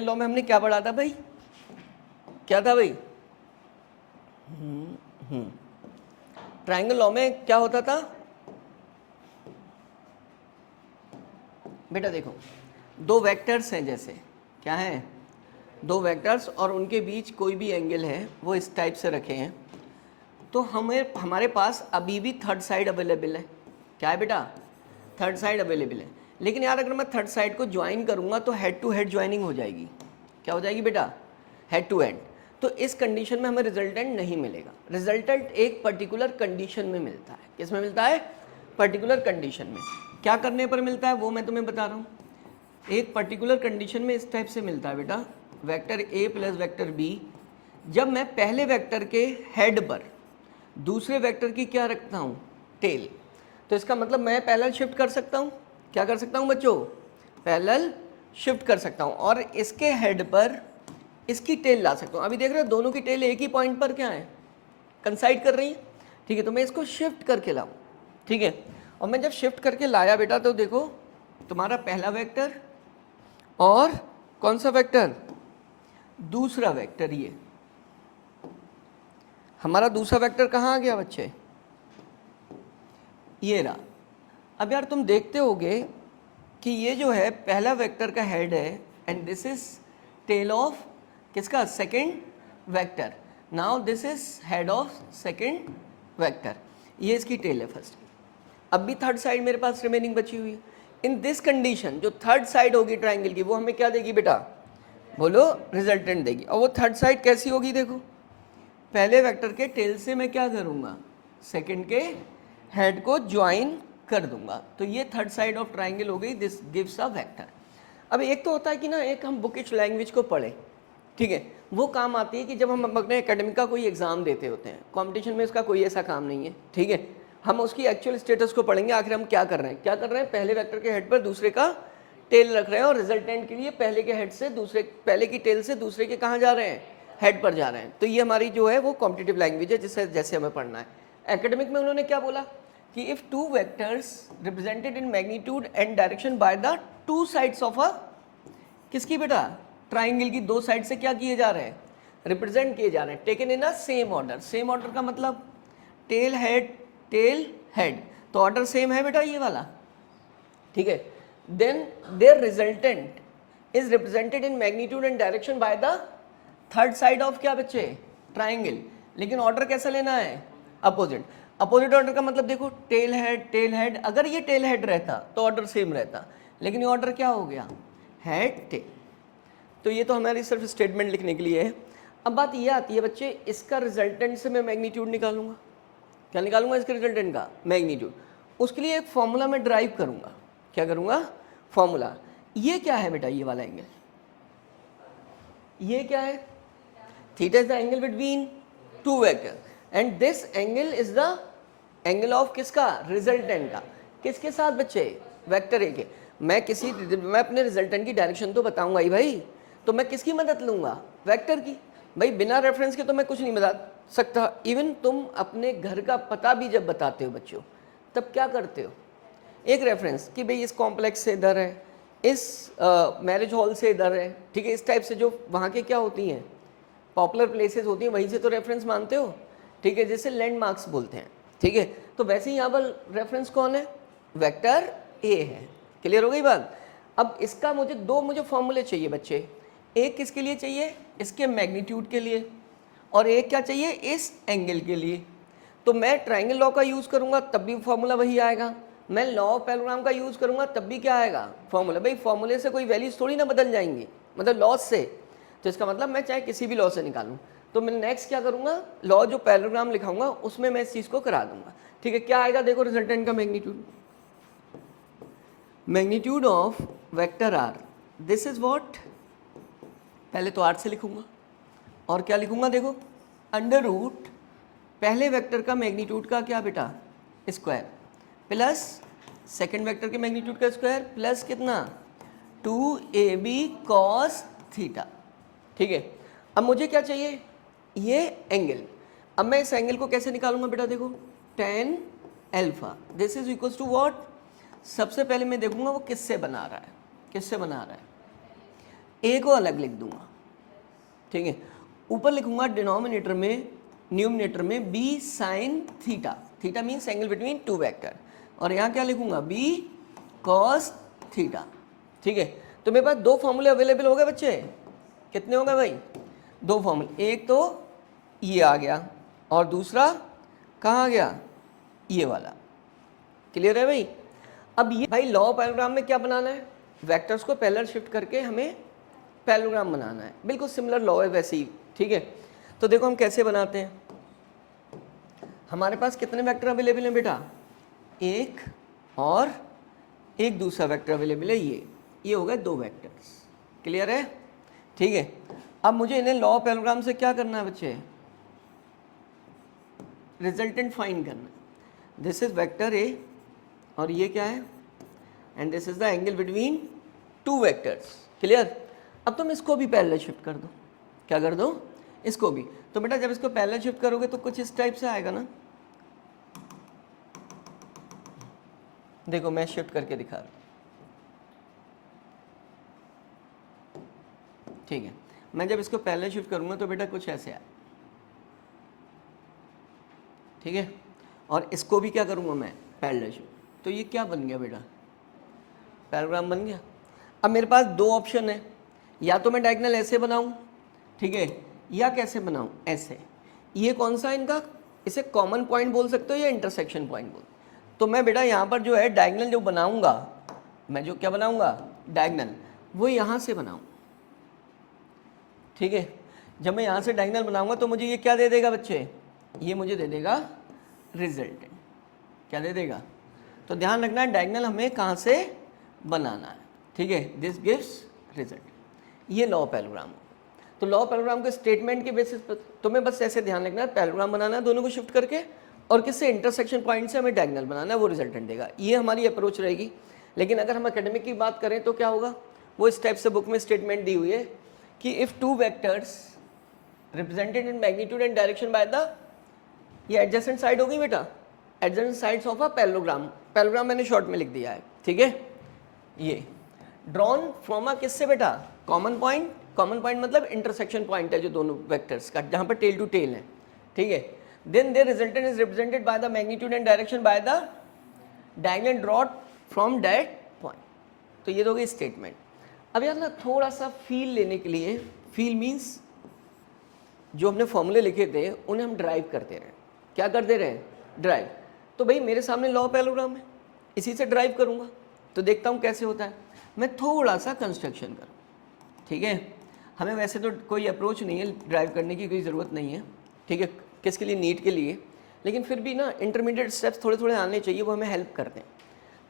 Triangle law में हमने क्या पढ़ा था भाई, क्या था भाई? ट्रायंगल लॉ में क्या होता था बेटा? देखो, दो वेक्टर्स हैं, जैसे क्या है, दो वेक्टर्स और उनके बीच कोई भी एंगल है वो इस टाइप से रखे हैं, तो हमारे पास अभी भी थर्ड साइड अवेलेबल है। क्या है बेटा? थर्ड साइड अवेलेबल है। लेकिन यार अगर मैं थर्ड साइड को ज्वाइन करूंगा तो हेड टू हेड ज्वाइनिंग हो जाएगी। क्या हो जाएगी बेटा? Head to head. तो इस कंडीशन में हमें रिजल्टेंट नहीं मिलेगा। रिजल्टेंट एक पर्टिकुलर कंडीशन में मिलता है। किस में मिलता है? पर्टिकुलर कंडीशन में। क्या करने पर मिलता है वो मैं तुम्हें बता रहा हूँ। एक पर्टिकुलर कंडीशन में इस टाइप से मिलता है बेटा, vector A plus vector B, जब मैं पहले वेक्टर के हेड पर दूसरे वेक्टर की क्या रखता हूँ? टेल। तो इसका मतलब मैं पैरेलल शिफ्ट कर सकता हूँ। क्या कर सकता हूँ बच्चों? पैरेलल शिफ्ट कर सकता हूँ और इसके हेड पर इसकी टेल ला सकता हूँ। अभी देख रहे हो दोनों की टेल एक ही पॉइंट पर क्या है? कंसाइड कर रही है। ठीक है, तो मैं इसको शिफ्ट करके लाऊँ। ठीक है, और मैं जब शिफ्ट करके लाया बेटा तो देखो तुम्हारा पहला वेक्टर और कौन सा वेक्टर? दूसरा वेक्टर। ये हमारा दूसरा वेक्टर कहाँ आ गया बच्चे? ये रहा। अब यार तुम देखते होगे कि ये जो है पहला वेक्टर का हेड है and this is tail of किसका? Second vector. Now this is head of second vector. ये इसकी टेल है फर्स्ट। अब भी थर्ड साइड मेरे पास रिमेनिंग बची हुई है। इन दिस कंडीशन जो थर्ड साइड होगी ट्राइंगल की वो हमें क्या देगी बेटा? बोलो, रिजल्टेंट देगी। और वो थर्ड साइड कैसी होगी? देखो, पहले वेक्टर के टेल से मैं क्या करूंगा? सेकंड के हेड को ज्वाइन कर दूंगा। तो ये थर्ड साइड ऑफ ट्राइंगल हो गई। This gives a vector. अब एक तो होता है कि ना, एक हम बुकिश लैंग्वेज को पढ़ें, ठीक है, वो काम आती है कि जब हम अपने एकेडमिक का कोई एग्जाम देते होते हैं, कंपटीशन में इसका कोई ऐसा काम नहीं है। ठीक है, हम उसकी एक्चुअल स्टेटस को पढ़ेंगे, आखिर हम क्या कर रहे हैं, क्या कर रहे हैं? पहले वेक्टर के हेड पर दूसरे का टेल रख रहे हैं और रिजल्टेंट के लिए पहले के हेड से दूसरे, पहले की टेल से दूसरे के कहाँ जा रहे हैं? हेड पर जा रहे हैं। तो ये हमारी जो है वो कॉम्पिटिटिव लैंग्वेज है जिससे जैसे हमें पढ़ना है। एकेडमिक में उन्होंने क्या बोला कि if two vectors represented in magnitude and direction by the two sides of a किसकी बेटा? ट्राइंगल की दो साइड से क्या किए जा रहे हैं? रिप्रेजेंट किए जा रहे हैं। Taken in a same order. Same order का मतलब टेल हेड टेल हेड, तो ऑर्डर सेम है बेटा ये वाला। ठीक है, then their resultant is represented in magnitude and direction by the third side of क्या बच्चे? ट्राइंगल। लेकिन ऑर्डर कैसा लेना है? अपोजिट। अपोजिट ऑर्डर का मतलब देखो, टेल हेड, अगर ये टेल हेड रहता तो ऑर्डर सेम रहता, लेकिन ये ऑर्डर क्या हो गया? Head tail. तो ये तो हमारी सिर्फ स्टेटमेंट लिखने के लिए है। अब बात ये आती है बच्चे, इसका रिजल्टेंट से मैं मैग्नीट्यूड निकालूंगा। क्या निकालूंगा इसके रिजल्टेंट का? मैग्नीट्यूड। उसके लिए एक फॉर्मूला मैं ड्राइव करूंगा। क्या करूंगा? फॉर्मूला। ये क्या है बेटा? ये वाला एंगल, ये क्या है? Theta is the angle between two vector and this angle is the angle of किसका? रिजल्टेंट का। किसके साथ बच्चे? वेक्टर ए के। मैं अपने रिजल्टेंट की डायरेक्शन तो बताऊंगा ही भाई, तो मैं किसकी मदद लूंगा? वेक्टर की। भाई बिना रेफरेंस के तो मैं कुछ नहीं बता सकता। इवन तुम अपने घर का पता भी जब बताते हो बच्चों, तब क्या करते हो? एक रेफरेंस कि भाई इस कॉम्प्लेक्स से इधर है, इस मैरिज हॉल से इधर है। ठीक है, इस टाइप से जो वहाँ के क्या होती हैं, पॉपुलर प्लेसेस होती हैं, वहीं से तो रेफरेंस मानते हो। ठीक है, जैसे लैंडमार्क्स बोलते हैं। ठीक है, तो वैसे ही यहाँ पर रेफरेंस कौन है? वेक्टर ए है। क्लियर हो गई बात? अब इसका मुझे फॉर्मूले चाहिए बच्चे। एक किसके लिए चाहिए? इसके मैग्नीट्यूड के लिए, और एक क्या चाहिए? इस एंगल के लिए। तो मैं ट्राइंगल लॉ का यूज़ करूंगा तब भी फॉर्मूला वही आएगा, मैं लॉ ऑफ पैरेललोग्राम का यूज़ करूंगा तब भी क्या आएगा? फॉर्मूला। भाई फॉर्मूले से कोई वैल्यूज थोड़ी ना बदल जाएंगी, मतलब लॉ से। तो इसका मतलब मैं चाहे किसी भी लॉ से निकालूं, तो मैं नेक्स्ट क्या करूंगा? लॉ जो पैरेललोग्राम लिखाऊंगा उसमें मैं इस चीज़ को करा दूंगा। ठीक है, क्या आएगा? देखो रिजल्टेंट का magnitude, magnitude of vector R, this is what, पहले तो आर से लिखूंगा और क्या लिखूंगा? देखो, अंडर रूट पहले वेक्टर का मैग्नीट्यूड का क्या बेटा? स्क्वायर, प्लस सेकेंड वेक्टर के मैग्नीट्यूड का स्क्वायर, प्लस कितना? 2ab cos theta. ठीक है, अब मुझे क्या चाहिए? ये एंगल। अब मैं इस एंगल को कैसे निकालूंगा बेटा? देखो, tan alpha this is equal to what? सबसे पहले मैं देखूंगा वो किससे बना रहा है, किससे बना रहा है? ए को अलग लिख दूंगा, ठीक है। ऊपर लिखूंगा डिनोमिनेटर में, न्यूमिनेटर में B sine theta, theta means angle between two vector, और यहाँ क्या लिखूंगा बी कॉस थीटा, ठीक है। तो मेरे पास दो फॉर्मूले अवेलेबल हो गए बच्चे, कितने हो गए भाई, दो फॉर्मूले, एक तो ये आ गया और दूसरा कहाँ आ गया, ये वाला, क्लियर है भाई। अब ये भाई लॉ पैरेललोग्राम में क्या बनाना है, वेक्टर्स को पैरेलल शिफ्ट करके हमें पैरेललोग्राम बनाना है, बिल्कुल सिमिलर लॉ है वैसे ही, ठीक है। तो देखो हम कैसे बनाते हैं, हमारे पास कितने वेक्टर अवेलेबल हैं बेटा, एक और एक दूसरा वेक्टर अवेलेबल है, ये हो गए दो वेक्टर्स, क्लियर है, ठीक है। अब मुझे इन्हें लॉ पैरेललोग्राम से क्या करना है बच्चे, रिजल्टेंट फाइंड करना है। दिस इज वेक्टर ए और ये क्या है, and this is the angle between two vectors, clear. अब तुम इसको भी पैरेलल शिफ्ट कर दो, क्या कर दो, इसको भी। तो बेटा जब इसको पैरेलल शिफ्ट करोगे तो कुछ इस टाइप से आएगा ना, देखो मैं शिफ्ट करके दिखा रहा हूँ, ठीक है। मैं जब इसको पैरेलल शिफ्ट करूंगा तो बेटा कुछ ऐसे आए, ठीक है। और इसको भी क्या करूंगा मैं पैरेलल शिफ्ट, तो ये क्या बन गया बेटा, पैरेललोग्राम बन गया। अब मेरे पास दो ऑप्शन है, या तो मैं डायगोनल ऐसे बनाऊं, ठीक है, या कैसे बनाऊं, ऐसे। ये कौन सा इनका, इसे कॉमन पॉइंट बोल सकते हो या इंटरसेक्शन पॉइंट बोल। तो मैं बेटा यहाँ पर जो है डायगोनल जो बनाऊंगा, मैं जो क्या बनाऊंगा डायगोनल, वो यहाँ से बनाऊँ, ठीक है। जब मैं यहाँ से डायगोनल बनाऊंगा तो मुझे ये क्या दे देगा बच्चे, ये मुझे दे देगा रिजल्टेंट, क्या दे देगा। तो ध्यान रखना है डायगोनल हमें कहाँ से बनाना है, ठीक है, दिस गिव्स रिजल्ट, ये लॉ पैरेललोग्राम। तो लॉ पैरेललोग्राम के स्टेटमेंट के बेसिस पर तुम्हें बस ऐसे ध्यान रखना है, पैरेललोग्राम बनाना है दोनों को शिफ्ट करके, और किससे, इंटरसेक्शन पॉइंट से हमें डायगोनल बनाना है, वो रिजल्टेंट देगा, ये हमारी अप्रोच रहेगी। लेकिन अगर हम एकेडमिक की बात करें तो क्या होगा, वो इस टाइप से बुक में स्टेटमेंट दी हुई है कि if two vectors represented in magnitude and direction by the, ये एडजेसेंट साइड होगी बेटा, adjacent sides of a parallelogram, parallelogram मैंने शॉर्ट में लिख दिया है, ठीक है। ये ड्रॉन फ्रॉम अ किससे बेटा, कॉमन पॉइंट, कॉमन पॉइंट मतलब इंटरसेक्शन पॉइंट है जो दोनों वेक्टर्स का, जहाँ पर टेल टू टेल है, ठीक है। Then their resultant is represented by the magnitude and direction by the diagonal drawn from that point. तो ये दोगे स्टेटमेंट। अब यार ना थोड़ा सा फील लेने के लिए, फील मीन्स जो हमने फॉर्मूले लिखे थे उन्हें हम ड्राइव करते रहे, क्या करते रहे, ड्राइव। तो भाई मेरे सामने लॉ पैरेललोग्राम है, इसी से ड्राइव करूँगा, तो देखता हूँ कैसे होता है। मैं थोड़ा सा कंस्ट्रक्शन करूँ, ठीक है। हमें वैसे तो कोई अप्रोच नहीं है, ड्राइव करने की कोई ज़रूरत नहीं है, ठीक है, किसके लिए, नीट के लिए, लेकिन फिर भी ना इंटरमीडिएट स्टेप्स थोड़े थोड़े आने चाहिए, वो हमें हेल्प करते हैं।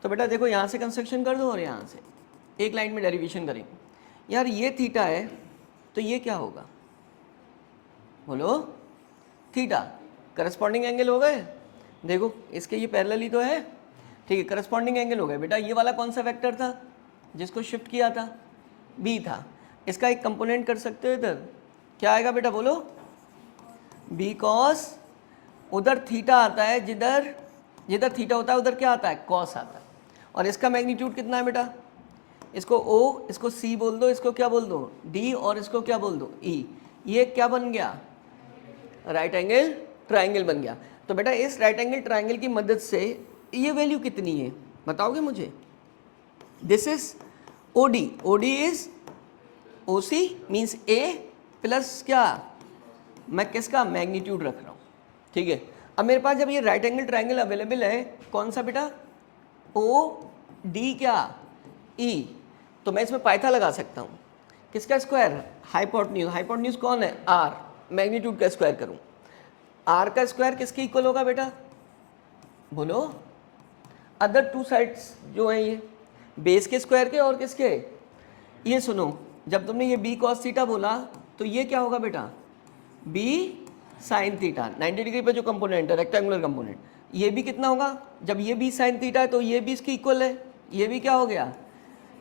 तो बेटा देखो यहाँ से कंस्ट्रक्शन कर दो और यहाँ से एक लाइन में डेरिवेशन करेंगे। यार ये थीटा है तो ये क्या होगा, बोलो, थीटा, करस्पॉन्डिंग एंगल हो गए, देखो इसके ये पैरेलल ही तो है, ठीक है, करस्पॉन्डिंग एंगल हो गए। बेटा ये वाला कौन सा वेक्टर था जिसको शिफ्ट किया था, बी था, इसका एक कंपोनेंट कर सकते हो इधर, क्या आएगा बेटा बोलो, बी कॉस, उधर थीटा आता है, जिधर जिधर थीटा होता है उधर क्या आता है, कॉस आता है। और इसका मैग्नीट्यूड कितना है बेटा, इसको ओ, इसको सी बोल दो, इसको क्या बोल दो, डी, और इसको क्या बोल दो, ई। ये क्या बन गया, राइट एंगल ट्राइंगल बन गया। तो बेटा इस राइट एंगल ट्राइंगल की मदद से ये वैल्यू कितनी है बताओगे मुझे, this is O D, O D is O C means A plus क्या, मैं किसका मैग्नीट्यूड रख रहा हूँ, ठीक है। अब मेरे पास जब ये राइट एंगल ट्राइंगल अवेलेबल है, कौन सा बेटा, ओ डी क्या, ई, तो मैं इसमें पाइथा लगा सकता हूँ, किसका स्क्वायर, हाइपोटेन्यूज, हाइपोटेन्यूज कौन है, आर, मैग्नीट्यूड का स्क्वायर करूँ, आर का स्क्वायर किसके इक्वल होगा बेटा, बोलो, अदर टू साइड्स जो हैं ये बेस के स्क्वायर के और किसके, ये सुनो, जब तुमने ये बी कॉस थीटा बोला तो ये क्या होगा बेटा, बी साइन थीटा, 90 डिग्री पे जो कंपोनेंट है रेक्टेंगुलर कंपोनेंट, ये भी कितना होगा, जब ये बी साइन थीटा है तो ये भी इसकी इक्वल है, ये भी क्या हो गया,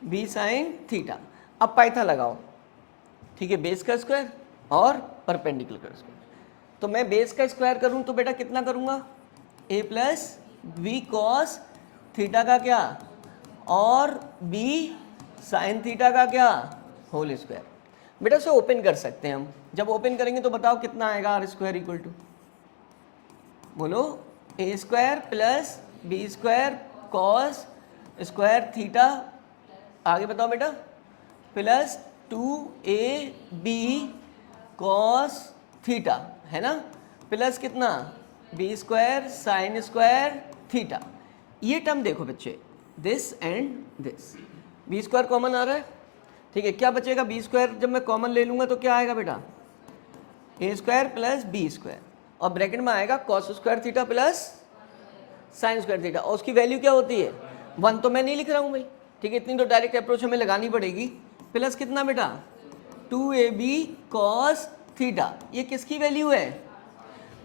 बी साइन थीटा। अब पाइथा लगाओ, ठीक है, बेस का स्क्वायर और परपेंडिकुलर का स्क्वायर। तो मैं बेस का स्क्वायर करूं तो बेटा कितना करूंगा, ए प्लस बी कॉस थीटा का क्या, और बी साइन थीटा का क्या होल स्क्वायर। बेटा उसे ओपन कर सकते हैं हम, जब ओपन करेंगे तो बताओ कितना आएगा आर स्क्वायर इक्वल टू, बोलो A square plus B square cos square theta, आगे बताओ बेटा, प्लस 2ab कॉस थीटा, है ना, प्लस कितना B square sine square theta. ये टर्म देखो बच्चे, this and this, B square common आ रहा है, ठीक है, क्या बचेगा, बी स्क्वायर जब मैं कॉमन ले लूंगा तो क्या आएगा बेटा, ए स्क्वायर प्लस बी स्क्वायर, और ब्रैकेट में आएगा cos square theta plus sign square theta, और उसकी वैल्यू क्या होती है 1, तो मैं नहीं लिख रहा हूँ भाई, ठीक है, इतनी तो डायरेक्ट अप्रोच हमें लगानी पड़ेगी, प्लस कितना बेटा 2ab कॉस थीटा, ये किसकी वैल्यू है,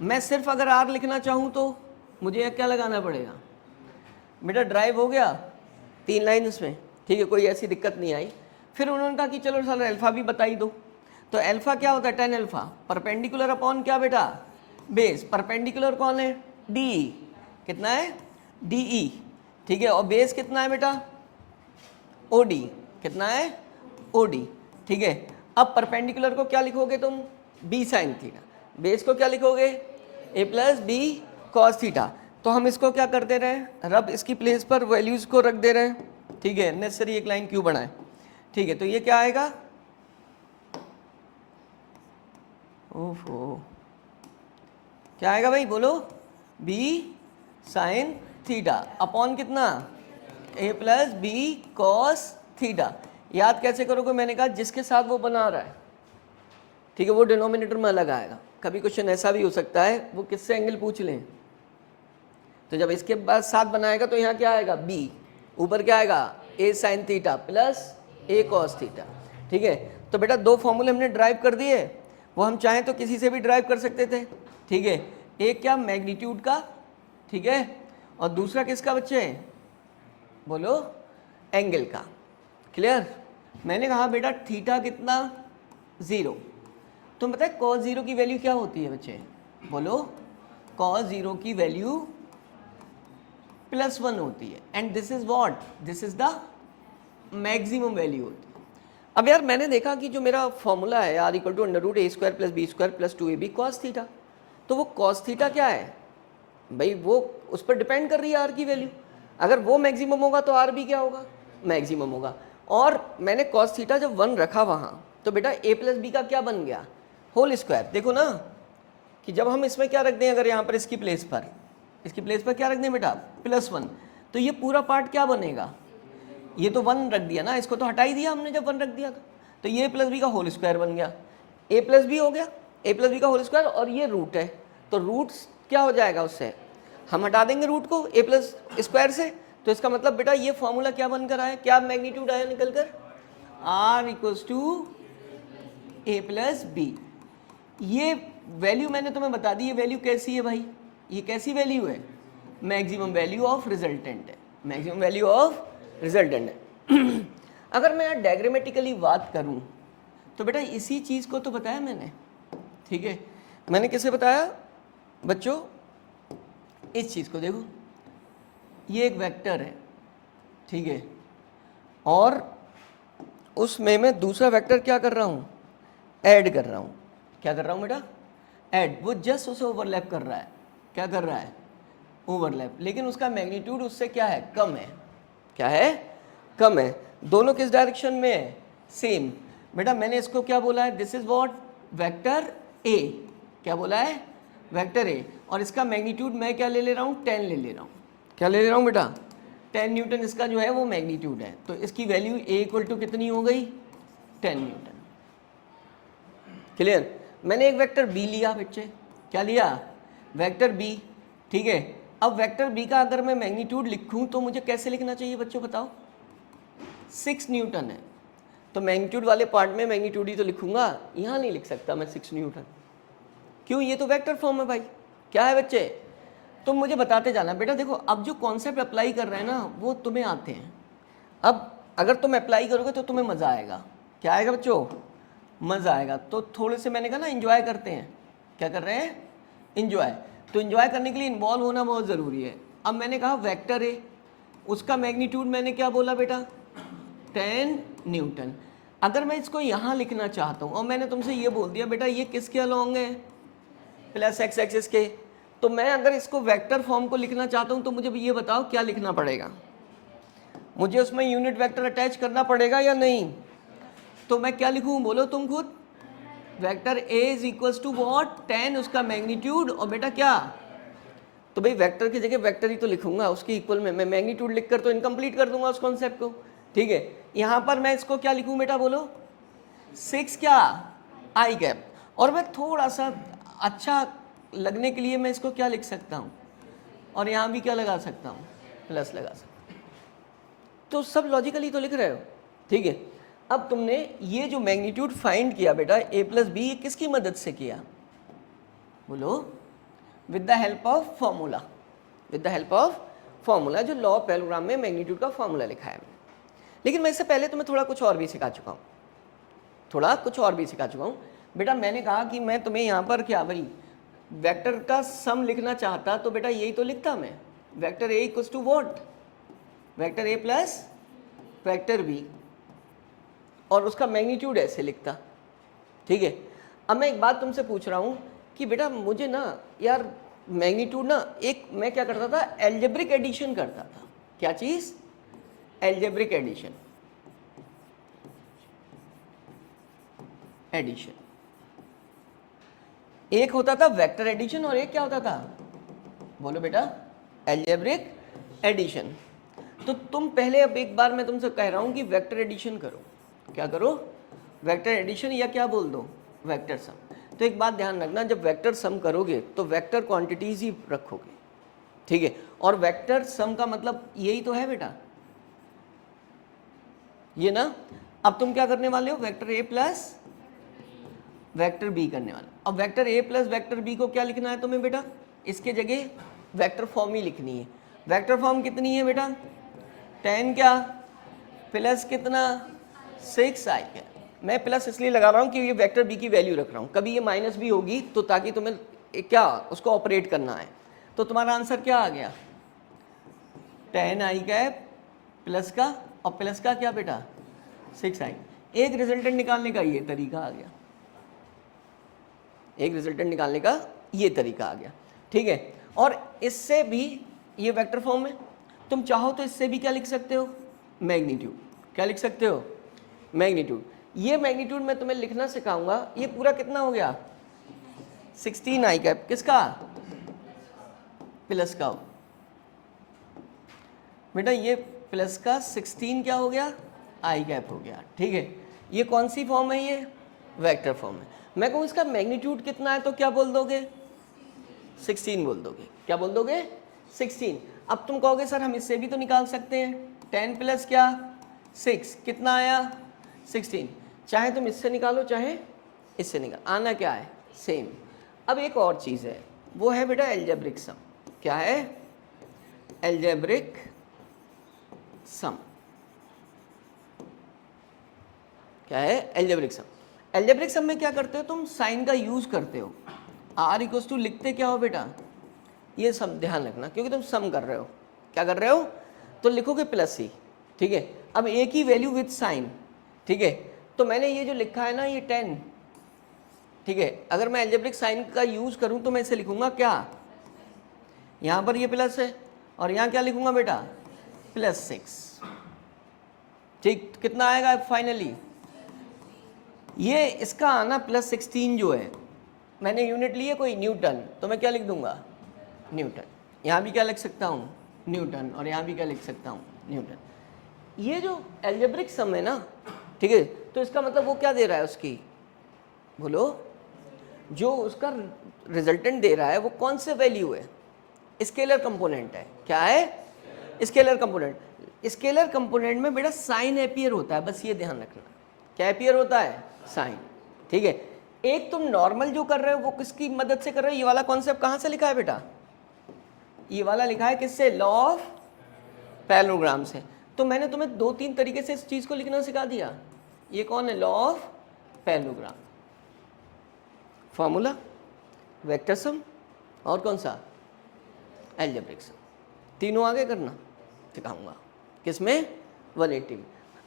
मैं सिर्फ अगर आर लिखना चाहूँ तो मुझे क्या लगाना पड़ेगा बेटा, ड्राइव हो गया 3 लाइन इसमें, ठीक है, कोई ऐसी दिक्कत नहीं आई। फिर उन्होंने कहा कि चलो सर अल्फा भी बताई दो, तो अल्फा क्या होता है, tan अल्फा परपेंडिकुलर अपॉन क्या बेटा, बेस, परपेंडिकुलर कौन है, डी, कितना है डी, ठीक है, और बेस कितना है बेटा ओडी, कितना है ओडी, ठीक है। अब परपेंडिकुलर को क्या लिखोगे तुम, बी साइन थीटा, बेस को क्या लिखोगे ए प्लस बी कॉस थीटा, तो हम इसको क्या कर दे रहे हैं, रब इसकी प्लेस पर वैल्यूज को रख दे रहे हैं, ठीक है, नेसेसरी एक लाइन क्यों बनाए, ठीक है, तो ये क्या आएगा, ओहो क्या आएगा भाई बोलो, बी साइन थीटा अपॉन कितना ए प्लस बी कॉस थीटा। याद कैसे करोगे, मैंने कहा जिसके साथ वो बना रहा है, ठीक है, वो डिनोमिनेटर में अलग आएगा। कभी क्वेश्चन ऐसा भी हो सकता है वो किससे एंगल पूछ लें, तो जब इसके बाद साथ बनाएगा तो यहाँ क्या आएगा बी, ऊपर क्या आएगा ए साइन थीटा प्लस ए कॉस थीटा, ठीक है। तो बेटा दो फॉर्मूले हमने ड्राइव कर दिए, वो हम चाहें तो किसी से भी ड्राइव कर सकते थे, ठीक है, एक क्या मैग्नीट्यूड का, ठीक है, और दूसरा किसका बच्चे बोलो एंगल का, क्लियर। मैंने कहा बेटा थीटा कितना 0, तुम बताए कॉस 0 की वैल्यू क्या होती है बच्चे, बोलो कॉस 0 की वैल्यू +1 होती है, and this is what, this is the maximum value होती है। अब यार मैंने देखा कि जो मेरा फॉर्मूला है R equal to under root A square plus B square plus 2ab cos theta, तो वो कॉस थीटा क्या है भाई, वो उस पर डिपेंड कर रही है आर की वैल्यू, अगर वो मैक्सिमम होगा तो आर भी क्या होगा मैक्सिमम होगा। और मैंने कॉस थीटा जब 1 रखा वहाँ, तो बेटा ए प्लस बी का क्या बन गया होल स्क्वायर। देखो ना कि जब हम इसमें क्या रख दें, अगर यहाँ पर इसकी प्लेस पर क्या रख दें बेटा +1, तो ये पूरा पार्ट क्या बनेगा, ये तो 1 रख दिया ना, इसको तो हटा ही दिया हमने जब 1 रख दिया तो ये प्लस बी का होल स्क्वायर बन गया, ए प्लस बी हो गया, ए प्लस बी का होल स्क्वायर, और ये रूट है, तो रूट क्या हो जाएगा उससे, हम हटा देंगे रूट को ए प्लस स्क्वायर से, तो इसका मतलब बेटा ये फॉर्मूला क्या बनकर आया, क्या मैग्नीट्यूड आया निकल कर, R equals to A plus B. ये वैल्यू मैंने तुम्हें बता दी, ये वैल्यू कैसी है भाई, ये कैसी वैल्यू है, मैक्सिमम वैल्यू ऑफ रिजल्टेंट है, मैक्सिमम वैल्यू ऑफ रिजल्टेंट है। अगर मैं डायग्रामेटिकली बात करूं तो बेटा इसी चीज़ को तो बताया मैंने, ठीक है, मैंने किसे बताया बच्चों, इस चीज़ को देखो, ये एक वेक्टर है, ठीक है, और उसमें मैं दूसरा वेक्टर क्या कर रहा हूँ ऐड कर रहा हूँ, क्या कर रहा हूँ बेटा ऐड, वो जस्ट उसे ओवरलैप कर रहा है, क्या कर रहा है ओवरलैप, लेकिन उसका मैग्नीट्यूड उससे क्या है कम है, क्या है कम है, दोनों किस डायरेक्शन में है सेम। बेटा मैंने इसको क्या बोला है, this is what vector A, क्या बोला है वेक्टर ए, और इसका मैग्नीट्यूड मैं क्या ले रहा हूँ 10 ले रहा हूँ, क्या ले रहा हूँ बेटा 10 न्यूटन इसका जो है वो मैग्नीट्यूड है, तो इसकी वैल्यू ए इक्वल टू कितनी हो गई 10 न्यूटन, क्लियर। मैंने एक वेक्टर बी लिया बच्चे, क्या लिया वेक्टर बी, ठीक है। अब वेक्टर बी का अगर मैं मैग्नीट्यूड लिखूं तो मुझे कैसे लिखना चाहिए बच्चों बताओ, 6 न्यूटन है, तो मैग्नीट्यूड वाले पार्ट में मैग्नीट्यूड ही तो लिखूंगा, यहाँ नहीं लिख सकता मैं 6 न्यूटन, क्यों, ये तो वेक्टर फॉर्म है भाई, क्या है बच्चे, तुम मुझे बताते जाना बेटा। देखो अब जो कॉन्सेप्ट अप्लाई कर रहे हैं ना वो तुम्हें आते हैं, अब अगर तुम अप्लाई करोगे तो तुम्हें मज़ा आएगा, क्या आएगा बच्चों मज़ा आएगा। तो थोड़े से मैंने कहा ना इन्जॉय करते हैं, क्या कर रहे हैं इन्जॉय, तो इन्जॉय करने के लिए इन्वॉल्व होना बहुत ज़रूरी है। अब मैंने कहा वेक्टर है, उसका मैग्नीट्यूड मैंने क्या बोला बेटा 10 न्यूटन। अगर मैं इसको यहाँ लिखना चाहता हूँ और मैंने तुमसे ये बोल दिया बेटा ये किसके अलोंग है, प्लस एक्स एक्सिस के, तो मैं अगर इसको वेक्टर फॉर्म को लिखना चाहता हूँ तो मुझे ये बताओ क्या लिखना पड़ेगा, मुझे उसमें यूनिट वेक्टर अटैच करना पड़ेगा या नहीं? तो मैं क्या लिखूँ बोलो तुम खुद, vector A is equals to what, 10 उसका मैग्नीट्यूड और बेटा क्या, तो भाई वेक्टर की जगह वेक्टर ही तो लिखूंगा, उसकी इक्वल में मैं मैग्नीट्यूड लिखकर तो इनकम्प्लीट कर दूंगा उस कॉन्सेप्ट को। ठीक है, यहाँ पर मैं इसको क्या लिखूँ बेटा बोलो, 6 क्या आई कैप, और मैं थोड़ा सा अच्छा लगने के लिए मैं इसको क्या लिख सकता हूँ, और यहाँ भी क्या लगा सकता हूँ, प्लस लगा सकता हूँ। तो सब लॉजिकली तो लिख रहे हो। ठीक है, अब तुमने ये जो मैग्नीट्यूड फाइंड किया बेटा a प्लस बी, ये किसकी मदद से किया बोलो, with the help of formula, with the help of formula, जो लॉ ऑफ पैरेललोग्राम में मैग्नीट्यूड का फॉर्मूला लिखा है मैंने। लेकिन मैं इससे पहले तुम्हें थोड़ा कुछ और भी सिखा चुका हूँ, थोड़ा कुछ और भी सिखा चुका हूँ बेटा। मैंने कहा कि मैं तुम्हें यहाँ पर क्या भाई वेक्टर का सम लिखना चाहता तो बेटा यही तो लिखता मैं, vector A equals to what, vector A plus vector B, और उसका मैग्नीट्यूड ऐसे लिखता। ठीक है, अब मैं एक बात तुमसे पूछ रहा हूँ कि बेटा मुझे ना यार मैग्नीट्यूड ना, एक मैं क्या करता था एल्जेब्रिक एडिशन करता था। क्या चीज़, एल्जेब्रिक एडिशन, एडिशन एक होता था वेक्टर एडिशन और एक क्या होता था बोलो बेटा, एल्जेब्रिक एडिशन। तो तुम पहले, अब एक बार मैं तुमसे कह रहा हूं कि वेक्टर एडिशन करो, क्या करो, वेक्टर एडिशन, या क्या बोल दो वेक्टर सम। तो एक बात ध्यान रखना, जब वेक्टर सम करोगे तो वेक्टर क्वांटिटीज ही रखोगे। ठीक है, और वेक्टर सम का मतलब यही तो है बेटा, ये ना। अब तुम क्या करने वाले हो, vector A plus vector B करने वाले। अब vector A plus vector B को क्या लिखना है तुम्हें बेटा, इसके जगह वेक्टर फॉर्म ही लिखनी है। वेक्टर फॉर्म कितनी है बेटा, 10 क्या प्लस कितना 6 आई क्या। मैं प्लस इसलिए लगा रहा हूँ कि ये वेक्टर बी की वैल्यू रख रहा हूँ, कभी ये माइनस भी होगी तो ताकि तुम्हें क्या उसको ऑपरेट करना है। तो तुम्हारा आंसर क्या आ गया, 10 आई कैप प्लस का, और प्लस का क्या बेटा 6 आई। एक रिजल्टेंट निकालने का ये तरीका आ गया, एक रिजल्टेंट निकालने का ये तरीका आ गया। ठीक है, और इससे भी ये वेक्टर फॉर्म है, तुम चाहो तो इससे भी क्या लिख सकते हो, मैग्नीट्यूड। क्या लिख सकते हो, मैग्नीट्यूड। ये मैग्नीट्यूड मैं तुम्हें लिखना सिखाऊंगा। ये पूरा कितना हो गया 16 आई कैप, किसका, प्लस का बेटा, ये प्लस का 16 क्या हो गया आई कैप हो गया। ठीक है, ये कौन सी फॉर्म है, ये वेक्टर फॉर्म है। मैं कहूँ इसका मैग्नीट्यूड कितना है तो क्या बोल दोगे, 16 बोल दोगे। क्या बोल दोगे, 16। अब तुम कहोगे सर हम इससे भी तो निकाल सकते हैं, 10 प्लस क्या 6 कितना आया 16। चाहे तुम इससे निकालो चाहे इससे निकाल, आना क्या है सेम। अब एक और चीज़ है, वो है बेटा एल्जेब्रिक सम। क्या है, एल्जेब्रिक सम। क्या है, एल्जेब्रिक सम। एल्जेब्रिक सम में क्या करते हो तुम, साइन का यूज करते हो। आर इक्वल्स टू लिखते क्या हो बेटा, ये सब ध्यान रखना क्योंकि तुम सम कर रहे हो। क्या कर रहे हो, तो लिखोगे प्लस ही। ठीक है, अब एक ही वैल्यू विथ साइन। ठीक है, तो मैंने ये जो लिखा है ना ये 10। ठीक है, अगर मैं एल्जेब्रिक साइन का यूज करूं तो मैं इसे लिखूंगा क्या, यहां पर ये प्लस है और यहां क्या लिखूंगा बेटा +6। ठीक, तो कितना आएगा फाइनली, ये इसका आना +16 जो है, मैंने यूनिट ली है कोई न्यूटन, तो मैं क्या लिख दूंगा न्यूटन। यहाँ भी क्या लिख सकता हूँ न्यूटन, और यहाँ भी क्या लिख सकता हूँ न्यूटन। ये जो एल्जेब्रिक सम है ना, ठीक है, तो इसका मतलब वो क्या दे रहा है उसकी बोलो, जो उसका रिजल्टेंट दे रहा है वो कौन से वैल्यू है, स्केलर कंपोनेंट है। क्या है, स्केलर कंपोनेंट। स्केलर कंपोनेंट में बेटा साइन एपियर होता है, बस ये ध्यान रखना। क्या एपियर होता है, साइन। ठीक है, एक तुम नॉर्मल जो कर रहे हो वो किसकी मदद से कर रहे हो, ये वाला कॉन्सेप्ट कहाँ से लिखा है बेटा, ये वाला लिखा है किससे, लॉ ऑफ पैरेललोग्राम से। तो मैंने तुम्हें 2-3 तरीके से इस चीज को लिखना सिखा दिया। ये कौन है, law of parallelogram, formula, vector sum, और कौन सा एल्जेब्रिक सम। तीनों आगे करना सिखाऊंगा, किसमें 180 में।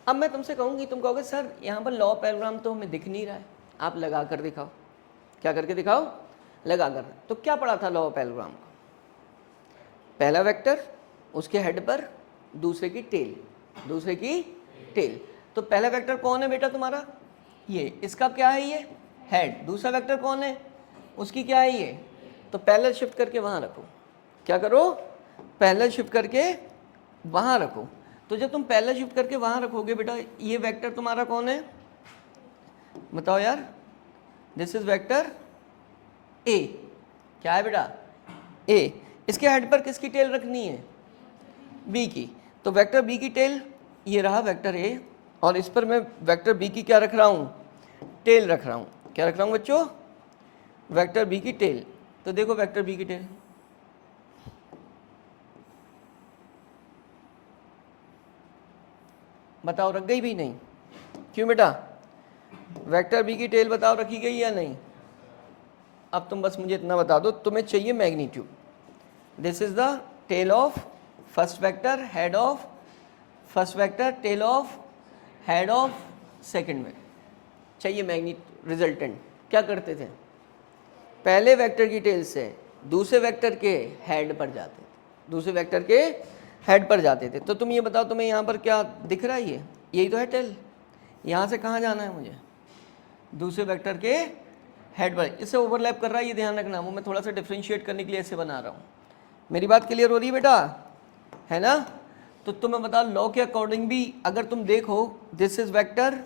अब मैं तुमसे कहूँगी, तुम कहोगे सर यहाँ पर लॉ पैराग्राम तो हमें दिख नहीं रहा है, आप लगा कर दिखाओ। क्या करके दिखाओ? लगा कर। तो क्या पढ़ा था लॉ पैराग्राम का? पहला वेक्टर, उसके हेड पर, दूसरे की टेल, दूसरे की टेल। तो पहला वेक्टर कौन है बेटा तुम्हारा? ये, इसका क्या है? ये हेड। दूसरा वेक्टर कौन है? उसकी क्या है? ये। तो पैरेलल शिफ्ट करके वहाँ रखो। क्या करो? पैरेलल शिफ्ट करके वहाँ रखो। तो जब तुम पैरेलल शिफ्ट करके वहाँ रखोगे बेटा, ये वेक्टर तुम्हारा कौन है? बताओ यार। दिस इज वेक्टर ए। क्या है बेटा? ए। इसके हेड पर किसकी टेल रखनी है? बी की। तो वेक्टर बी की टेल ये रहा वेक्टर ए, और इस पर मैं वेक्टर बी की क्या रख रहा हूँ? टेल रख रहा हूँ। क्या रख रहा हूँ बच्चों? वेक्टर बी की टेल। तो देखो वेक्टर बी की टेल, बताओ रख गई भी? नहीं। क्यों बेटा? वेक्टर बी की टेल बताओ रखी गई या नहीं? अब तुम बस मुझे इतना बता दो, तुम्हें चाहिए magnitude. This is the tail of first vector, head of first vector, tail of head of second vector. चाहिए मैग्नीट्यूड, रिजल्टेंट। क्या करते थे? पहले वेक्टर की टेल से दूसरे वेक्टर के हेड पर जाते थे, दूसरे वेक्टर के हेड पर जाते थे। तो तुम ये बताओ, तुम्हें यहाँ पर क्या दिख रहा है? ये यही तो है टेल। यहाँ से कहाँ जाना है मुझे? दूसरे वेक्टर के हेड पर। इससे ओवरलैप कर रहा है, ये ध्यान रखना। वो मैं थोड़ा सा डिफ्रेंशिएट करने के लिए ऐसे बना रहा हूँ। मेरी बात क्लियर हो रही है बेटा? है ना? तो तुम्हें बता, लॉ के अकॉर्डिंग भी अगर तुम देखो, this is vector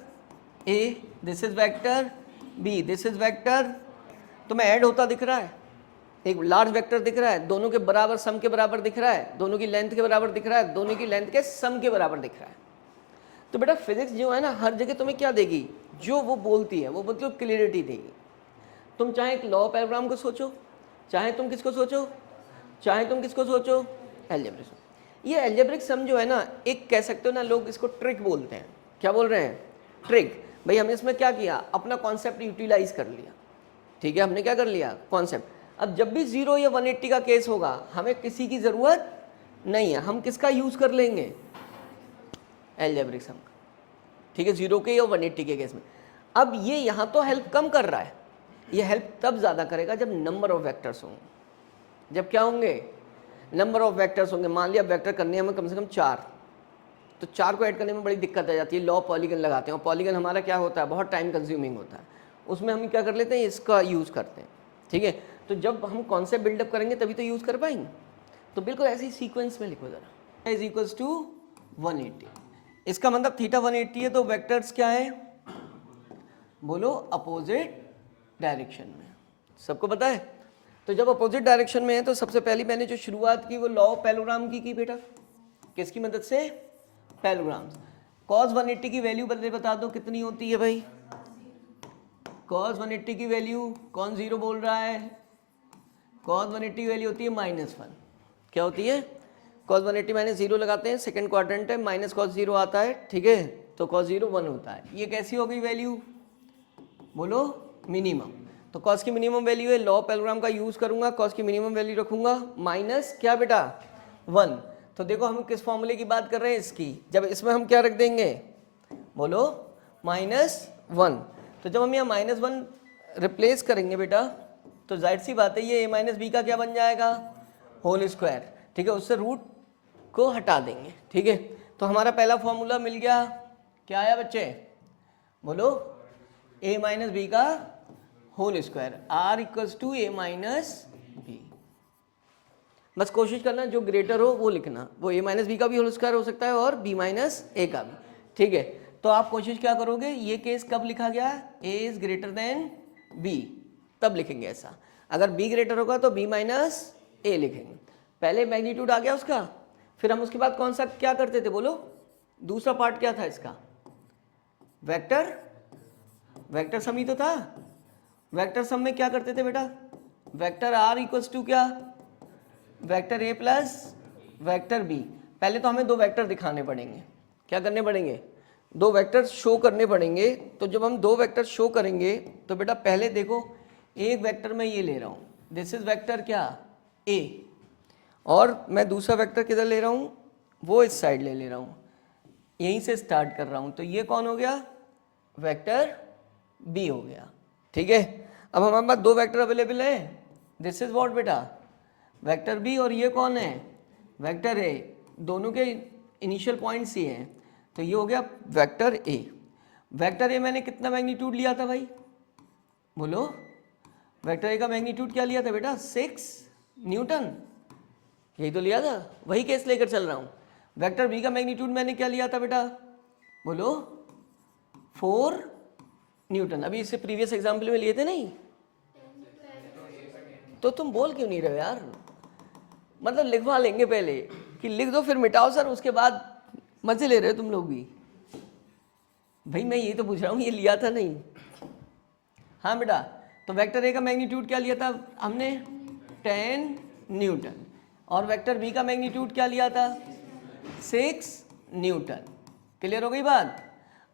A, this is vector B, this is vector, तुम्हें ऐड होता दिख रहा है? एक लार्ज वेक्टर दिख रहा है, दोनों के बराबर, सम के बराबर दिख रहा है, दोनों की लेंथ के बराबर दिख रहा है, दोनों की लेंथ के सम के बराबर दिख रहा है। तो बेटा फिजिक्स जो है ना, हर जगह तुम्हें क्या देगी? जो वो बोलती है वो मतलब क्लियरिटी देगी। तुम चाहे एक लॉ पैराग्राम को सोचो, चाहे तुम किसको सोचो, चाहे तुम किसको सोचो, एल्जेब्रिक सम। ये एल्जेब्रिक सम जो है ना, एक कह सकते हो ना, लोग इसको ट्रिक बोलते हैं। क्या बोल रहे हैं? ट्रिक। भाई हमने इसमें क्या किया? अपना कॉन्सेप्ट यूटिलाइज कर लिया। ठीक है, हमने क्या कर लिया? कॉन्सेप्ट। अब जब भी 0 या 180 का केस होगा, हमें किसी की जरूरत नहीं है, हम किसका यूज कर लेंगे? एल्जेब्रिक सम का। ठीक है, 0 के या 180 के केस में। अब ये यहाँ तो हेल्प कम कर रहा है, ये हेल्प तब ज़्यादा करेगा जब नंबर ऑफ वेक्टर्स होंगे। जब क्या होंगे? नंबर ऑफ वेक्टर्स होंगे। मान लिया वेक्टर करने हमें कम से कम 4, तो 4 को ऐड करने में बड़ी दिक्कत आ जाती है। लॉ पॉलीगन लगाते हैं, और पॉलीगन हमारा क्या होता है? बहुत टाइम कंज्यूमिंग होता है। उसमें हम क्या कर लेते हैं? इसका यूज़ करते हैं। ठीक है, तो जब हम कॉन्सेप्ट बिल्डअप करेंगे तभी तो यूज़ कर पाएंगे। तो बिल्कुल ऐसे ही सीक्वेंस में लिखो ज़रा, इज इक्वल्स टू 180। इसका मतलब थीटा 180 है, तो वेक्टर्स क्या है? बोलो, अपोजिट डायरेक्शन में। सबको पता है? तो जब अपोजिट डायरेक्शन में है, तो सबसे पहली मैंने जो शुरुआत की वो लॉ पैरेललोग्राम की बेटा। किसकी मदद से? पैरेललोग्राम्स। cos 180 की वैल्यू बता दो कितनी होती है भाई? cos 180 की वैल्यू, कौन जीरो बोल रहा है? cos 180 की वैल्यू होती है -1। क्या होती है? cos 180 माइनस 0 लगाते हैं, सेकंड क्वाड्रेंट है, माइनस cos 0 आता है। ठीक है, तो cos 0 1 होता है। ये कैसी हो गई वैल्यू? बोलो, मिनिमम। तो cos की मिनिमम वैल्यू है, लॉ पैरेललोग्राम का यूज करूंगा, cos की मिनिमम वैल्यू रखूंगा माइनस क्या बेटा? 1। तो देखो हम किस फॉर्मूले की बात कर रहे हैं? इसकी। जब इसमें हम क्या रख देंगे? बोलो, -1। तो जब हम यहाँ -1 रिप्लेस करेंगे बेटा, तो जाहिर सी बात है ये a माइनस बी का क्या बन जाएगा? Whole square. ठीक है, उससे रूट को हटा देंगे। ठीक है, तो हमारा पहला फॉर्मूला मिल गया। क्या आया बच्चे? बोलो, a माइनस बी का whole square, r equals to a minus B. बस कोशिश करना जो ग्रेटर हो वो लिखना। वो a माइनस बी का भी होल स्क्वायर हो सकता है और b माइनस ए का भी। ठीक है, तो आप कोशिश क्या करोगे? ये केस कब लिखा गया? a is greater than b, तब लिखेंगे ऐसा। अगर b ग्रेटर होगा तो b माइनस ए लिखेंगे। पहले मैग्नीट्यूड आ गया उसका, फिर हम उसके बाद कौन सा क्या करते थे? बोलो, दूसरा पार्ट क्या था इसका? वेक्टर, वेक्टर सम ही तो था। वेक्टर सम में क्या करते थे बेटा? वेक्टर r इक्वल्स टू क्या? Vector a plus vector b। पहले तो हमें दो वेक्टर दिखाने पड़ेंगे। क्या करने पड़ेंगे? दो वेक्टर शो करने पड़ेंगे। तो जब हम दो वेक्टर शो करेंगे तो बेटा पहले देखो, एक वेक्टर मैं ये ले रहा हूँ, दिस इज वेक्टर क्या? a, और मैं दूसरा वेक्टर किधर ले रहा हूँ? वो इस साइड ले रहा हूँ। यहीं से स्टार्ट कर रहा हूँ, तो ये कौन हो गया, वेक्टर बी हो गया। ठीक है, अब हमारे पास दो वेक्टर अवेलेबल है, दिस इज व्हाट बेटा, वेक्टर बी, और ये कौन है, वेक्टर ए। दोनों के इनिशियल पॉइंट्स ही हैं, तो ये हो गया वेक्टर ए। वेक्टर ए मैंने कितना मैग्नीट्यूड लिया था भाई, बोलो, वेक्टर ए का मैग्नीट्यूड क्या लिया था बेटा, 6 न्यूटन, यही तो लिया था, वही केस लेकर चल रहा हूँ। वेक्टर बी का मैग्नीट्यूड मैंने क्या लिया था बेटा, बोलो, 4 न्यूटन। अभी इससे प्रीवियस एग्जाम्पल में लिए थे नहीं, तो तुम बोल क्यों नहीं रहे यार, मतलब लिखवा लेंगे पहले कि लिख दो फिर मिटाओ सर, उसके बाद मजे ले रहे हो तुम लोग भी। भाई मैं ये तो पूछ रहा हूँ, ये लिया था नहीं, हाँ बेटा। तो वेक्टर ए का मैग्नीट्यूड क्या लिया था हमने, 10 न्यूटन, और वेक्टर बी का मैग्नीट्यूड क्या लिया था, 6 न्यूटन। क्लियर हो गई बात।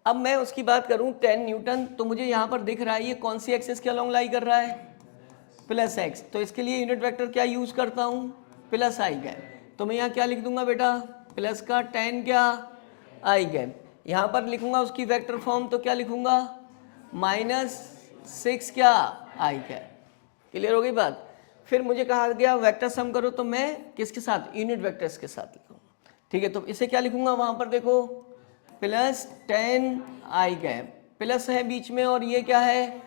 अब मैं उसकी बात करूं 10 न्यूटन, तो मुझे यहाँ पर दिख रहा है ये कौन सी एक्सिस के अलॉन्ग लाई कर रहा है, प्लस एक्स, तो इसके लिए यूनिट वेक्टर क्या यूज करता हूँ, प्लस आई गैप। तो मैं यहाँ क्या लिख दूंगा बेटा, प्लस का 10 क्या, आई गैप। यहाँ पर लिखूंगा उसकी वेक्टर फॉर्म, तो क्या लिखूंगा, -6 क्या, आई गैप। क्लियर हो गई बात। फिर मुझे कहा गया वेक्टर सम करो, तो मैं किसके साथ, यूनिट वेक्टर्स के साथ लिखूंगा। ठीक है, तो इसे क्या लिखूंगा, वहां पर देखो +10 आई गैप, प्लस है बीच में और ये क्या है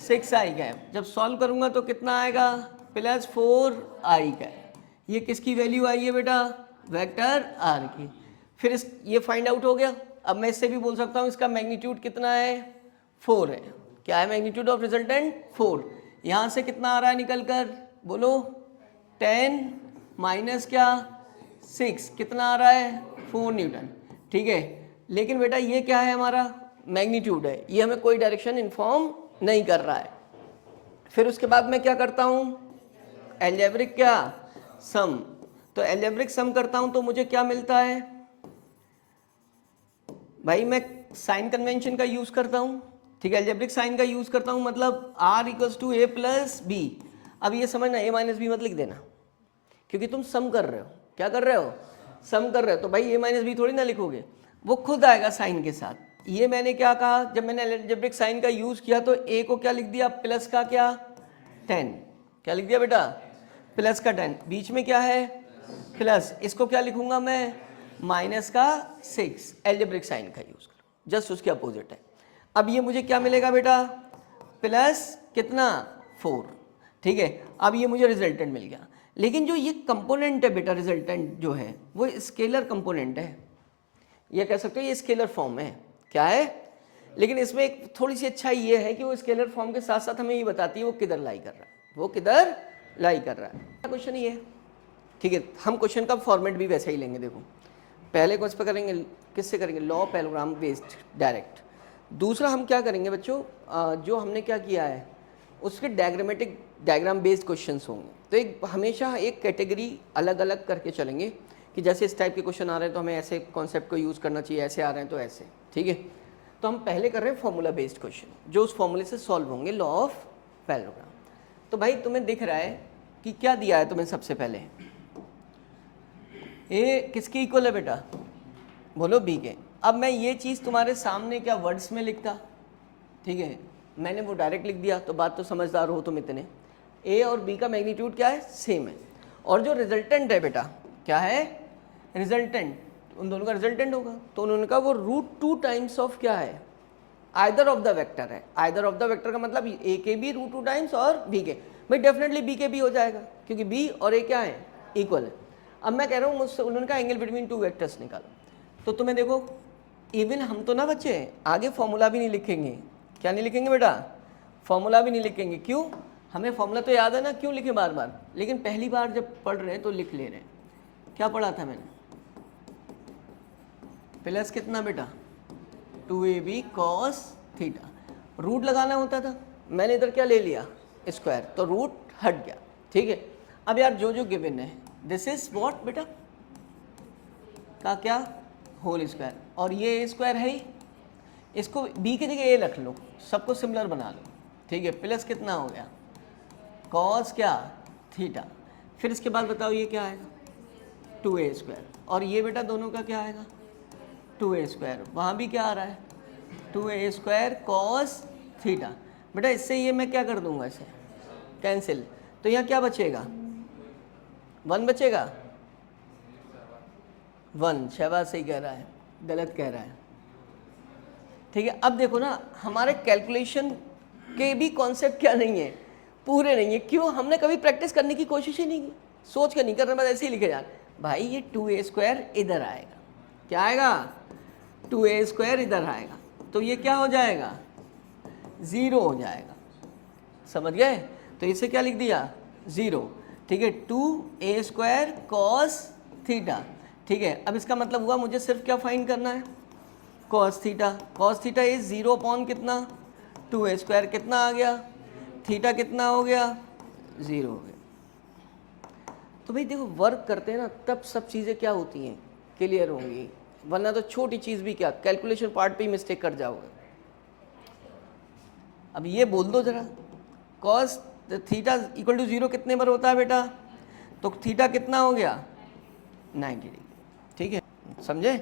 6 आई गैप। जब सॉल्व करूंगा तो कितना आएगा, +4 आई गैप। ये किसकी वैल्यू आई है बेटा, वेक्टर आर की। फिर इस ये फाइंड आउट हो गया। अब मैं इससे भी बोल सकता हूँ इसका मैग्नीट्यूड कितना है, 4 है। क्या है मैग्नीट्यूड ऑफ रिजल्टेंट, 4। यहाँ से कितना आ रहा है निकल कर, बोलो, 10 माइनस क्या, 6, कितना आ रहा है, 4 न्यूटन। ठीक है, लेकिन बेटा ये क्या है, हमारा मैग्नीट्यूड है, ये हमें कोई डायरेक्शन इन्फॉर्म नहीं कर रहा है। फिर उसके बाद मैं क्या करता हूँ, एल्जेब्रिक क्या, सम। तो एल्जेब्रिक सम करता हूँ तो मुझे क्या मिलता है भाई, मैं साइन कन्वेंशन का यूज करता हूँ। ठीक है, एल्जेब्रिक साइन का यूज करता हूँ, मतलब r = a + b। अब ये समझना, a - b मत लिख देना, क्योंकि तुम सम कर रहे हो, क्या कर रहे हो, सम कर रहे हो, तो भाई a - b थोड़ी ना लिखोगे, वो खुद आएगा साइन के साथ। ये मैंने क्या कहा, जब मैंने एल्जेब्रिक साइन का यूज किया तो a को क्या लिख दिया, प्लस का क्या, 10, क्या लिख दिया बेटा, प्लस का 10, बीच में क्या है प्लस, इसको क्या लिखूंगा मैं, माइनस का 6। एल्जेब्रिक साइन का यूज करो, जस्ट उसके अपोजिट है। अब ये मुझे क्या मिलेगा बेटा, प्लस कितना, 4। ठीक है, अब ये मुझे रिजल्टेंट मिल गया। लेकिन जो ये कंपोनेंट है बेटा, रिजल्टेंट जो है वो स्केलर कंपोनेंट है, ये कह सकते हो ये स्केलर फॉर्म है, क्या है। लेकिन इसमें एक थोड़ी सी अच्छाई ये है कि वो स्केलर फॉर्म के साथ साथ हमें ये बताती है वो किधर लाई कर रहा है, वो किधर लाई कर रहा है। क्वेश्चन ये है, ठीक है। हम क्वेश्चन का फॉर्मेट भी वैसे ही लेंगे। देखो, पहले को इस पर करेंगे, किससे करेंगे, लॉ पैराग्राम बेस्ड डायरेक्ट। दूसरा हम क्या करेंगे बच्चों, जो हमने क्या किया है उसके डायग्रामेटिक डायग्राम बेस्ड क्वेश्चंस होंगे। तो एक हमेशा एक कैटेगरी अलग अलग करके चलेंगे कि जैसे इस टाइप के क्वेश्चन आ रहे हैं तो हमें ऐसे कॉन्सेप्ट को यूज़ करना चाहिए, ऐसे आ रहे हैं तो ऐसे। ठीक है, तो हम पहले कर रहे हैं फॉर्मूला बेस्ड क्वेश्चन, जो उस फॉर्मूले से सॉल्व होंगे, लॉ ऑफ पैराग्राम। तो भाई तुम्हें दिख रहा है कि क्या दिया है तुम्हें, सबसे पहले ए किसके इक्वल है बेटा, बोलो बी के। अब मैं ये चीज़ तुम्हारे सामने क्या वर्ड्स में लिखता, ठीक है, मैंने वो डायरेक्ट लिख दिया, तो बात तो समझदार हो तुम इतने। ए और बी का मैग्नीट्यूड क्या है, सेम है, और जो रिजल्टेंट है बेटा क्या है, रिजल्टेंट, उन दोनों का रिजल्टेंट होगा। तो उन्होंने कहा वो √2 टाइम्स ऑफ क्या है, आइदर ऑफ द वेक्टर है। आइदर ऑफ द वेक्टर का मतलब ए के भी √2 टाइम्स और बी के, भाई डेफिनेटली बी के भी हो जाएगा, क्योंकि बी और ए क्या है, इक्वल है। अब मैं कह रहा हूँ मुझसे, उन्होंने कहा एंगल बिटवीन 2 वेक्टर्स निकालो। तो तुम्हें देखो, इवन हम तो ना बच्चे आगे फॉर्मूला भी नहीं लिखेंगे, क्या नहीं लिखेंगे बेटा, फॉर्मूला भी नहीं लिखेंगे। क्यों, हमें फॉर्मूला तो याद है ना, क्यों लिखे बार बार, लेकिन पहली बार जब पढ़ रहे हैं तो लिख ले रहे हैं। क्या पढ़ा था मैंने, प्लस कितना बेटा, 2ab cos थीटा, रूट लगाना होता था, मैंने इधर क्या ले लिया, स्क्वायर, तो रूट हट गया। ठीक है, अब यार जो जो गिवन है, दिस इज व्हाट बेटा का क्या, होल स्क्वायर, और ये स्क्वायर है ही, इसको बी की जगह ए रख लो, सबको सिमिलर बना लो। ठीक है, प्लस कितना हो गया, कॉस क्या, थीटा। फिर इसके बाद बताओ ये क्या आएगा, 2a², और ये बेटा दोनों का क्या आएगा, 2a², वहाँ भी क्या आ रहा है 2a² cos थीटा। बेटा इससे ये मैं क्या कर दूंगा, इसे कैंसिल, तो यहाँ क्या बचेगा 1 बचेगा, 1। शहबाज सही कह रहा है, गलत कह रहा है। ठीक है, अब देखो ना हमारे कैलकुलेशन के भी कॉन्सेप्ट क्या नहीं है, पूरे नहीं है। क्यों? हमने कभी प्रैक्टिस करने की कोशिश ही नहीं की, सोच कर नहीं करना, बस ऐसे ही लिखे जा भाई ये 2a² इधर आएगा, क्या आएगा 2a² इधर आएगा, तो ये क्या हो जाएगा 0 हो जाएगा, समझ गए? तो इसे क्या लिख दिया 0। ठीक है, 2a² cos थीटा। ठीक है, अब इसका मतलब हुआ मुझे सिर्फ क्या फाइंड करना है cos theta. cos theta is 0 upon कितना 2a², कितना आ गया थीटा, कितना हो गया 0 हो गया। तो भाई देखो वर्क करते हैं ना तब सब चीज़ें क्या होती हैं क्लियर होंगी, वरना तो छोटी चीज़ भी क्या कैलकुलेशन पार्ट पे ही मिस्टेक कर जाओगे। अब ये बोल दो जरा, cos थीटा इक्वल टू 0 कितने बार होता है बेटा, तो थीटा कितना हो गया 90 डिग्री। ठीक है, समझे?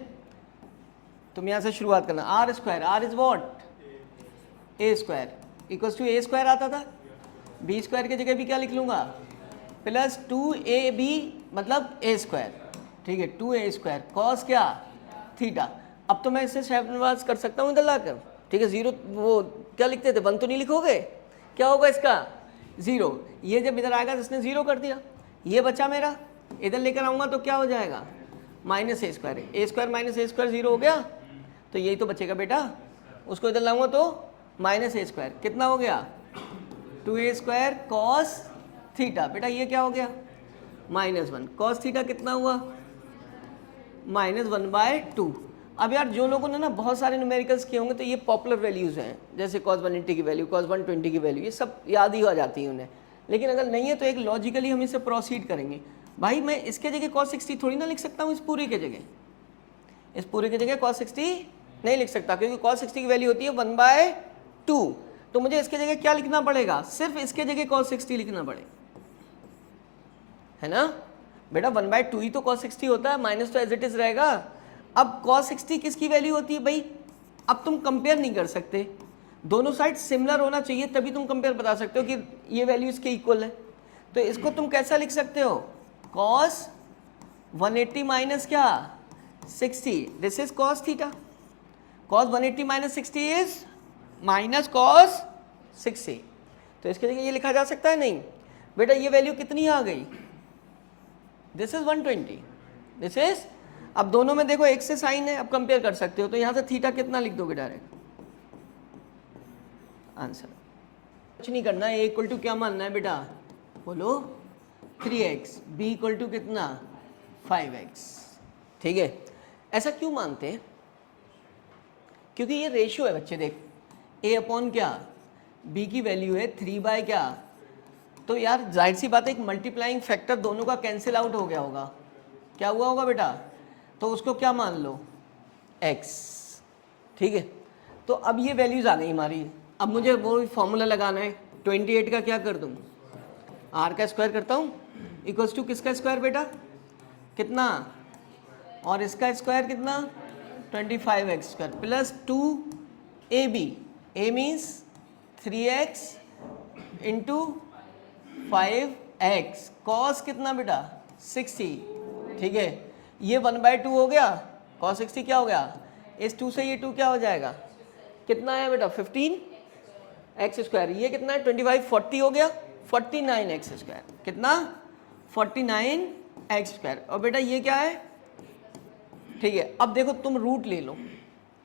तुम यहाँ से शुरुआत करना, r², r is what a² equals to a² आता था, b² की जगह भी क्या लिख लूँगा प्लस 2ab मतलब a²। ठीक है, 2a² cos क्या थीटा। अब तो मैं इससे शहबाज कर सकता हूँ इधर लाकर। ठीक है, 0 वो क्या लिखते थे 1 तो नहीं लिखोगे, क्या होगा इसका 0। ये जब इधर आएगा तो इसने 0 कर दिया, ये बचा मेरा, इधर लेकर आऊँगा तो क्या हो जाएगा -a², a² माइनस a² 0 हो गया, तो यही तो बचेगा बेटा। उसको इधर लाऊंगा तो -a², कितना हो गया 2a² cos थीटा। बेटा ये क्या हो गया -1 cos थीटा कितना हुआ -1/2। अब यार जो लोगों ने ना बहुत सारे न्यूमेरिकल्स किए होंगे तो ये पॉपुलर वैल्यूज़ हैं, जैसे cos 180 की वैल्यू, cos 120 की वैल्यू, ये सब याद ही हो जाती है उन्हें। लेकिन अगर नहीं है तो एक लॉजिकली हम इसे प्रोसीड करेंगे। भाई मैं इसके जगह cos 60 थोड़ी ना लिख सकता हूँ, इस पूरे के जगह, इस पूरे की जगह cos 60 नहीं लिख सकता, क्योंकि cos 60 की वैल्यू होती है 1/2। तो मुझे इसके जगह क्या लिखना पड़ेगा, सिर्फ इसके जगह cos 60 लिखना पड़ेगा, है ना बेटा। 1/2 ही तो cos 60 होता है, माइनस तो एज इट इज रहेगा। अब cos 60 किसकी वैल्यू होती है भाई, अब तुम कंपेयर नहीं कर सकते, दोनों साइड सिमिलर होना चाहिए तभी तुम कंपेयर बता सकते हो कि ये वैल्यू इसके इक्वल है। तो इसको तुम कैसा लिख सकते हो cos 180 माइनस क्या 60, this is cos theta. cos 180 minus 60 is minus cos 60। तो इसके लिए ये लिखा जा सकता है नहीं बेटा, ये वैल्यू कितनी आ गई, दिस इज 120, दिस इज, अब दोनों में देखो एक से साइन है, अब कंपेयर कर सकते हो। तो यहाँ से थीटा कितना लिख दोगे डायरेक्ट आंसर, कुछ नहीं करना। ए इक्वल टू क्या मानना है बेटा, बोलो 3x, बी इक्वल टू कितना 5x। ठीक है, ऐसा क्यों मानते हैं, क्योंकि ये रेशियो है बच्चे, देख a अपॉन क्या b की वैल्यू है 3 क्या, तो यार जाहिर सी बात है एक मल्टीप्लाइंग फैक्टर दोनों का कैंसिल आउट हो गया होगा, क्या हुआ होगा बेटा, तो उसको क्या मान लो x। ठीक है, तो अब ये वैल्यूज आ गई हमारी। अब मुझे वो फॉर्मूला लगाना है, 28 का क्या कर दूँ r का स्क्वायर करता हूँ इक्वल्स टू किसका स्क्वायर बेटा कितना, और इसका स्क्वायर कितना 25x² plus 2ab, a means 3x into 5x cos कितना बेटा 60। ठीक है, ये 1/2 हो गया, cos 60 क्या हो गया, इस 2 से ये 2 क्या हो जाएगा, कितना है बेटा 15x², ये कितना है 25, 40 हो गया 49x², कितना 49x²। और बेटा ये क्या है, ठीक है, अब देखो तुम रूट ले लो,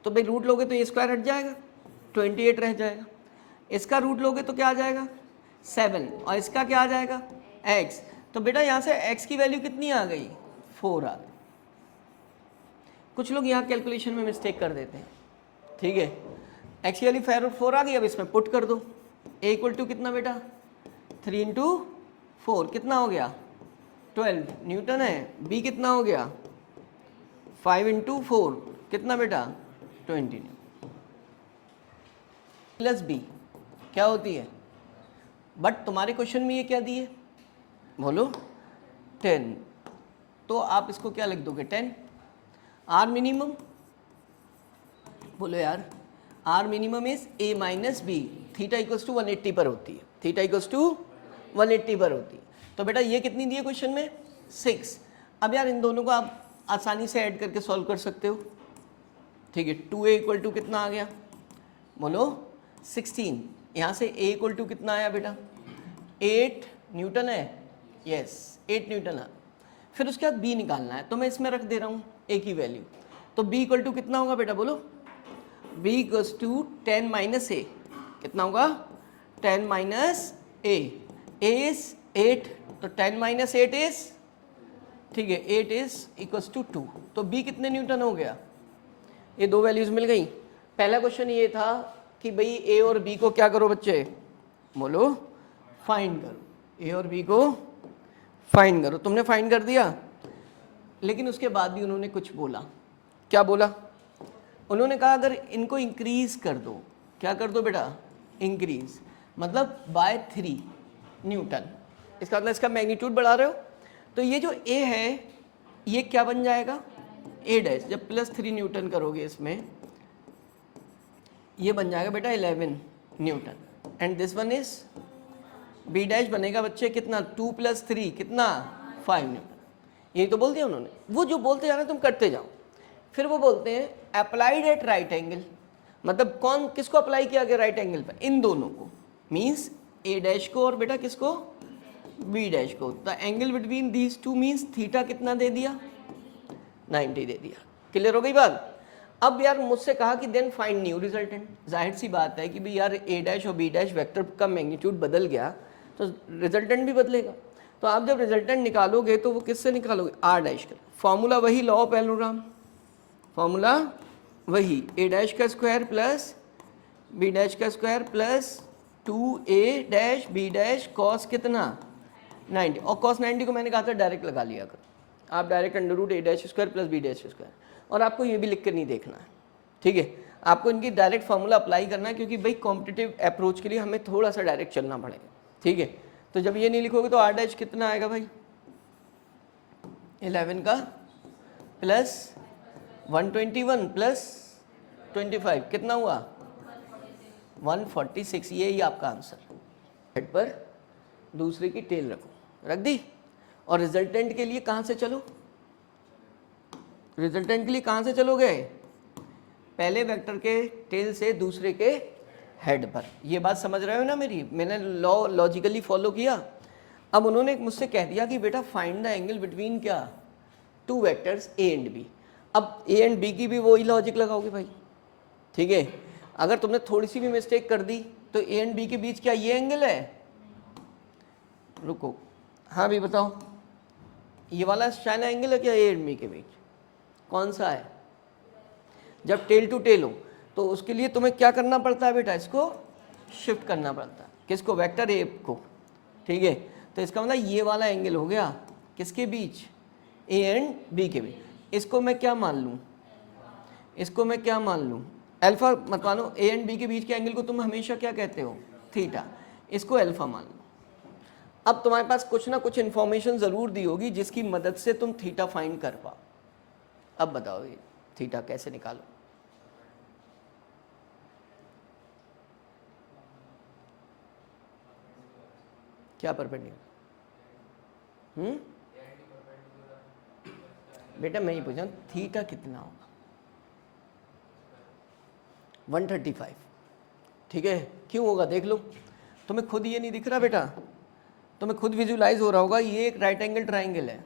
तो भाई रूट लोगे तो ये स्क्वायर हट जाएगा 28 रह जाएगा, इसका रूट लोगे तो क्या आ जाएगा 7, और इसका क्या आ जाएगा x। तो बेटा यहाँ से x की वैल्यू कितनी आ गई 4 आ गई। कुछ लोग यहाँ कैलकुलेशन में मिस्टेक कर देते हैं। ठीक है, x की वैल्यू 4 आ गई, अब इसमें पुट कर दो, a इक्वल टू कितना बेटा 3 इंटू 4 कितना हो गया 12 न्यूटन है, b कितना हो गया 5 इंटू 4 कितना बेटा 20 प्लस b क्या होती है, बट तुम्हारे क्वेश्चन में ये क्या दिए बोलो 10, तो आप इसको क्या लिख दोगे 10, r मिनिमम बोलो यार, R minimum is A minus B, theta equals to 180 पर होती है, थीटा इक्वल्स टू 180 पर होती है। तो बेटा ये कितनी दी है क्वेश्चन में, 6। अब यार इन दोनों को आप आसानी से ऐड करके सॉल्व कर सकते हो, ठीक है। 2a इक्वल टू कितना आ गया, बोलो 16। यहाँ से a इक्वल टू कितना आया बेटा, 8 न्यूटन है, यस 8 न्यूटन है। फिर उसके बाद b निकालना है, तो मैं इसमें रख दे रहा हूँ a की वैल्यू। तो b इक्वल टू कितना होगा बेटा, बोलो b equals to 10 minus a, कितना होगा 10 माइनस a, a इज 8, तो 10 माइनस 8 इज, ठीक है 8 इज इक्वल्स टू 2। तो b कितने न्यूटन हो गया, ये दो वैल्यूज मिल गई। पहला क्वेश्चन ये था कि भाई ए और बी को क्या करो बच्चे, बोलो फाइंड करो, ए और बी को फाइंड करो। तुमने फाइंड कर दिया, लेकिन उसके बाद भी उन्होंने कुछ बोला। क्या बोला, उन्होंने कहा अगर इनको इंक्रीज कर दो, क्या कर दो बेटा, इंक्रीज, मतलब बाय 3 न्यूटन, इसका मतलब इसका मैग्नीट्यूड बढ़ा रहे हो। तो ये जो ए है ये क्या बन जाएगा, ए डैश, जब +3 न्यूटन करोगे इसमें ये बन जाएगा बेटा 11 newton. And this one is B dash बनेगा बच्चे कितना, 2 + 3 कितना 5 न्यूटन। यही तो बोल दिया उन्होंने, वो जो बोलते जा रहे तुम करते जाओ। फिर वो बोलते हैं अप्लाइड एट राइट एंगल, मतलब कौन किसको अप्लाई किया गया राइट एंगल पर, इन दोनों को, मीन्स ए डैश को और बेटा किसको, बी डैश को। The angle between these two means theta कितना दे दिया, 90 दे दिया। क्लियर हो गई बात। अब यार मुझसे कहा कि देन फाइंड न्यू रिजल्टेंट। जाहिर सी बात है कि भाई यार ए डैश और बी डैश वेक्टर का मैग्नीट्यूड बदल गया तो रिजल्टेंट भी बदलेगा। तो आप जब रिजल्टेंट निकालोगे तो वो किससे निकालोगे, आर डैश का। फॉर्मूला वही, लॉ ऑफ एलोग्राम, फॉर्मूला वही, ए डैश का स्क्वायर प्लस बी डैश का square plus 2a dash B dash cos कितना 90, और कॉस 90 को मैंने कहा था डायरेक्ट लगा लिया करो आप, direct √a dash square plus B dash square. और आपको ये भी लिख कर नहीं देखना है, ठीक है, आपको इनकी डायरेक्ट फार्मूला अप्लाई करना है, क्योंकि भाई कॉम्पिटिटिव अप्रोच के लिए हमें थोड़ा सा डायरेक्ट चलना पड़ेगा, ठीक है। तो जब ये नहीं लिखोगे तो आर डैश कितना आएगा भाई, 11 का प्लस 121 प्लस 25 कितना हुआ 146, ये ही आपका आंसर। हेड पर दूसरे की टेल रखो, रख दी। और रिजल्टेंट के लिए कहाँ से चलो, रिजल्टेंट के लिए कहाँ से चलोगे, पहले वेक्टर के टेल से दूसरे के हेड पर। ये बात समझ रहे हो ना मेरी, मैंने लॉ लॉजिकली फॉलो किया। अब उन्होंने मुझसे कह दिया कि बेटा फाइंड द एंगल बिटवीन क्या, 2 वेक्टर्स ए एंड बी। अब ए एंड बी की भी वही लॉजिक लगाओगे भाई, ठीक है। अगर तुमने थोड़ी सी भी मिस्टेक कर दी तो ए एंड बी के बीच क्या ये एंगल है, रुको, हाँ भी बताओ, ये वाला चाइना एंगल है क्या ए एंड बी के बीच, कौन सा है। जब टेल टू टेल हो तो उसके लिए तुम्हें क्या करना पड़ता है बेटा, इसको शिफ्ट करना पड़ता है, किसको, वेक्टर ए को, ठीक है। तो इसका मतलब ये वाला एंगल हो गया किसके बीच, ए एंड बी के बीच। इसको मैं क्या मान लूँ, इसको मैं क्या मान लूँ, अल्फा मत मानो, ए एंड बी के बीच के एंगल को तुम हमेशा क्या कहते हो, थीटा, इसको अल्फा मान लो। अब तुम्हारे पास कुछ ना कुछ इन्फॉर्मेशन ज़रूर दी होगी जिसकी मदद से तुम थीटा फाइंड कर पाओ। अब बताओ ये थीटा कैसे निकालो, क्या परपेंडिकुलर, बेटा मैं ही पूछा थीटा कितना होगा, 135, ठीक है। क्यों होगा देख लो, तुम्हें खुद ये नहीं दिख रहा बेटा, तुम्हें खुद विजुलाइज हो रहा होगा, ये एक राइट एंगल ट्राइंगल है,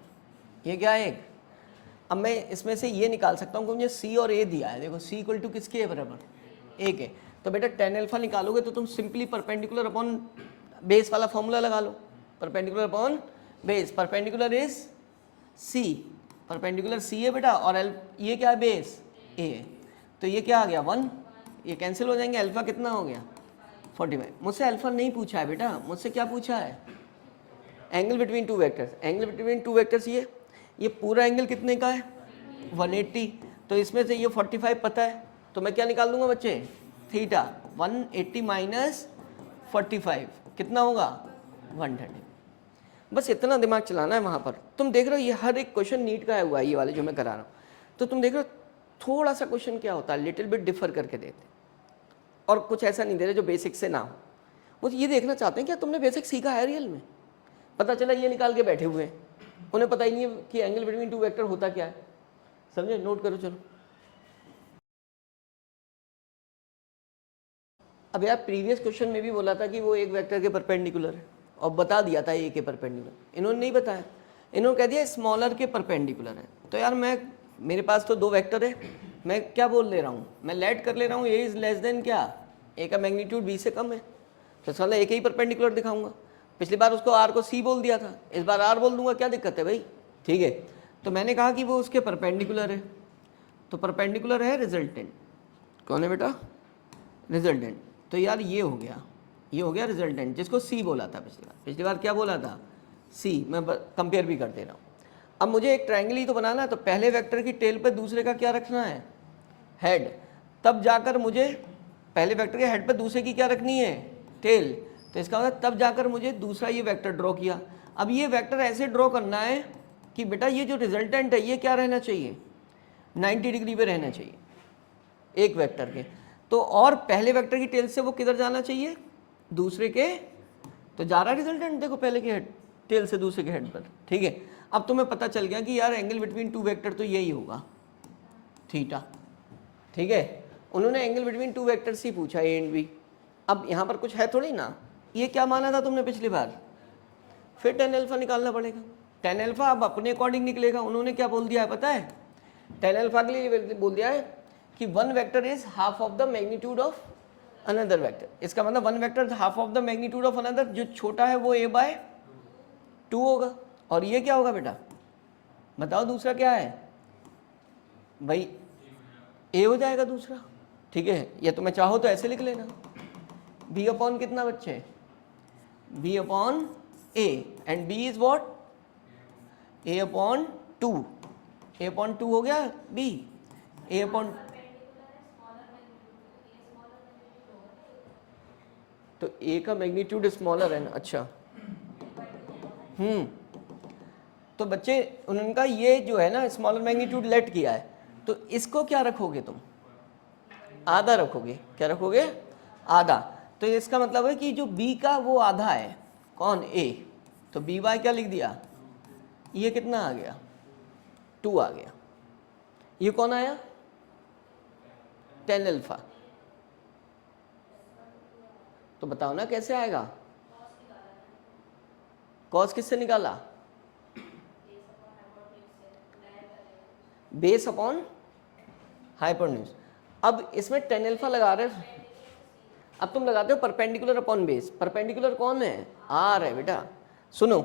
ये क्या है एक। अब मैं इसमें से ये निकाल सकता हूँ कि मुझे सी और ए दिया है, देखो सी इक्वल टू किसके है बराबर, एक है। तो बेटा tan अल्फा निकालोगे तो तुम सिंपली परपेंडिकुलर अपॉन बेस वाला फॉर्मूला लगा लो, perpendicular upon base, perpendicular is C, perpendicular C है बेटा, और ये क्या है बेस ए है, तो ये क्या आ गया 1, ये कैंसिल हो जाएंगे, अल्फा कितना हो गया 45। मुझसे अल्फा नहीं पूछा है बेटा, मुझसे क्या पूछा है, angle between 2 vectors, angle between 2 vectors ये पूरा एंगल कितने का है 180, तो इसमें से ये 45 पता है, तो मैं क्या निकाल दूंगा बच्चे, थीटा 180 माइनस 45 कितना होगा 130। बस इतना दिमाग चलाना है वहाँ पर। तुम देख रहे हो ये हर एक क्वेश्चन नीट का है हुआ है, ये वाले जो मैं करा रहा हूँ, तो तुम देख रहे हो थोड़ा सा क्वेश्चन क्या होता है, लिटिल बिट डिफर करके देते, और कुछ ऐसा नहीं दे रहे जो बेसिक से ना हो। वो ये देखना चाहते हैं क्या तुमने बेसिक सीखा है रियल में। पता चला ये निकाल के बैठे हुए हैं, उन्हें पता ही नहीं है कि एंगल बिटवीन टू वेक्टर होता क्या है। समझे, नोट करो। चलो अब यार प्रीवियस क्वेश्चन में भी बोला था कि वो एक वेक्टर के परपेंडिकुलर है, और बता दिया था ए के परपेंडिकुलर। इन्होंने नहीं बताया, इन्होंने कह दिया स्मॉलर के परपेंडिकुलर है। तो यार मेरे पास तो दो वेक्टर है, मैं क्या बोल ले रहा हूँ, मैं लेट कर ले रहा हूँ ए इज लेस देन क्या, ए का मैग्नीट्यूड बी से कम है, तो साला एक ही परपेंडिकुलर दिखाऊंगा। पिछली बार उसको आर को सी बोल दिया था, इस बार आर बोल दूंगा, क्या दिक्कत है भाई। ठीक है, तो मैंने कहा कि वो उसके परपेंडिकुलर है, तो परपेंडिकुलर है रिजल्टेंट। कौन है बेटा, रिजल्टेंट। तो यार ये हो गया रिजल्टेंट, जिसको सी बोला था पिछली बार क्या बोला था, सी। मैं कंपेयर भी कर दे रहा हूँ। अब मुझे एक ट्रायंगल ही तो बनाना है, तो पहले वेक्टर की टेल पे दूसरे का क्या रखना है, हेड। तब जाकर मुझे पहले वेक्टर के हेड पे दूसरे की क्या रखनी है, टेल। तो इसका मतलब तब जाकर मुझे दूसरा ये वेक्टर ड्रॉ किया। अब ये वेक्टर ऐसे ड्रॉ करना है कि बेटा ये जो रिजल्टेंट है ये क्या रहना चाहिए, 90 डिग्री पे रहना चाहिए एक वेक्टर के। तो और पहले वेक्टर की टेल से वो किधर जाना चाहिए, दूसरे के। तो जा रहा रिजल्टेंट देखो पहले के हेड टेल से दूसरे के हेड पर। ठीक है, अब तुम्हें पता चल गया कि यार एंगल बिटवीन टू वेक्टर तो यही होगा, थीटा। ठीक है, उन्होंने एंगल बिटवीन टू वेक्टर्स ही पूछा, ए एंड बी। अब यहाँ पर कुछ है थोड़ी ना, ये क्या माना था तुमने पिछली बार, फिर टेन अल्फा निकालना पड़ेगा। टेन अल्फा अब अपने अकॉर्डिंग निकलेगा। उन्होंने क्या बोल दिया है पता है, टेन अल्फा के लिए बोल दिया है कि one vector is half of the magnitude of another vector. इसका मतलब one vector half of the magnitude of another, जो छोटा है वो a बाय 2 होगा। और ये क्या होगा बेटा, बताओ दूसरा क्या है भाई, a हो जाएगा दूसरा। ठीक है, या तो मैं चाहो तो ऐसे लिख लेना, b अपॉन कितना बच्चे, b upon a, and b is what, a upon 2। a upon 2 हो गया b, a अपॉन, तो a का मैग्नीट्यूड स्मॉलर है ना। अच्छा, तो बच्चे उन्होंने कहा ये जो है ना स्मॉलर मैग्नीट्यूड लेट किया है, तो इसको क्या रखोगे तुम, आधा रखोगे। क्या रखोगे, आधा। तो इसका मतलब है कि जो b का वो आधा है, कौन, a। तो b बाय क्या लिख दिया, ये कितना आ गया, 2 आ गया। ये कौन आया, टेन अल्फा। तो बताओ ना कैसे आएगा, कॉस किससे निकाला, बेस अपॉन हाइपोटेन्यूज। अब इसमें टेन अल्फा लगा रहे हो, अब तुम लगाते हो परपेंडिकुलर अपॉन बेस। परपेंडिकुलर कौन है, आर है बेटा। सुनो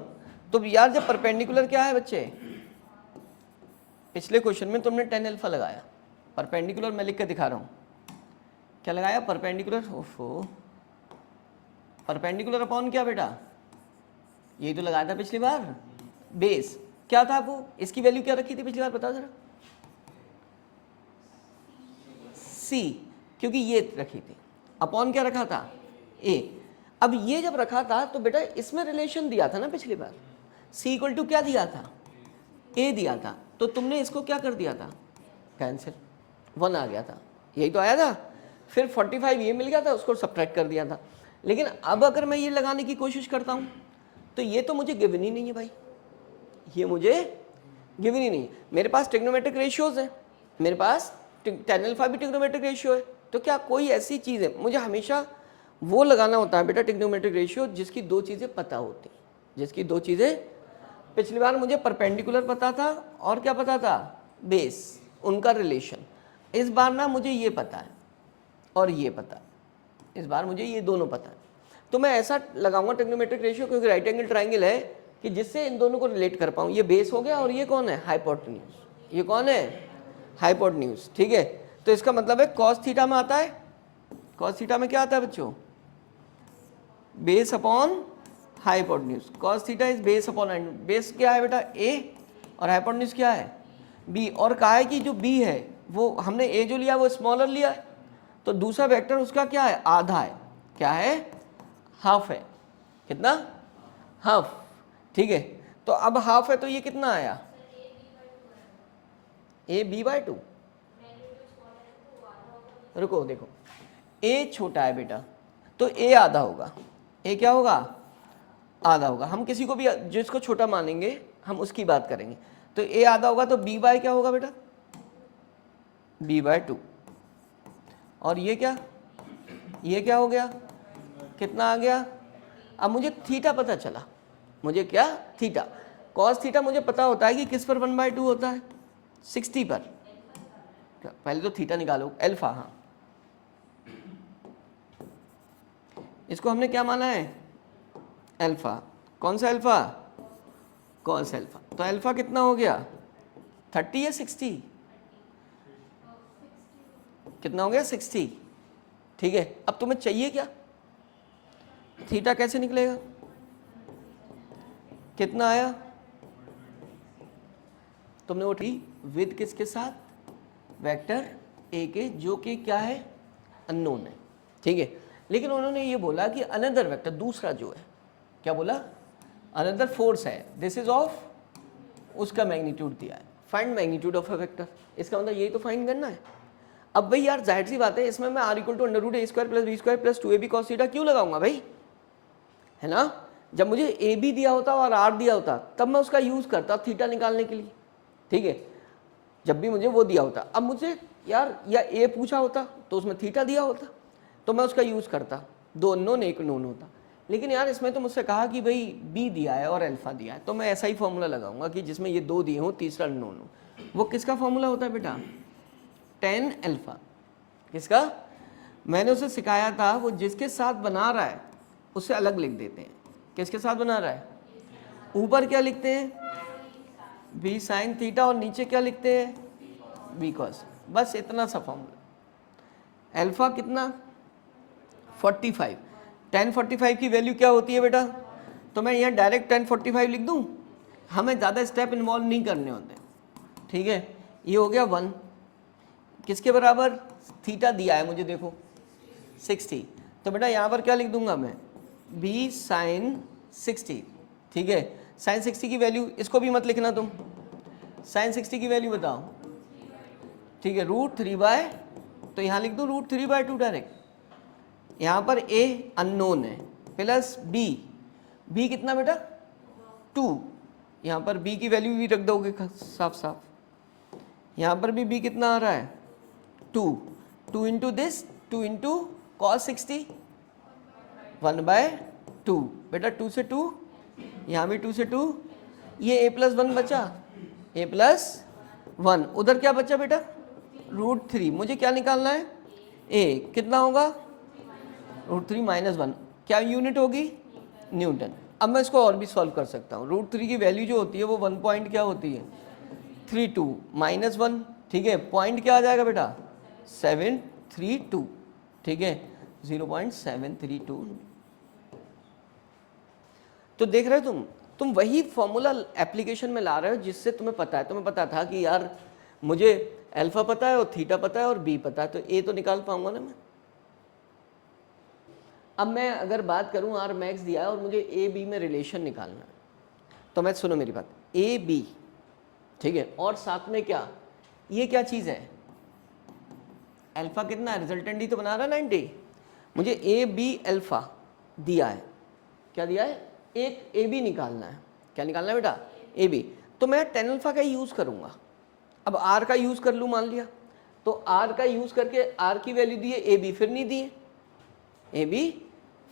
तो यार, जब परपेंडिकुलर क्या है बच्चे, पिछले क्वेश्चन में तुमने टेन अल्फा लगाया, परपेंडिकुलर मैं लिख के दिखा रहा हूँ, क्या लगाया, परपेंडिकुलर, ओफो, परपेंडिकुलर अपॉन क्या बेटा, यही तो लगाया था पिछली बार, बेस। क्या था वो, इसकी वैल्यू क्या रखी थी पिछली बार, बता जरा, सी, क्योंकि ये रखी थी, अपॉन क्या रखा था, ए। अब ये जब रखा था तो बेटा इसमें रिलेशन दिया था ना पिछली बार, सी इक्वल टू क्या दिया था, ए दिया था। तो तुमने इसको क्या कर दिया था, कैंसिल, 1 आ गया था, यही तो आया था। फिर 45 ये मिल गया था, उसको सब्ट्रैक्ट कर दिया था। लेकिन अब अगर मैं ये लगाने की कोशिश करता हूँ तो ये तो मुझे गिवन ही नहीं है भाई, ये मुझे गिवन ही नहीं है। मेरे पास ट्रिग्नोमेट्रिक रेशियोज है, मेरे पास टेन अल्फा भी ट्रिग्नोमेट्रिक रेशियो है। तो क्या कोई ऐसी चीज़ है, मुझे हमेशा वो लगाना होता है बेटा ट्रिग्नोमेट्रिक रेशियो जिसकी दो चीज़ें पता होती, जिसकी दो चीज़ें। पिछली बार मुझे परपेंडिकुलर पता था और क्या पता था, बेस, उनका रिलेशन। इस बार ना मुझे ये पता है और ये पता है, इस बार मुझे ये दोनों पता है। तो मैं ऐसा लगाऊंगा ट्रिग्नोमेट्रिक रेशियो, क्योंकि राइट एंगल ट्राइंगल है, कि जिससे इन दोनों को रिलेट कर पाऊँ। ये बेस हो गया और ये कौन है, हाइपोटेन्यूज। ये कौन है, हाइपोटेन्यूज। ठीक है, तो इसका मतलब है कॉस थीटा में आता है, कॉस थीटा में क्या आता है बच्चों, base upon hypotenuse. Cos theta is base upon, base क्या है बेटा, ए, और हाइपोटेन्यूज क्या है, बी। और कहा है कि जो बी है वो हमने ए जो लिया वो स्मॉलर लिया है, तो दूसरा वेक्टर उसका क्या है, आधा है। क्या है, हाफ है। कितना, हाफ। ठीक है, तो अब हाफ है तो ये कितना आया, ए बी बाय 2। रुको देखो, a छोटा है बेटा, तो a आधा होगा, a क्या होगा, आधा होगा। हम किसी को भी जिसको छोटा मानेंगे हम उसकी बात करेंगे, तो a आधा होगा, तो b बाय क्या होगा बेटा, b बाय 2। और ये क्या हो गया, कितना आ गया। अब मुझे थीटा पता चला, मुझे क्या, थीटा, कॉस थीटा मुझे पता होता है कि किस पर 1/2 होता है, 60 पर। पहले तो थीटा निकालो, अल्फा, हाँ इसको हमने क्या माना है, अल्फा। कौन सा अल्फा, कॉस अल्फा। तो अल्फा कितना हो गया, 30 या 60, कितना हो गया, 60। ठीक है, अब तुम्हें चाहिए क्या, थीटा कैसे निकलेगा, कितना आया, तुमने वो टी विद किसके साथ, वेक्टर ए के, जो कि क्या है, अननोन है। ठीक है, लेकिन उन्होंने ये बोला कि अनदर वेक्टर, दूसरा जो है, क्या बोला, अनदर फोर्स है, दिस इज ऑफ, उसका मैग्नीट्यूड दिया है, find magnitude of a vector. इसका मतलब यही तो फाइंड करना है। अब भाई यार जाहिर सी बात है, इसमें मैं r equal to under root A square plus B square plus 2ab cos theta क्यों लगाऊंगा भाई, है ना। जब मुझे ए बी दिया होता और आर दिया होता तब मैं उसका यूज करता थीटा निकालने के लिए। ठीक है, जब भी मुझे वो दिया होता, अब मुझे यार या ए पूछा होता तो उसमें थीटा दिया होता तो मैं उसका यूज करता, दो अननोन एक नोन होता। लेकिन यार इसमें तो मुझसे कहा कि भाई बी दिया है और अल्फा दिया है, तो मैं ऐसा ही फॉर्मूला लगाऊंगा कि जिसमें ये दो दिए हों, तीसरा अननोन हो। वो किसका फॉर्मूला होता है बेटा, tan अल्फा। किसका, मैंने उसे सिखाया था, वो जिसके साथ बना रहा है उससे अलग लिख देते हैं। किसके साथ बना रहा है, ऊपर क्या लिखते हैं, बी साइन थीटा, और नीचे क्या लिखते हैं, बी कॉस। बस इतना सा फॉर्मूला। अल्फा कितना, 45, tan 45 की वैल्यू क्या होती है बेटा, तो मैं यहाँ डायरेक्ट tan 45 लिख दूँ, हमें ज़्यादा स्टेप इन्वॉल्व नहीं करने होते। ठीक है, ये हो गया 1, किसके बराबर, थीटा दिया है मुझे देखो 60, तो बेटा यहाँ पर क्या लिख दूंगा मैं, b साइन 60। ठीक है, साइन 60 की वैल्यू, इसको भी मत लिखना तुम, साइन 60 की वैल्यू बताओ। ठीक है, √3/, तो यहाँ लिख दूँ √3/2 डायरेक्ट। यहाँ पर a अननोन है प्लस b कितना बेटा, 2, यहाँ पर b की वैल्यू भी रख दोगे साफ साफ, यहाँ पर भी b कितना आ रहा है, 2 इंटू दिस, 2 इंटू कॉस 60, 1/2 बेटा, 2 से 2, यहाँ भी 2 से 2, ये a+1 बचा, a+1, उधर क्या बचा बेटा, √3। मुझे क्या निकालना है, a कितना होगा, √3 - 1, क्या यूनिट होगी, न्यूटन। अब मैं इसको और भी सॉल्व कर सकता हूँ। √3 की वैल्यू जो होती है वो 1 पॉइंट क्या होती है, 32 - 1। ठीक है, पॉइंट क्या आ जाएगा बेटा, 732। ठीक है, 0.732। तो देख रहे हो तुम वही फॉर्मूला एप्लीकेशन में ला रहे हो जिससे तुम्हें पता था कि यार मुझे अल्फा पता है और थीटा पता है और बी पता है, तो ए तो निकाल पाऊंगा ना मैं। अब मैं अगर बात करूं, आर मैक्स दिया है और मुझे ए बी में रिलेशन निकालना है, तो मैं सुनो मेरी बात, ए बी, ठीक है, और साथ में क्या, ये क्या चीज़ है, अल्फा कितना है, रिजल्टेंट ही तो बना रहा है 90। मुझे ए बी अल्फा दिया है, क्या दिया है, एक ए बी निकालना है। क्या निकालना है बेटा, ए बी। तो मैं tan अल्फा का यूज़ करूँगा। अब आर का यूज़ कर लूँ मान लिया, तो आर का यूज़ करके आर की वैल्यू दिए, ए बी फिर नहीं दिए, ए बी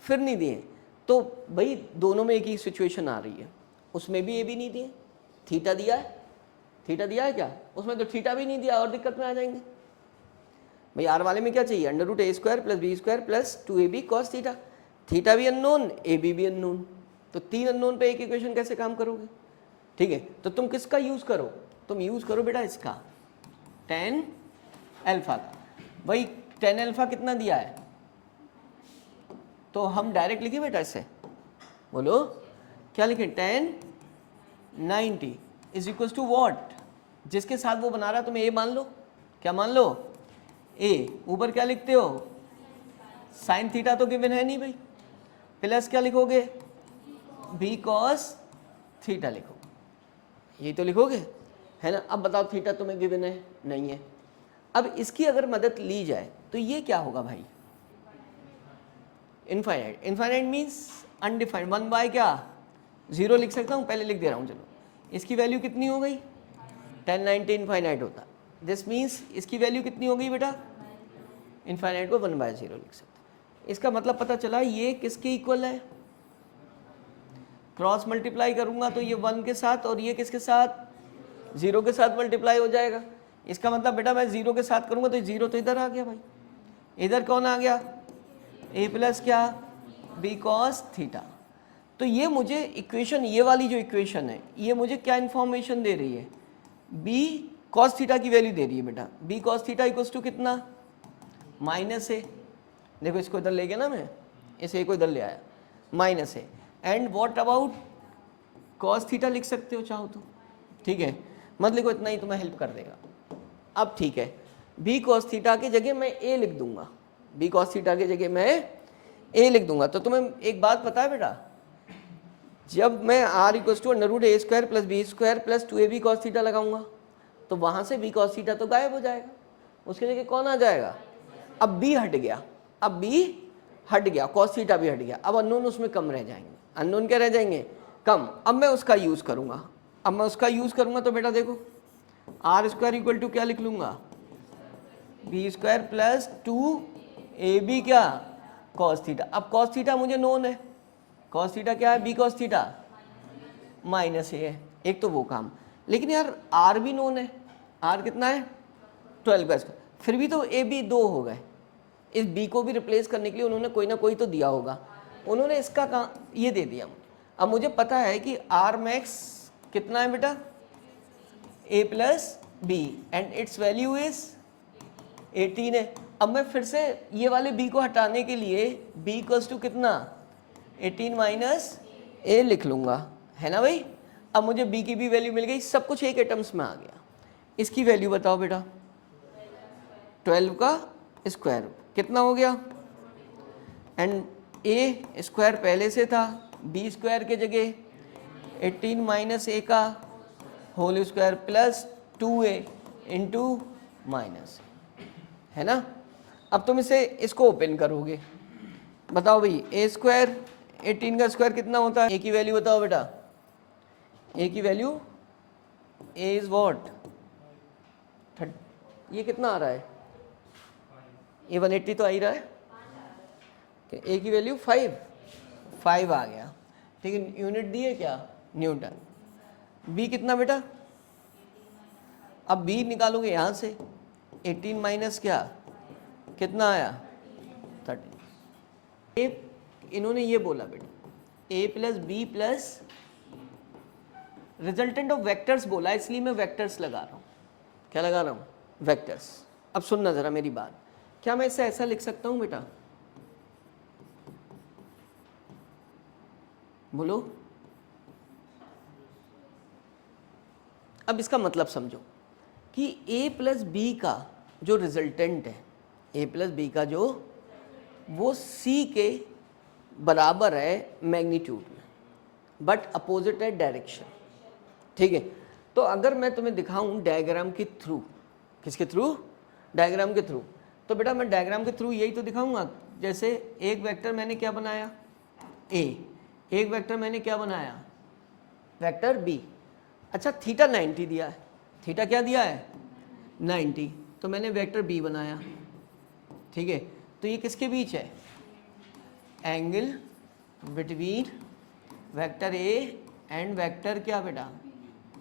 फिर नहीं दिए, तो भाई दोनों में एक ही सिचुएशन आ रही है। उसमें भी ए बी नहीं दिए, थीटा दिया है, थीटा दिया है क्या, उसमें तो थीटा भी नहीं दिया, और दिक्कत में आ जाएंगे। भाई आर वाले में क्या चाहिए, √a² + b² + 2ab cos theta, theta भी अननोन, ए बी भी अननोन, तो 3 अननोन पे एक इक्वेशन कैसे काम करोगे। ठीक है, तो तुम किसका यूज़ करो, तुम यूज़ करो बेटा इसका, tan अल्फा का। भाई tan अल्फा कितना दिया है, तो हम डायरेक्ट लिखे बेटा इससे, बोलो क्या लिखे, tan 90 = व्हाट, जिसके साथ वो बना रहा है तुम ए मान लो, क्या मान लो, ए, ऊपर क्या लिखते हो, साइन थीटा तो गिवन है नहीं भाई, प्लस क्या लिखोगे, बी कॉस थीटा लिखो, यही तो लिखोगे, है ना। अब बताओ थीटा तुम्हें गिवन है, नहीं है। अब इसकी अगर मदद ली जाए तो ये क्या होगा भाई, infinite. Infinite means undefined, 1 by क्या 0 लिख सकता हूँ, पहले लिख दे रहा हूँ। चलो इसकी वैल्यू कितनी हो गई 10, 90 इनफाइनाइट होता, दिस मीन्स इसकी वैल्यू कितनी हो गई बेटा, इनफाइनाइट को 1 बाय 0 लिख सकते हैं। इसका मतलब पता चला ये किसके इक्वल है, क्रॉस मल्टीप्लाई करूंगा तो ये 1 के साथ और ये किसके साथ 0 के साथ मल्टीप्लाई हो जाएगा। इसका मतलब बेटा मैं 0 के साथ करूंगा तो 0 तो इधर आ गया भाई, इधर कौन आ गया a प्लस क्या b कॉस थीटा। तो ये मुझे इक्वेशन, ये वाली जो इक्वेशन है ये मुझे क्या इन्फॉर्मेशन दे रही है, b कॉस थीटा की वैल्यू दे रही है बेटा। b cos theta equals to कितना माइनस ए, देखो इसको इधर ले गया ना मैं, इस ए को इधर ले आया, minus A. And what about cos theta लिख सकते हो चाहो तो, ठीक है, मत लिखो इतना ही तुम्हें हेल्प कर देगा। अब ठीक है, b कॉस थीटा की जगह मैं a लिख दूंगा, b कॉस थीटा की जगह मैं a लिख दूंगा। तो तुम्हें एक बात पता है बेटा, जब मैं r equals to under root A square plus B square plus 2ab cos theta लगाऊंगा तो वहां से b कॉस थीटा तो गायब हो जाएगा, उसके जगह कौन आ जाएगा, अब b हट गया, अब b हट गया, कॉस थीटा भी हट गया, अब अननोन उसमें कम रह जाएंगे, अननोन क्या रह जाएंगे कम। अब मैं उसका यूज करूंगा, अब मैं उसका यूज करूंगा तो बेटा देखो आर स्क्वायर इक्वल टू क्या लिख लूंगा, बी स्क्वायर प्लस 2ab क्या कॉस थीटा। अब कॉस थीटा मुझे नोन है, कॉस थीटा क्या है, बी कॉस थीटा माइनस ए है, एक तो वो काम। लेकिन यार आर भी नोन है, आर कितना है 12 का स्क्वायर, फिर भी तो ए बी 2 हो गए, इस बी को भी रिप्लेस करने के लिए उन्होंने कोई ना कोई तो दिया होगा, उन्होंने इसका काम ये दे दिया। अब मुझे पता है कि आर मैक्स कितना है बेटा A plus B and it's value is 18 है। अब मैं फिर से ये वाले b को हटाने के लिए b इक्वल्स टू कितना 18 माइनस ए लिख लूंगा, है ना भाई। अब मुझे b की भी वैल्यू मिल गई, सब कुछ एक एटम्स में आ गया। इसकी वैल्यू बताओ बेटा, 12 का स्क्वायर कितना हो गया, एंड ए स्क्वायर पहले से था, बी स्क्वायर के जगह 18 माइनस ए का whole square plus 2a into minus, है ना। अब तुम इसे इसको ओपन करोगे, बताओ भाई ए स्क्वायर 18 का स्क्वायर कितना होता है, ए की वैल्यू बताओ बेटा, ए की वैल्यू ए इज वॉट, ये कितना आ रहा है, ए 180 तो आ ही रहा है, ए की वैल्यू 5 आ गया, ठीक है। यूनिट दी है क्या न्यूटन। बी कितना बेटा, अब बी निकालोगे यहाँ से 18 माइनस क्या कितना आया 30। ए इन्होंने ये बोला बेटा A plus B plus resultant of vectors बोला, इसलिए मैं वेक्टर्स लगा रहा हूँ। क्या लगा रहा हूँ, वेक्टर्स। अब सुनना जरा मेरी बात, क्या मैं इसे ऐसा लिख सकता हूँ बेटा, बोलो। अब इसका मतलब समझो कि a प्लस बी का जो रिजल्टेंट है, a प्लस बी का जो वो c के बराबर है मैग्नीट्यूड में, बट अपोजिट है डायरेक्शन, ठीक है। तो अगर मैं तुम्हें दिखाऊं डायग्राम के थ्रू, किसके थ्रू, डायग्राम के थ्रू, तो बेटा मैं डायग्राम के थ्रू यही तो दिखाऊंगा। जैसे एक वेक्टर मैंने क्या बनाया a, एक वेक्टर मैंने क्या बनाया वेक्टर b। अच्छा थीटा 90 दिया है, थीटा क्या दिया है 90, तो मैंने वेक्टर b बनाया, ठीक है। तो ये किसके बीच है, angle between vector a and vector क्या बेटा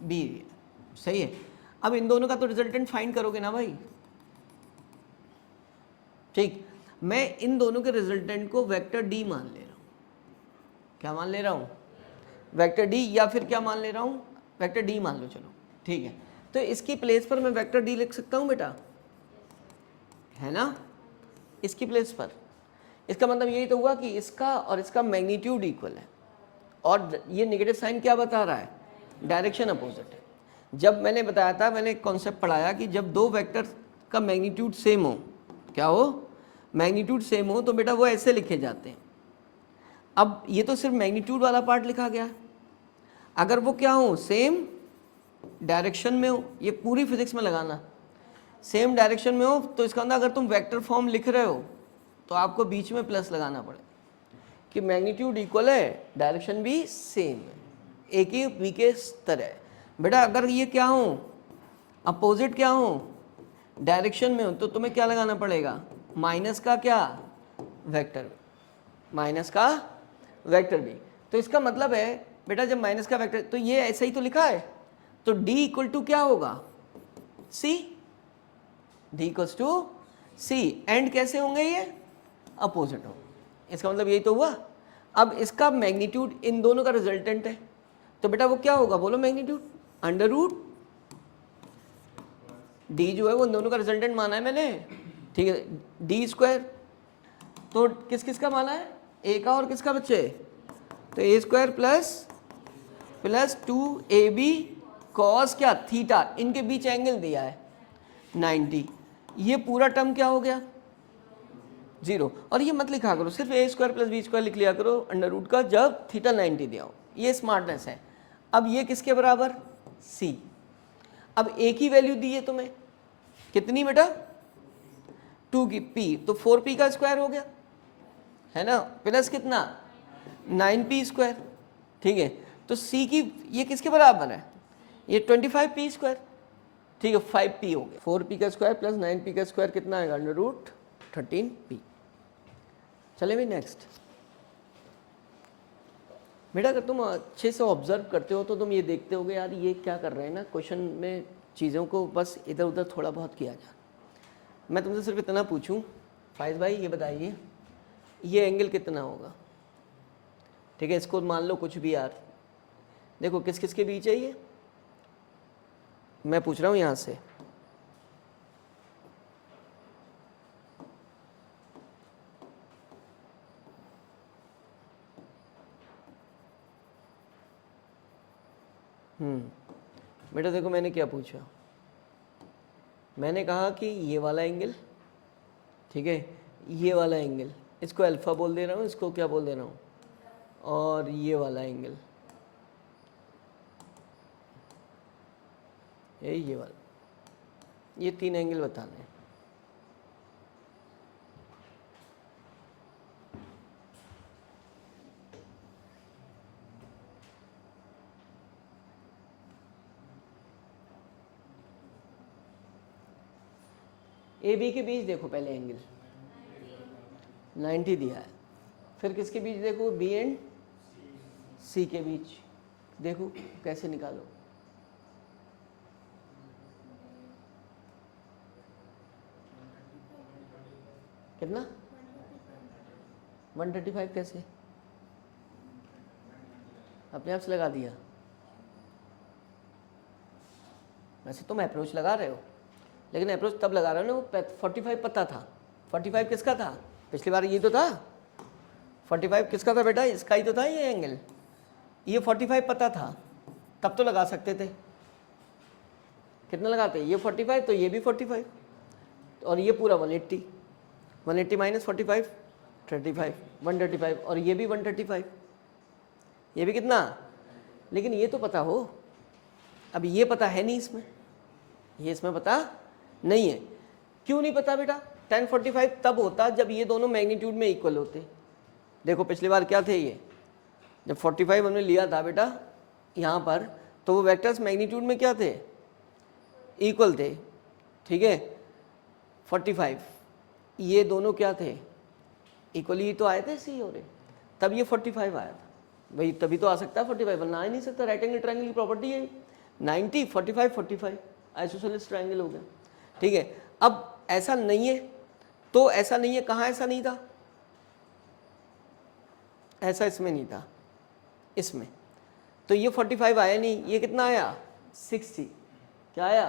b, सही है। अब इन दोनों का तो रिजल्टेंट फाइंड करोगे ना भाई, ठीक। मैं इन दोनों के रिजल्टेंट को वेक्टर d मान ले रहा हूँ, क्या मान ले रहा हूँ वेक्टर d, या फिर क्या मान ले रहा हूँ वेक्टर d मान लो, चलो ठीक है। तो इसकी प्लेस पर मैं वेक्टर d लिख सकता हूँ बेटा, है ना, इसकी प्लेस पर। इसका मतलब यही तो हुआ कि इसका और इसका मैग्नीट्यूड इक्वल है, और ये नेगेटिव साइन क्या बता रहा है, डायरेक्शन अपोजिट है। जब मैंने बताया था, मैंने एक कॉन्सेप्ट पढ़ाया कि जब दो वेक्टर का मैग्नीट्यूड सेम हो, क्या हो, मैग्नीट्यूड सेम हो, तो बेटा वो ऐसे लिखे जाते हैं। अब ये तो सिर्फ मैग्नीट्यूड वाला पार्ट लिखा गया है, अगर वो क्या हो सेम डायरेक्शन में हो, ये पूरी फिजिक्स में लगाना, सेम डायरेक्शन में हो तो इसका मतलब अगर तुम वेक्टर फॉर्म लिख रहे हो तो आपको बीच में प्लस लगाना पड़े कि मैग्नीट्यूड इक्वल है, डायरेक्शन भी सेम है, एक ही बी के तरह है। बेटा अगर ये क्या हो, अपोजिट क्या हो, डायरेक्शन में हो, तो तुम्हें क्या लगाना पड़ेगा, माइनस का क्या वेक्टर, माइनस का वेक्टर भी। तो इसका मतलब है बेटा जब माइनस का वेक्टर, तो ये ऐसा ही तो लिखा है, तो D इक्वल टू क्या होगा, C, D equals to C। And कैसे होंगे ये, अपोजिट हो, इसका मतलब यही तो हुआ। अब इसका मैग्नीट्यूड इन दोनों का रिजल्टेंट है, तो बेटा वो क्या होगा, बोलो मैग्नीट्यूड, अंडर रूट D जो है वो इन दोनों का रिजल्टेंट माना है मैंने, ठीक है, D स्क्वायर, तो किस किस का माना है, A का और किसका बच्चे, तो A square plus 2AB cos क्या थीटा, इनके बीच एंगल दिया है 90, ये पूरा टर्म क्या हो गया, 0। और ये मत लिखा करो, सिर्फ A square plus B square लिख लिया करो अंडर रूट का जब थीटा 90 दिया हो, ये स्मार्टनेस है। अब ये किसके बराबर, C। अब A की वैल्यू दी है तुम्हें कितनी बेटा, 2 की P, तो 4P का स्क्वायर हो गया है ना, प्लस कितना 9P स्क्वायर, ठीक है। तो C की ये किसके बराबर है, ये 25P स्क्वायर, ठीक है, 5P हो गया, 4P का स्क्वायर प्लस 9P का स्क्वायर कितना आएगा, अंडर रूट 13P। चले भाई नेक्स्ट। बेटा अगर तुम अच्छे से ऑब्जर्व करते हो तो तुम ये देखते होगे यार ये क्या कर रहे हैं ना, क्वेश्चन में चीज़ों को बस इधर उधर थोड़ा बहुत किया जा। मैं तुमसे सिर्फ इतना पूछूं, फाइज भाई ये बताइए ये एंगल कितना होगा, ठीक है, इसको मान लो कुछ भी यार, देखो किस किस के बीच है ये, मैं पूछ रहा हूँ यहाँ से, बेटा देखो मैंने क्या पूछा, मैंने कहा कि ये वाला एंगल, ठीक है, ये वाला एंगल, इसको अल्फा बोल दे रहा हूँ, इसको क्या बोल दे रहा हूँ, और ये वाला एंगल, ये वाला, ये 3 एंगल बताने हैं। ए बी के बीच देखो पहले एंगल 90 दिया है, फिर किसके बीच देखो, बी एंड सी के बीच, देखो कैसे निकालो, कितना 135 कैसे, अपने आप से लगा दिया, वैसे तुम अप्रोच लगा रहे हो, लेकिन अप्रोच तब लगा रहे हो ना वो 45 पता था, 45 किसका था, पिछली बार ये तो था, 45 किसका था बेटा, इसका ही तो था ये एंगल, ये 45 पता था, तब तो लगा सकते थे, कितना लगाते, ये 45 तो ये भी 45, और ये पूरा 180, 180 माइनस 45 35, 135, और ये भी 135, ये भी कितना, लेकिन ये तो पता हो, अब ये पता है नहीं इसमें, ये इसमें पता नहीं है, क्यों नहीं पता बेटा, tan 45 तब होता जब ये दोनों मैग्नीट्यूड में इक्वल होते, देखो पिछली बार क्या थे ये, जब 45 हमने लिया था बेटा यहाँ पर, तो वो वेक्टर्स मैग्नीट्यूड में क्या थे, इक्वल थे, ठीक है, 45 ये दोनों क्या थे, इक्वली तो आए थे सी और ए, तब ये 45 आया था भाई, तभी तो आ सकता है 45, वरना आ ही नहीं सकता, राइट एंगल ट्रायंगल की प्रॉपर्टी है 90 45 45 आइसोसेलेस ट्रायंगल हो गया, ठीक है। अब ऐसा नहीं है, तो ऐसा नहीं है, कहाँ ऐसा नहीं था, ऐसा इसमें नहीं था, इसमें, तो ये 45 आया नहीं, ये कितना आया 60, क्या आया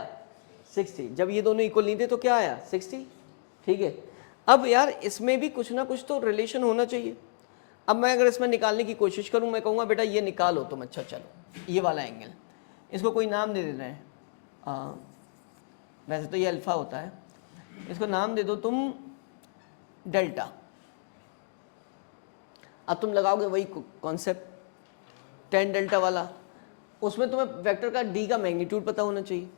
60, जब ये दोनों इक्वल नहीं थे तो क्या आया 60, ठीक है। अब यार इसमें भी कुछ ना कुछ तो रिलेशन होना चाहिए, अब मैं अगर इसमें निकालने की कोशिश करूं, मैं कहूँगा बेटा ये निकालो तुम, अच्छा चलो ये वाला एंगल, इसको कोई नाम दे देना है, वैसे तो ये अल्फा होता है, इसको नाम दे दो तुम डेल्टा। अब तुम लगाओगे वही कॉन्सेप्ट tan डेल्टा वाला, उसमें तुम्हें वेक्टर का d का मैग्नीट्यूड पता होना चाहिए।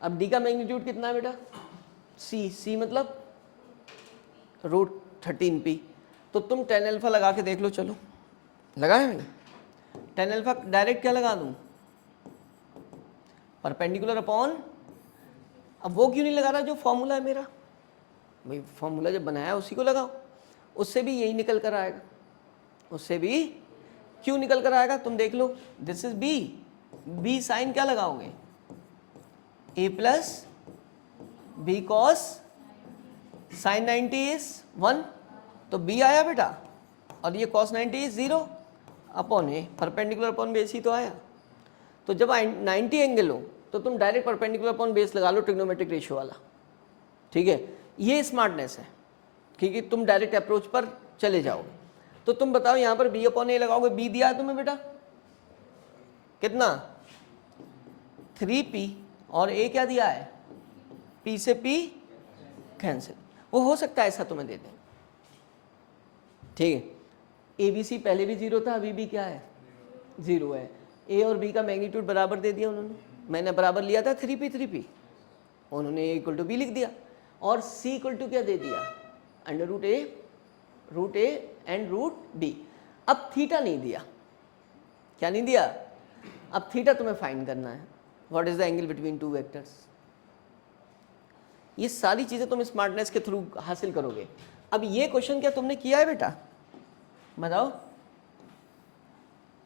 अब d का मैग्नीट्यूड कितना है बेटा, सी मतलब √13p। तो तुम tan अल्फा लगा के देख लो, चलो लगाए भाई। tan अल्फा डायरेक्ट क्या लगा दूं, परपेंडिकुलर अपॉन, अब वो क्यों नहीं लगा रहा जो फॉर्मूला है मेरा, भाई फॉर्मूला जब बनाया उसी को लगाओ, उससे भी यही निकल कर आएगा, उससे भी क्यों निकल कर आएगा, तुम देख लो। This is B, B sine क्या लगाओगे, A plus B cos sine 90 is 1, तो बी आया बेटा, और ये cos 90 is 0 upon A, perpendicular upon base ही तो आया। तो जब 90 एंगल हो तो तुम डायरेक्ट परपेंडिकुलर अपॉन बेस लगा लो, ट्रिग्नोमेट्रिक रेशियो वाला, ठीक है। ये स्मार्टनेस है, क्योंकि तुम डायरेक्ट अप्रोच पर चले जाओगे। तो तुम बताओ यहाँ पर बी अपॉन ए लगाओगे, बी दिया है तुम्हें बेटा कितना 3p, और ए क्या दिया है, p से p कैंसिल, वो हो सकता है ऐसा तुम्हें दे दें, ठीक है। ए बी सी पहले भी 0 था, अभी भी क्या है 0 है। ए और बी का मैग्नीट्यूड बराबर दे दिया उन्होंने, मैंने बराबर लिया था 3p, उन्होंने ए इक्वल टू बी लिख दिया, और सी इक्वल टू क्या दे दिया, √a एंड √b। अब थीटा नहीं दिया, क्या नहीं दिया, अब थीटा तुम्हें फाइंड करना है, what is the angle between two vectors. ये सारी चीजें तुम स्मार्टनेस के थ्रू हासिल करोगे। अब ये क्वेश्चन क्या तुमने किया है बेटा, बताओ,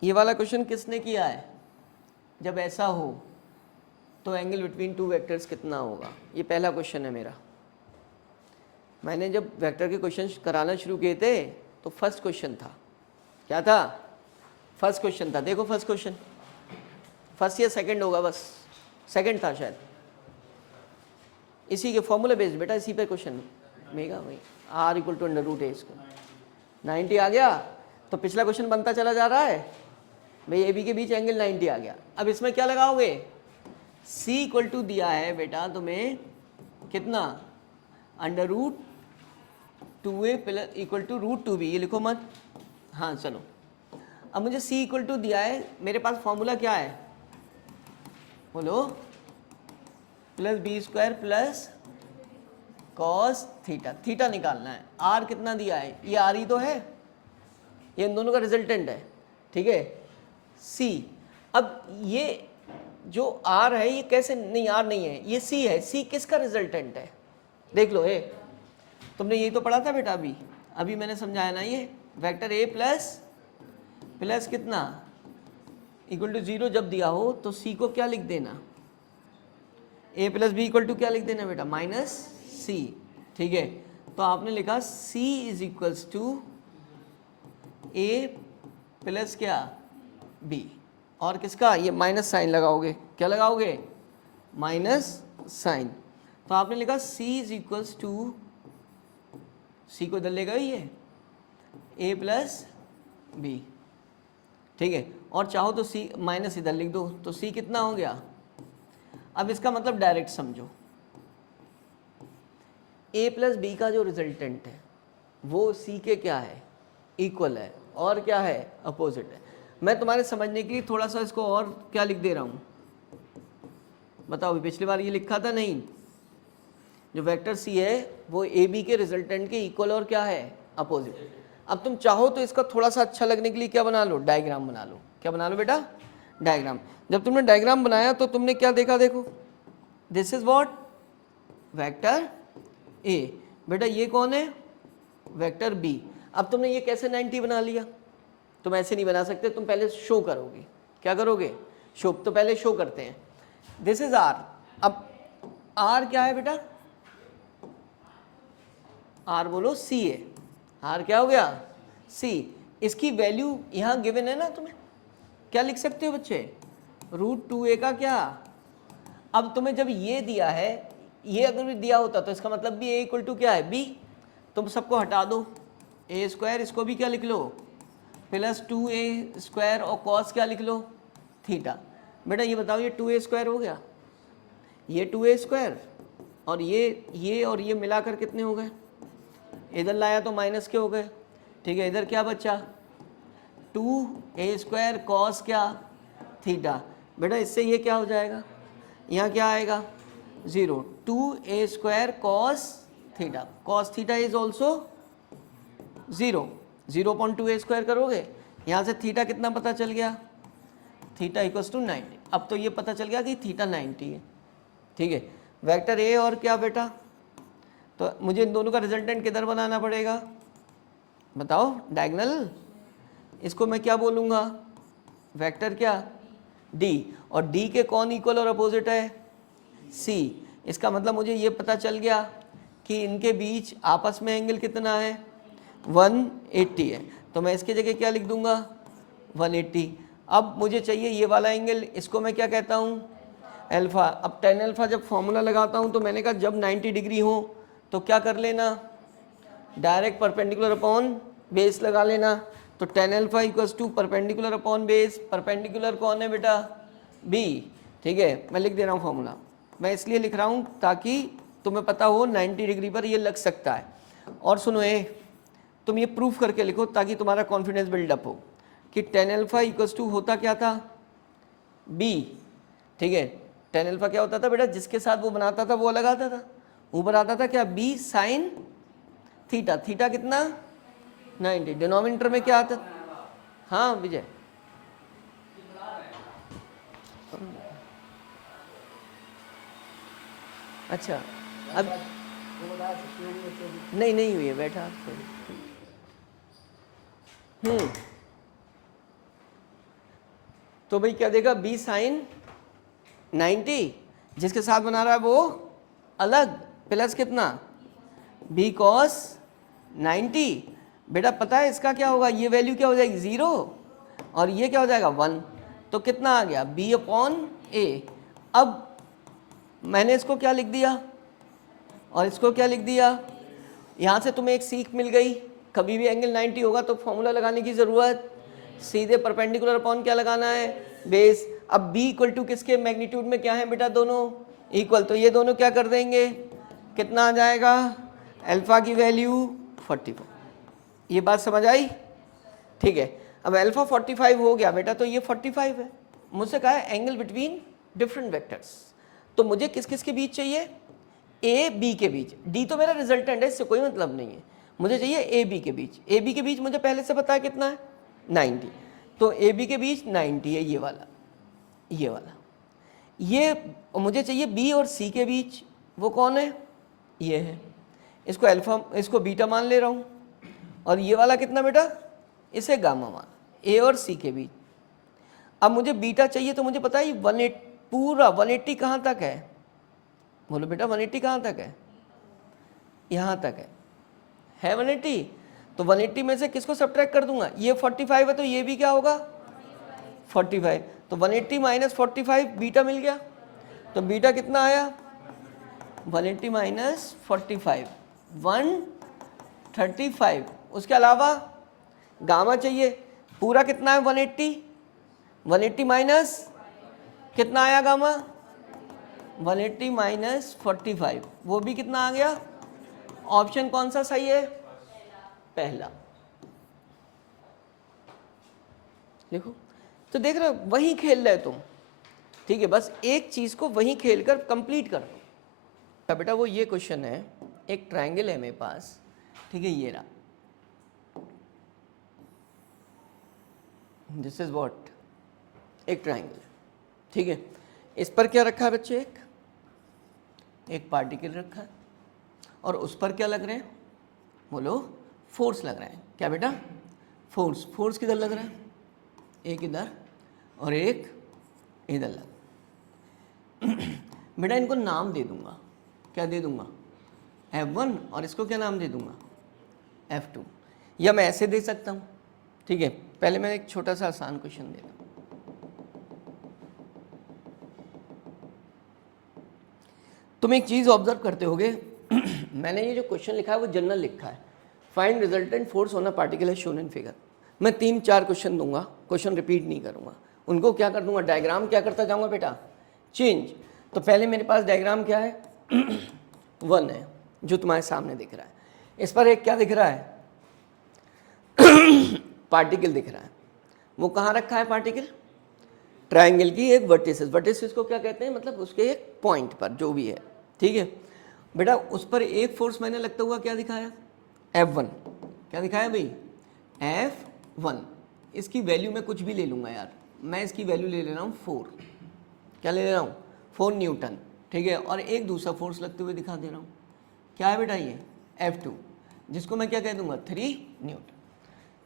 ये वाला क्वेश्चन किसने किया है, जब ऐसा हो तो एंगल बिटवीन टू वेक्टर्स कितना होगा, ये पहला क्वेश्चन है मेरा। मैंने जब वेक्टर के क्वेश्चन कराना शुरू किए थे तो फर्स्ट क्वेश्चन था, क्या था, फर्स्ट क्वेश्चन था, देखो फर्स्ट क्वेश्चन, फर्स्ट या सेकंड होगा, बस सेकंड था शायद, इसी के फॉर्मूला बेस्ड बेटा, इसी पे क्वेश्चन मेगा वही r इक्वल टू √a इसको 90 आ गया। तो पिछला क्वेश्चन बनता चला जा रहा है भाई, ए बी के बीच एंगल 90 आ गया। अब इसमें क्या लगाओगे, c इक्वल टू दिया है बेटा तुम्हें कितना, √2a plus equal to √2b, ये लिखो मत, हाँ चलो। अब मुझे c इक्वल टू दिया है, मेरे पास फॉर्मूला क्या है बोलो, plus B square plus cos theta, theta निकालना है। r कितना दिया है, ये r ही तो है, ये इन दोनों का रिजल्टेंट है, ठीक है। c, अब ये जो r है ये कैसे, नहीं r नहीं है, ये c है, c किसका रिजल्टेंट है, देख लो। ए तुमने यही तो पढ़ा था बेटा, अभी मैंने समझाया ना, ये वेक्टर a प्लस कितना इक्वल टू 0 जब दिया हो तो c को क्या लिख देना, a plus B equal to क्या लिख देना बेटा, -c, ठीक है। तो आपने लिखा c is equals to a plus क्या b, और किसका, ये माइनस साइन लगाओगे, क्या लगाओगे, माइनस साइन। तो आपने लिखा c is equals to, c को इधर ले गए ये a प्लस b, ठीक है, और चाहो तो c माइनस इधर लिख दो, तो c कितना हो गया। अब इसका मतलब डायरेक्ट समझो, a प्लस बी का जो रिजल्टेंट है वो c के क्या है, इक्वल है, और क्या है, अपोजिट है। मैं तुम्हारे समझने के लिए थोड़ा सा इसको और क्या लिख दे रहा हूँ, बताओ, अभी पिछली बार ये लिखा था नहीं, जो वेक्टर c है वो ए बी के रिजल्टेंट के इक्वल और क्या है, अपोजिट। अब तुम चाहो तो इसका थोड़ा सा अच्छा लगने के लिए क्या बना लो, डायग्राम बना लो, क्या बना लो बेटा, डायग्राम। जब तुमने डायग्राम बनाया तो तुमने क्या देखा, देखो this is what, vector A, बेटा ये कौन है, वेक्टर बी। अब तुमने ये कैसे 90 बना लिया, तुम ऐसे नहीं बना सकते, तुम पहले शो करोगे, क्या करोगे, शो, तो पहले शो करते हैं, दिस इज आर। अब आर क्या है बेटा, आर बोलो सी है, आर क्या हो गया, सी। इसकी वैल्यू यहाँ गिवन है ना, तुम्हें क्या लिख सकते हो बच्चे, √2a का क्या। अब तुम्हें जब ये दिया है, ये अगर भी दिया होता तो इसका मतलब भी a इक्वल टू क्या है, b, तुम सबको हटा दो, a स्क्वायर, इसको भी क्या लिख लो, प्लस 2a स्क्वायर, और कॉस क्या लिख लो, थीटा। बेटा ये बताओ, ये 2a स्क्वायर हो गया, ये 2a स्क्वायर, और ये और ये मिलाकर कितने हो गए, इधर लाया तो माइनस के हो गए, ठीक है। इधर क्या बचा, 2a स्क्वायर कॉस क्या थीटा। बेटा इससे ये क्या हो जाएगा, यहाँ क्या आएगा, 0, 2a square cos theta, cos theta is also 0, 0.2a square करोगे, यहाँ से थीटा कितना पता चल गया, थीटा इक्वल्स टू 90। अब तो ये पता चल गया कि थीटा 90 है, ठीक है। वेक्टर ए और क्या बेटा, तो मुझे इन दोनों का रिजल्टेंट किधर बनाना पड़ेगा, बताओ, डायगोनल। इसको मैं क्या बोलूँगा, वेक्टर क्या, डी, और डी के कौन इक्वल और अपोजिट है, सी। इसका मतलब मुझे ये पता चल गया कि इनके बीच आपस में एंगल कितना है, 180 है, तो मैं इसके जगह क्या लिख दूंगा, 180। अब मुझे चाहिए ये वाला एंगल, इसको मैं क्या कहता हूँ, अल्फा। अब टेन अल्फा जब फॉर्मूला लगाता हूँ तो मैंने कहा जब 90 डिग्री हो तो क्या कर लेना, डायरेक्ट परपेंडिकुलर अपॉन बेस लगा लेना। तो tan alpha equals to perpendicular upon base, perpendicular कौन है बेटा, बी, ठीक है। मैं लिख दे रहा हूँ फॉर्मूला, मैं इसलिए लिख रहा हूँ ताकि तुम्हें पता हो 90 डिग्री पर ये लग सकता है। और सुनो ए, तुम ये प्रूफ करके लिखो ताकि तुम्हारा कॉन्फिडेंस बिल्डअप हो कि टेन अल्फा इक्वल्स टू होता क्या था, बी, ठीक है। टेन अल्फा क्या होता था बेटा, जिसके साथ वो बनाता था वो अलग आता था, ऊपर आता था क्या, बी साइन थीटा, थीटा कितना 90, डिनोमिनेटर में क्या आता, हाँ विजय, अच्छा अब नहीं हुई है, बैठा तो भाई क्या देगा, बी साइन 90, जिसके साथ बना रहा है वो अलग, प्लस कितना, बी कॉस 90। बेटा पता है इसका क्या होगा, ये वैल्यू क्या हो जाएगी 0 और ये क्या हो जाएगा 1, तो कितना आ गया, बी अपॉन ए। अब मैंने इसको क्या लिख दिया और इसको क्या लिख दिया, यहाँ से तुम्हें एक सीख मिल गई, कभी भी एंगल 90 होगा तो फॉर्मूला लगाने की ज़रूरत, सीधे परपेंडिकुलर अपॉन क्या लगाना है, बेस। अब b इक्वल टू किसके मैग्नीट्यूड में क्या है बेटा, दोनों इक्वल, तो ये दोनों क्या कर देंगे, कितना आ जाएगा, अल्फा की वैल्यू 44। ये बात समझ आई, ठीक है। अब अल्फा 45 हो गया बेटा, तो ये 45 है, मुझसे कहा है एंगल बिटवीन डिफरेंट वेक्टर्स, तो मुझे किस किस के बीच चाहिए, ए बी के बीच, डी तो मेरा रिजल्टेंट है, इससे कोई मतलब नहीं है, मुझे चाहिए ए बी के बीच। ए बी के बीच मुझे पहले से पता है कितना है 90, तो ए बी के बीच 90 है, ये वाला, ये वाला, ये मुझे चाहिए बी और सी के बीच, वो कौन है, ये है, इसको अल्फा, इसको बीटा मान ले रहा हूँ, और ये वाला कितना बेटा, इसे गामा मान, ए और सी के बीच। अब मुझे बीटा चाहिए तो मुझे पता है 180, पूरा 180 कहाँ तक है, बोलो बेटा 180 कहाँ तक है, यहाँ तक है 180, तो 180 में से किसको सब्ट्रैक्ट कर दूंगा, ये 45 है तो ये भी क्या होगा 45, तो 180 माइनस 45 बीटा मिल गया, तो बीटा कितना आया 180 माइनस 45 135। उसके अलावा गामा चाहिए, पूरा कितना है 180, 180 माइनस कितना आया गामा, 180 माइनस 45, वो भी कितना आ गया, ऑप्शन कौन सा सही है, पहला। देखो तो देख रहे हो, वहीं खेल रहे तुम, ठीक है, बस एक चीज को वहीं खेलकर कंप्लीट कर दो। तो बेटा वो ये क्वेश्चन है, एक ट्रायंगल है मेरे पास, ठीक है, ये रहा, दिस इज व्हाट, एक ट्रायंगल, ठीक है। इस पर क्या रखा है बच्चे, एक पार्टिकल रखा है, और उस पर क्या लग रहे हैं, बोलो, फोर्स लग रहा है, क्या बेटा, फोर्स। फोर्स किधर लग रहा है, एक इधर और एक इधर लग बेटा इनको नाम दे दूंगा, क्या दे दूंगा, F1, और इसको क्या नाम दे दूंगा, F2, या मैं ऐसे दे सकता हूँ, ठीक है। पहले मैं एक छोटा सा आसान क्वेश्चन देता हूँ, तुम एक चीज़ ऑब्जर्व करते होगे मैंने ये जो क्वेश्चन लिखा है वो जनरल लिखा है, find resultant force on a particle है शोन इन फिगर। मैं 3-4 क्वेश्चन दूंगा, क्वेश्चन रिपीट नहीं करूंगा, उनको क्या कर दूंगा, डायग्राम क्या करता जाऊंगा बेटा, चेंज। तो पहले मेरे पास डायग्राम क्या है 1 है जो तुम्हारे सामने दिख रहा है, इस पर एक क्या दिख रहा है पार्टिकल दिख रहा है, वो कहाँ रखा है पार्टिकल, ट्रायंगल की एक वर्टिसेस, वर्टिसेस को क्या कहते हैं, मतलब उसके एक पॉइंट पर जो भी है, ठीक है बेटा, उस पर एक फोर्स मैंने लगता हुआ क्या दिखाया, F1। क्या दिखाया भाई, F1। इसकी वैल्यू मैं कुछ भी ले लूँगा यार, मैं इसकी वैल्यू ले रहा हूँ 4। क्या ले रहा हूँ, 4 न्यूटन, ठीक है। और एक दूसरा फोर्स लगते हुए दिखा दे रहा हूँ, क्या है बेटा ये, F2, जिसको मैं क्या कह दूंगा, 3 न्यूटन।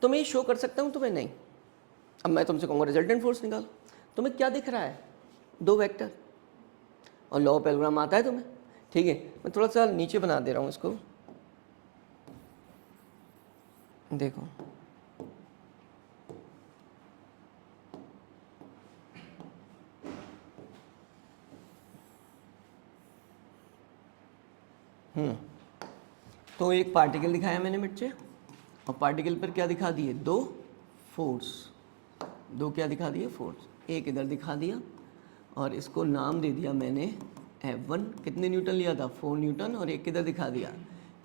तो मैं ये शो कर सकता हूँ तुम्हें, नहीं। अब मैं तुमसे कहूँगा रिजल्टेंट फोर्स निकालो, तुम्हें क्या दिख रहा है, 2 वेक्टर, और लॉ ऑफ एलग्राम आता है तुम्हें, ठीक है। मैं थोड़ा सा नीचे बना दे रहा हूँ इसको, देखो तो एक पार्टिकल दिखाया मैंने बच्चे, और पार्टिकल पर क्या दिखा दिए, 2 फोर्स, 2 क्या दिखा दिए, फोर्स। एक इधर दिखा दिया और इसको नाम दे दिया मैंने F1, कितने न्यूटन लिया था, 4 न्यूटन, और एक किधर दिखा दिया,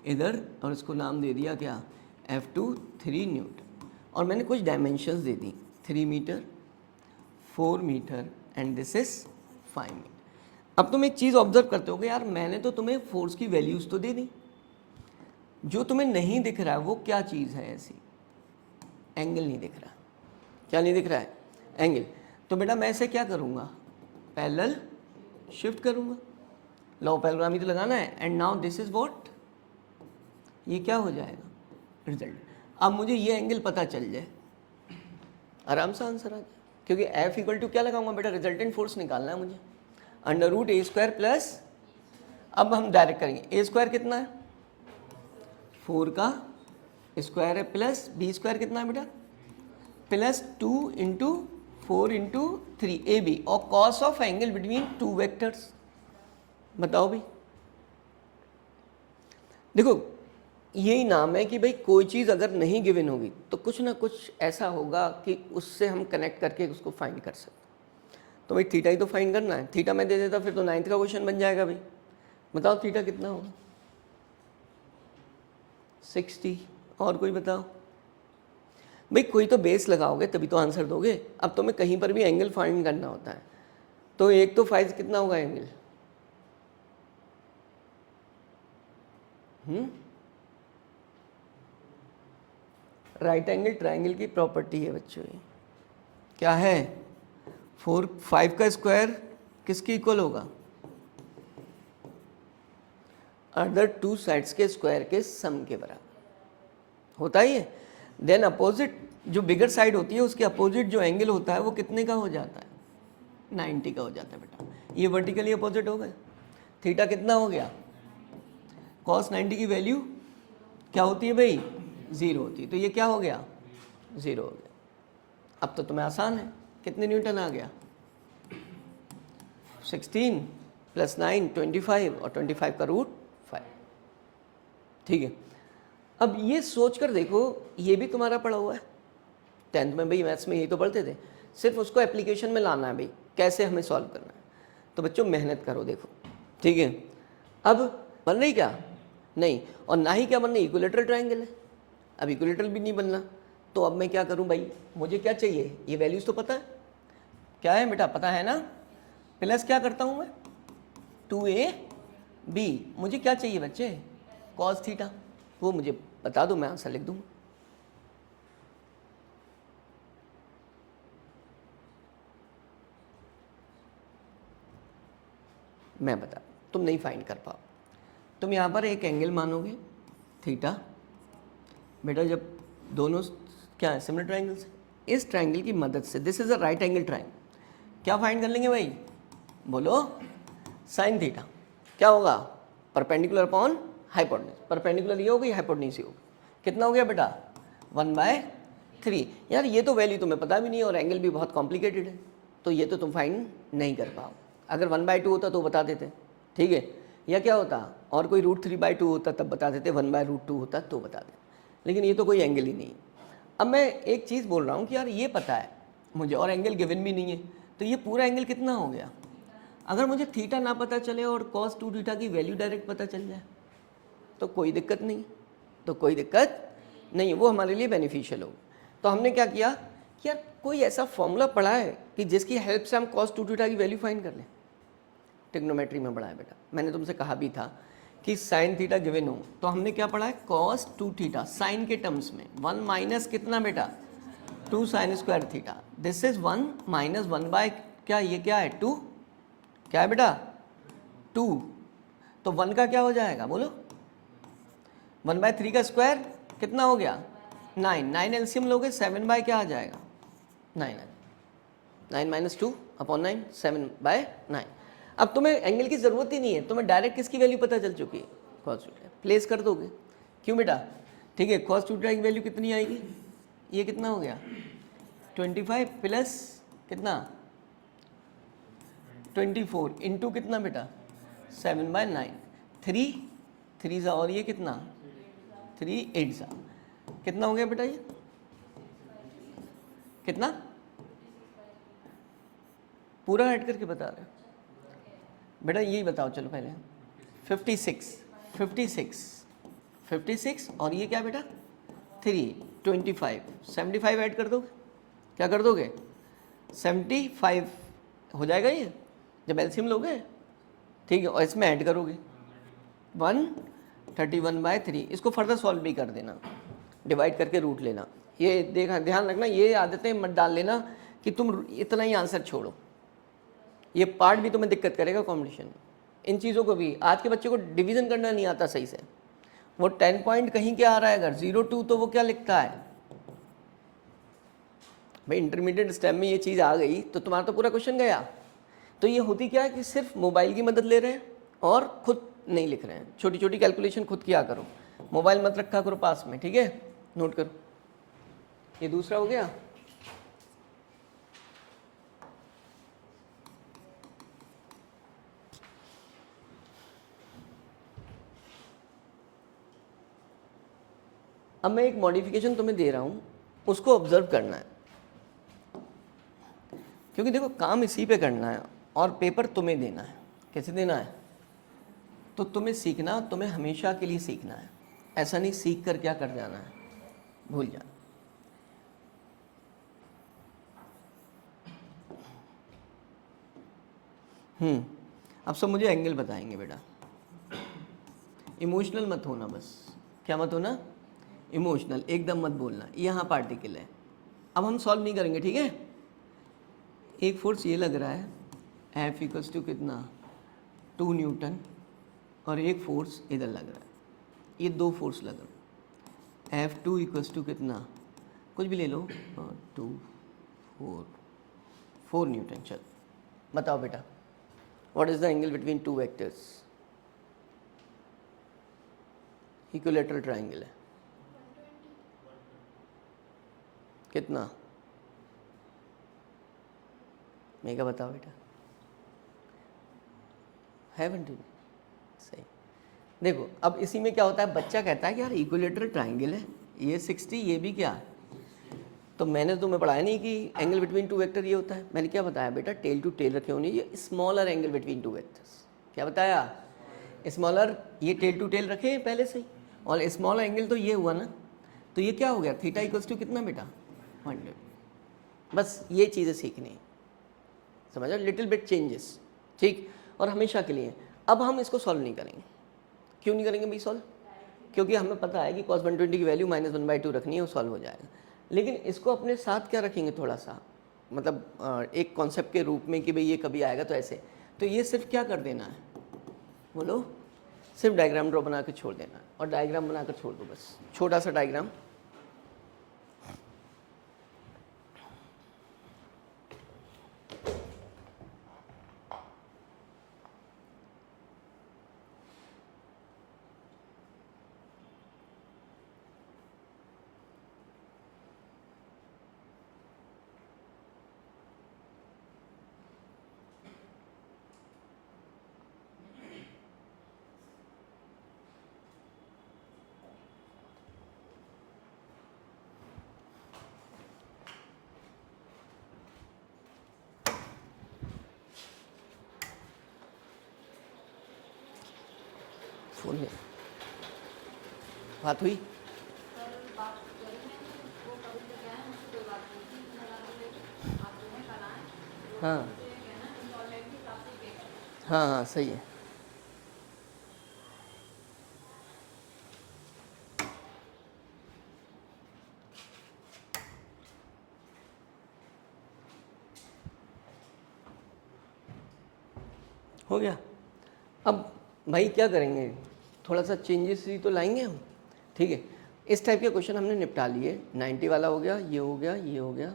इधर, और इसको नाम दे दिया क्या, F2, 3 न्यूटन। और मैंने कुछ डायमेंशंस दे दी, 3 metre, 4 metre and this is 5 metre. अब तुम एक चीज़ ऑब्जर्व करते हो कि यार मैंने तो तुम्हें फोर्स की वैल्यूज़ तो दे दी, जो तुम्हें नहीं दिख रहा है वो क्या चीज़ है ऐसी, एंगल नहीं दिख रहा। क्या नहीं दिख रहा है, एंगल। तो बेटा मैं इसे क्या करूँगा, पैरेलल शिफ्ट करूँगा, लॉ ऑफ एलग्राम ही तो लगाना है। And now this is what, ये क्या हो जाएगा, रिजल्ट। अब मुझे ये एंगल पता चल जाए, आराम से आंसर आ जाए, क्योंकि F इक्वल टू क्या लगाऊंगा बेटा, रिजल्टेंट फोर्स निकालना है मुझे, √a² प्लस, अब हम डायरेक्ट करेंगे, a² कितना है, 4 का स्क्वायर है, प्लस b² कितना है बेटा, प्लस 2 इंटू 4 इंटू 3 AB, और cos of angle between 2 vectors. बताओ भाई, देखो यही नाम है कि भाई कोई चीज़ अगर नहीं गिवन होगी तो कुछ ना कुछ ऐसा होगा कि उससे हम कनेक्ट करके उसको फाइंड कर सकते। तो भाई थीटा ही तो फाइंड करना है, थीटा मैं दे देता फिर तो 9th का क्वेश्चन बन जाएगा भाई। बताओ थीटा कितना होगा, 60। और कोई बताओ भाई, कोई तो बेस लगाओगे तभी तो आंसर दोगे। अब तुम्हें कहीं पर भी एंगल फाइंड करना होता है, तो एक तो 5 कितना होगा एंगल, राइट एंगल ट्राइंगल की प्रॉपर्टी है बच्चों ये, क्या है, 5 का स्क्वायर किसके इक्वल होगा, अदर 2 साइड्स के स्क्वायर के सम के बराबर होता ही है। देन अपोजिट जो बिगर साइड होती है उसके अपोजिट जो एंगल होता है वो कितने का हो जाता है, 90 का हो जाता है बेटा। ये वर्टिकली अपोजिट हो गए, थीटा कितना हो गया, cos 90 की वैल्यू क्या होती है भाई, 0 होती है, तो ये क्या हो गया, 0 हो गया। अब तो तुम्हें आसान है, कितने न्यूटन आ गया, 16 प्लस 9 25, और 25 का √5, ठीक है। अब ये सोच कर देखो, ये भी तुम्हारा पढ़ा हुआ है 10th में, भाई मैथ्स में यही तो पढ़ते थे, सिर्फ उसको एप्लीकेशन में लाना है भाई, कैसे हमें सॉल्व करना है। तो बच्चों मेहनत करो, देखो ठीक है। अब बन रही क्या, नहीं, और ना ही क्या बन रही, इक्विलेटरल ट्रायंगल है, अब इक्विलेटरल भी नहीं बनना। तो अब मैं क्या करूं भाई, मुझे क्या चाहिए, ये वैल्यूज़ तो पता है, क्या है बेटा, पता है ना, प्लस क्या करता हूं मैं, 2ab, मुझे क्या चाहिए बच्चे, cos थीटा, वो मुझे बता दो, मैं आंसर लिख दूंगा। मैं बता, तुम नहीं फाइंड कर पाओ। तुम यहाँ पर एक एंगल मानोगे थीटा, बेटा जब दोनों क्या है, सिमिलर ट्रायंगल्स, इस ट्रायंगल की मदद से, this is a right angle triangle, क्या फाइंड कर लेंगे भाई, बोलो, साइन थीटा क्या होगा, परपेंडिकुलर अपॉन हाइपोटेन्यूज, परपेंडिकुलर ये होगी, हाइपोटेन्यूज ये होगी, कितना हो गया बेटा, 1/3। यार ये तो वैल्यू तुम्हें पता भी नहीं है और एंगल भी बहुत कॉम्प्लिकेटेड है, तो ये तो तुम फाइंड नहीं कर पाओ। अगर 1/2 होता तो बता देते, ठीक है, या क्या होता, और कोई √3/2 होता तब बता देते, 1/√2 होता तो बता देते, लेकिन ये तो कोई एंगल ही नहीं है। अब मैं एक चीज़ बोल रहा हूँ कि यार ये पता है मुझे और एंगल गिवन भी नहीं है, तो ये पूरा एंगल कितना हो गया। अगर मुझे थीटा ना पता चले और cos 2 थीटा की वैल्यू डायरेक्ट पता चल जाए तो कोई दिक्कत नहीं, तो कोई दिक्कत नहीं है, वो हमारे लिए बेनिफिशियल होगा। तो हमने क्या किया कि यार कोई ऐसा फॉर्मूला पढ़ा है कि जिसकी हेल्प से हम cos 2 थीटा की वैल्यू फाइंड कर लें, ट्रिग्नोमेट्री में पढ़ा है बेटा, मैंने तुमसे कहा भी था कि साइन थीटा गिवन हो तो हमने क्या पढ़ा है, कॉस 2 थीटा साइन के टर्म्स में 1 माइनस कितना बेटा 2 sine square theta, this is 1 minus 1 by क्या, ये क्या है 2, क्या है बेटा 2, तो 1 का क्या हो जाएगा बोलो, 1/3 का स्क्वायर कितना हो गया 9, 9 एलसीएम लोगे 7 बाय क्या आ जाएगा 9, 9 माइनस 2 अपॉन 9, 7/9। अब तुम्हें एंगल की ज़रूरत ही नहीं है, तुम्हें डायरेक्ट किसकी वैल्यू पता चल चुकी है, कॉस थीटा, प्लेस कर दोगे, क्यों बेटा, ठीक है, कॉस थीटा की वैल्यू कितनी आएगी, ये कितना हो गया 25 प्लस कितना 24 इंटू कितना बेटा 7/9, 3 सा और ये कितना 3 8 सा कितना हो गया बेटा, ये कितना पूरा ऐड करके बता रहे हो बेटा, यही बताओ चलो पहले 56 और ये क्या बेटा 3 25 75 ऐड कर दोगे, क्या कर दोगे 75 हो जाएगा ये जब एलसीएम लोगे, ठीक है, और इसमें ऐड करोगे 131/3, इसको फर्दर सॉल्व भी कर देना, डिवाइड करके रूट लेना, ये देखा ध्यान रखना, ये आदतें मत डाल लेना कि तुम इतना ही आंसर छोड़ो, ये पार्ट भी तुम्हें दिक्कत करेगा कॉम्पिटिशन में, इन चीज़ों को भी, आज के बच्चे को डिवीज़न करना नहीं आता सही से, वो 10 पॉइंट कहीं क्या आ रहा है, अगर 02 तो वो क्या लिखता है भाई, इंटरमीडिएट स्टेप में ये चीज़ आ गई तो तुम्हारा तो पूरा क्वेश्चन गया, तो ये होती क्या है कि सिर्फ मोबाइल की मदद ले रहे हैं और खुद नहीं लिख रहे हैं, छोटी छोटी कैलकुलेशन खुद किया करो, मोबाइल मत रखा करो पास में, ठीक है, नोट करो, ये दूसरा हो गया। अब मैं एक मॉडिफिकेशन तुम्हें दे रहा हूँ, उसको ऑब्जर्व करना है, क्योंकि देखो काम इसी पे करना है और पेपर तुम्हें देना है, कैसे देना है, तो तुम्हें सीखना, तुम्हें हमेशा के लिए सीखना है, ऐसा नहीं सीख कर क्या कर जाना है, भूल जाना। अब सब मुझे एंगल बताएंगे बेटा, इमोशनल मत होना, बस क्या मत होना, इमोशनल एकदम मत बोलना, यहाँ पार्टिकल है, अब हम सॉल्व नहीं करेंगे, ठीक है, एक फोर्स ये लग रहा है F इक्वल्स टू कितना 2 न्यूटन और एक फोर्स इधर लग रहा है, ये दो फोर्स लग रहा है, F2 इक्वल्स टू कितना कुछ भी ले लो 2 4 न्यूटन, चल बताओ बेटा what is the angle between two vectors, equilateral triangle है, कितना मेगा बताओ बेटा, है 120, सही। देखो अब इसी में क्या होता है, बच्चा कहता है कि यार इक्विलैटरल ट्रायंगल है, ये 60 ये भी क्या, तो मैंने तुम्हें पढ़ाया नहीं कि एंगल बिटवीन टू वेक्टर ये होता है, मैंने क्या बताया बेटा, टेल टू टेल रखे होने, ये smaller angle between two vectors, क्या बताया स्मॉलर, ये टेल टू टेल रखे हैं पहले से ही, और स्मॉलर एंगल तो ये हुआ ना, तो ये क्या हो गया थीटा इक्वल्स टू कितना बेटा 100, बस ये चीज़ें सीखनी है, समझो, लिटिल बिट चेंजेस, ठीक, और हमेशा के लिए। अब हम इसको सॉल्व नहीं करेंगे, क्यों नहीं करेंगे भाई सॉल्व, क्योंकि हमें पता है कि cos 120 की वैल्यू -1/2 रखनी है, वो सॉल्व हो जाएगा, लेकिन इसको अपने साथ क्या रखेंगे थोड़ा सा, मतलब एक कॉन्सेप्ट के रूप में कि भाई ये कभी आएगा तो ऐसे, तो ये सिर्फ क्या कर देना है बोलो, सिर्फ डायग्राम ड्रॉ बना के छोड़ देना है, और डायग्राम बनाकर छोड़ दो, बस छोटा सा डायग्राम, फोन में बात हुई, हाँ हाँ हाँ सही है। हो गया। अब भाई क्या करेंगे, थोड़ा सा चेंजेस ही तो लाएंगे हम, ठीक है। इस टाइप के क्वेश्चन हमने निपटा लिए, 90 वाला हो गया, ये हो गया, ये हो गया,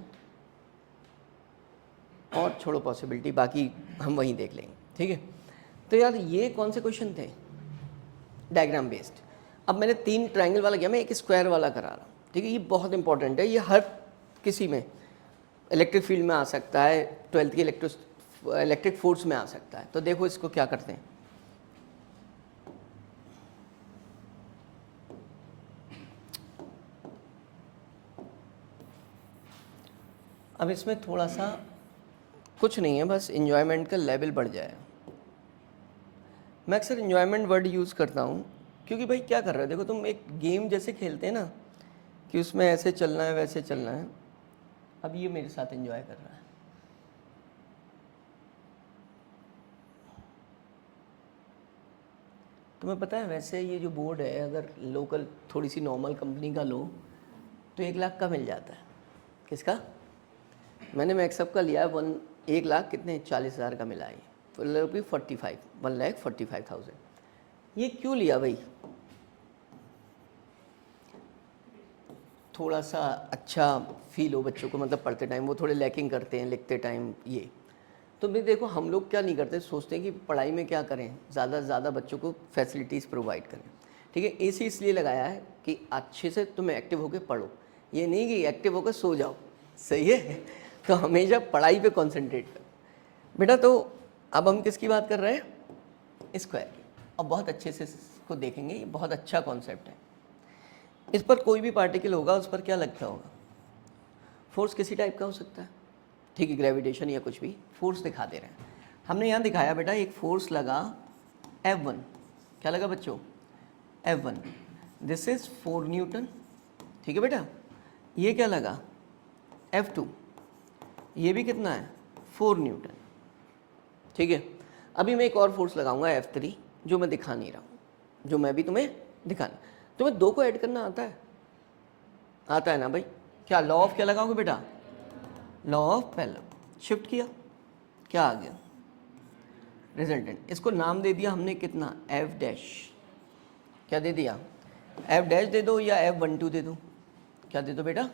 और छोड़ो पॉसिबिलिटी, बाकी हम वहीं देख लेंगे, ठीक है। तो यार ये कौन से क्वेश्चन थे, डायग्राम बेस्ड। अब मैंने 3 ट्रायंगल वाला किया, मैं एक स्क्वायर वाला करा रहा हूँ, ठीक है। ये बहुत इंपॉर्टेंट है, ये हर किसी में इलेक्ट्रिक फील्ड में आ सकता है, 12th की इलेक्ट्रिक फोर्स में आ सकता है। तो देखो इसको क्या करते हैं, अब इसमें थोड़ा सा कुछ नहीं है, बस इन्जॉयमेंट का लेवल बढ़ जाए। मैं अक्सर इन्जॉयमेंट वर्ड यूज़ करता हूँ, क्योंकि भाई क्या कर रहे हो, देखो तुम एक गेम जैसे खेलते हैं ना, कि उसमें ऐसे चलना है वैसे चलना है। अब ये मेरे साथ एंजॉय कर रहा है, तुम्हें पता है वैसे ये जो बोर्ड है, अगर लोकल थोड़ी सी नॉर्मल कंपनी का लो तो 1 लाख का मिल जाता है। किसका? मैंने मैक्सअप का लिया है, 1 लाख कितने 40,000 का मिला है, रुपी 45, 1,45,000। ये क्यों लिया भाई, थोड़ा सा अच्छा फील हो बच्चों को, मतलब पढ़ते टाइम वो थोड़े लैकिंग करते हैं लिखते टाइम ये। तो भी देखो हम लोग क्या नहीं करते, सोचते हैं कि पढ़ाई में क्या करें, ज़्यादा से ज़्यादा बच्चों को फैसिलिटीज़ प्रोवाइड करें, ठीक है। एसी इसलिए लगाया है कि अच्छे से तुम एक्टिव होकर पढ़ो, ये नहीं कि एक्टिव होकर सो जाओ, सही है। तो हमेशा पढ़ाई पे कंसंट्रेट करो बेटा। तो अब हम किसकी बात कर रहे हैं, स्क्वायर की, और बहुत अच्छे से इसको देखेंगे, ये बहुत अच्छा कॉन्सेप्ट है। इस पर कोई भी पार्टिकल होगा उस पर क्या लगता होगा, फोर्स किसी टाइप का हो सकता है, ठीक है, ग्रेविटेशन या कुछ भी फोर्स दिखा दे रहे हैं। हमने यहाँ दिखाया बेटा एक फोर्स लगा F1, क्या लगा बच्चों, F1, दिस इज 4 न्यूटन, ठीक है बेटा। ये क्या लगा F2, ये भी कितना है 4 न्यूटन, ठीक है। अभी मैं एक और फोर्स लगाऊंगा F3, जो मैं दिखा नहीं रहा हूँ, जो मैं भी तुम्हें दिखाना। तुम्हें 2 को ऐड करना आता है, आता है ना भाई, क्या लॉ ऑफ क्या लगाओगे बेटा, लॉ ऑफ पेलम, शिफ्ट किया, क्या आ गया रिजल्टेंट। इसको नाम दे दिया हमने कितना, एफ डैश, क्या दे दिया, एफ डैश दे दो या F12 दे दो, क्या दे दो बेटा,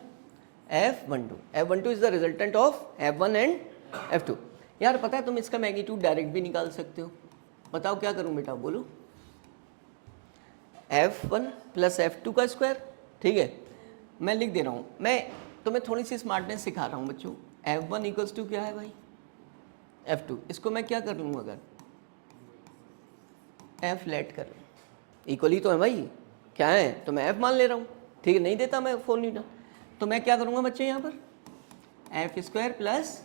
F12। F12 is the resultant of F1 and F2। यार पता है तुम इसका मैग्नीट्यूड डायरेक्ट भी निकाल सकते हो, बताओ क्या करूं बेटा, बोलो, F1 प्लस F2 का स्क्वायर, ठीक है। मैं लिख दे रहा हूँ, मैं तुम्हें थोड़ी सी स्मार्टनेस सिखा रहा हूँ बच्चों। F1 इक्वल्स टू क्या है भाई, F2, इसको मैं क्या कर लूँगा, अगर F लेट कर लूँ, इक्वल ही तो है भाई, क्या है, तो मैं F मान ले रहा हूँ, ठीक है, नहीं देता मैं 4 न्यूटन। तो मैं क्या करूँगा बच्चे यहाँ पर, F square plus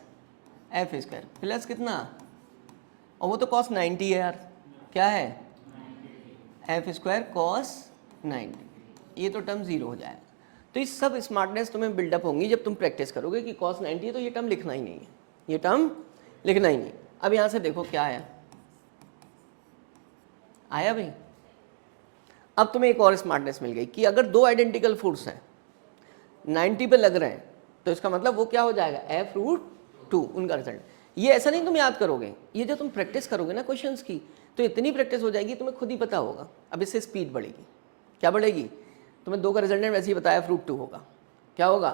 F square plus कितना, और वो तो कॉस 90 है यार, क्या है, एफ स्क्वायर कॉस 90, ये तो टर्म 0 हो जाएगा। तो ये सब स्मार्टनेस तुम्हें बिल्डअप होंगी जब तुम प्रैक्टिस करोगे कि कॉस 90 है तो ये टर्म लिखना ही नहीं है, ये टर्म लिखना ही नहीं। अब यहाँ से देखो क्या आया, आया भाई। अब तुम्हें एक और स्मार्टनेस मिल गई कि अगर 2 आइडेंटिकल फोर्स हैं 90 पे लग रहे हैं, तो इसका मतलब वो क्या हो जाएगा, F√2 उनका रिजल्ट। ये ऐसा नहीं तुम याद करोगे, ये जो तुम प्रैक्टिस करोगे ना क्वेश्चंस की, तो इतनी प्रैक्टिस हो जाएगी तुम्हें खुद ही पता होगा। अब इससे स्पीड बढ़ेगी, क्या बढ़ेगी, तुम्हें 2 का रिजल्टेंट वैसे ही बताया F√2 होगा, क्या होगा,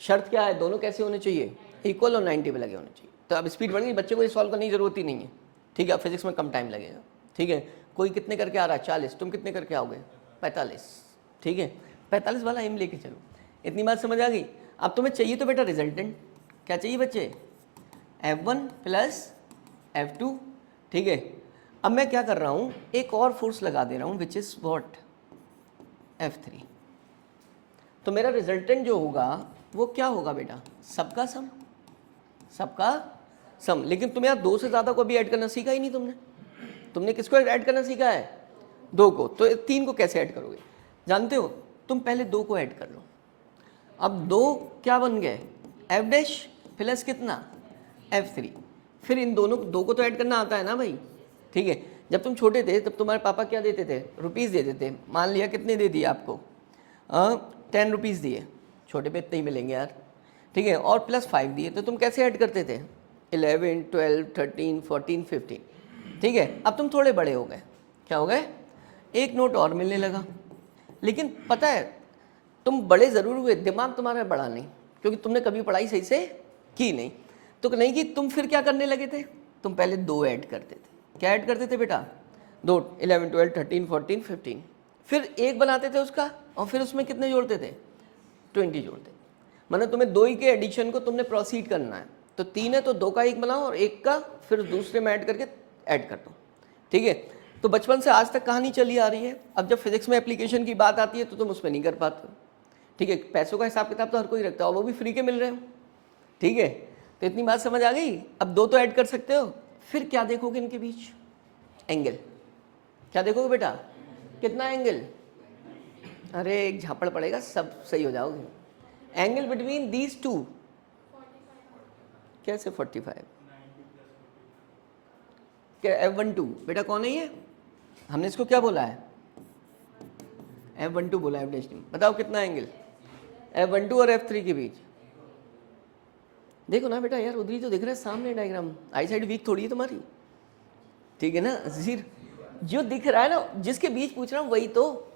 शर्त क्या है, दोनों कैसे होने चाहिए, इक्वल और 90 पे लगे होने चाहिए। तो अब स्पीड बढ़ गई, बच्चे को ये सॉल्व करने की जरूरत ही नहीं है, ठीक है। अब फिजिक्स में कम टाइम लगेगा, ठीक है। कोई कितने करके आ रहा है 40, तुम कितने करके आओगे 45, ठीक है। 45 वाला एम लेके चलो, इतनी बात समझ आ गई। अब तुम्हें चाहिए तो बेटा रिजल्टेंट, क्या चाहिए बच्चे, F1 प्लस F2, ठीक है। अब मैं क्या कर रहा हूँ, एक और फोर्स लगा दे रहा हूँ विच इज वॉट, F3। तो मेरा रिजल्टेंट जो होगा वो क्या होगा बेटा, सबका सम, सबका सम। लेकिन तुम यार 2 से ज़्यादा को भी ऐड करना सीखा ही नहीं तुमने, तुमने किसको ऐड करना सीखा है, 2 को। तो 3 को कैसे ऐड करोगे, जानते हो, तुम पहले 2 को ऐड कर लो। अब 2 क्या बन गए, एफ डैश प्लस कितना, F3। फिर इन दोनों 2 को तो ऐड करना आता है ना भाई, ठीक है, जब तुम छोटे थे तब तुम्हारे पापा क्या देते थे, रुपीज़ देते थे। मान लिया कितने दे दिए आपको, 10 रुपीज़ दिए, छोटे पे इतने ही मिलेंगे यार, ठीक है, और +5 दिए, तो तुम कैसे ऐड करते थे, 11, 12, 13, 14, 15, ठीक है। अब तुम थोड़े बड़े हो गए, क्या हो गए, एक नोट और मिलने लगा। लेकिन पता है तुम बड़े ज़रूर हुए, दिमाग तुम्हारा बड़ा नहीं, क्योंकि तुमने कभी पढ़ाई सही से की नहीं। तो नहीं कि तुम फिर क्या करने लगे थे, तुम पहले 2 ऐड करते थे। क्या ऐड करते थे बेटा, 2, 11, 12, 13, 14, 15, फिर 1 बनाते थे उसका, और फिर उसमें कितने जोड़ते थे, 20 जोड़ते। मतलब तुम्हें 2 ही के एडिशन को तुमने प्रोसीड करना है, तो 3 है तो 2 का 1 बनाओ और 1 का फिर दूसरे में ऐड करके ऐड कर दो, ठीक है। तो बचपन से आज तक कहानी चली आ रही है। अब जब फिजिक्स में एप्लीकेशन की बात आती है तो तुम उसमें नहीं कर पाते हो, ठीक है। पैसों का हिसाब किताब तो हर कोई रखता है, और वो भी फ्री के मिल रहे हो, ठीक है। तो इतनी बात समझ आ गई। अब 2 तो ऐड कर सकते हो, फिर क्या देखोगे इनके बीच, एंगल। क्या देखोगे बेटा, कितना एंगल, अरे एक झापड़ पड़ेगा सब सही हो जाओगे। एंगल बिटवीन दीज टू, कैसे 45, क्या F12 बेटा कौन है ये, हमने इसको क्या बोला है, F12 बोला है। बताओ कितना एंगल F12 और F3 के बीच, देखो ना बेटा यार, उधर ही तो दिख रहा है सामने डायग्राम, आई साइड वीक थोड़ी है तुम्हारी, ठीक है ना। जो दिख रहा है ना, जिसके बीच पूछ रहा हूँ वही तो,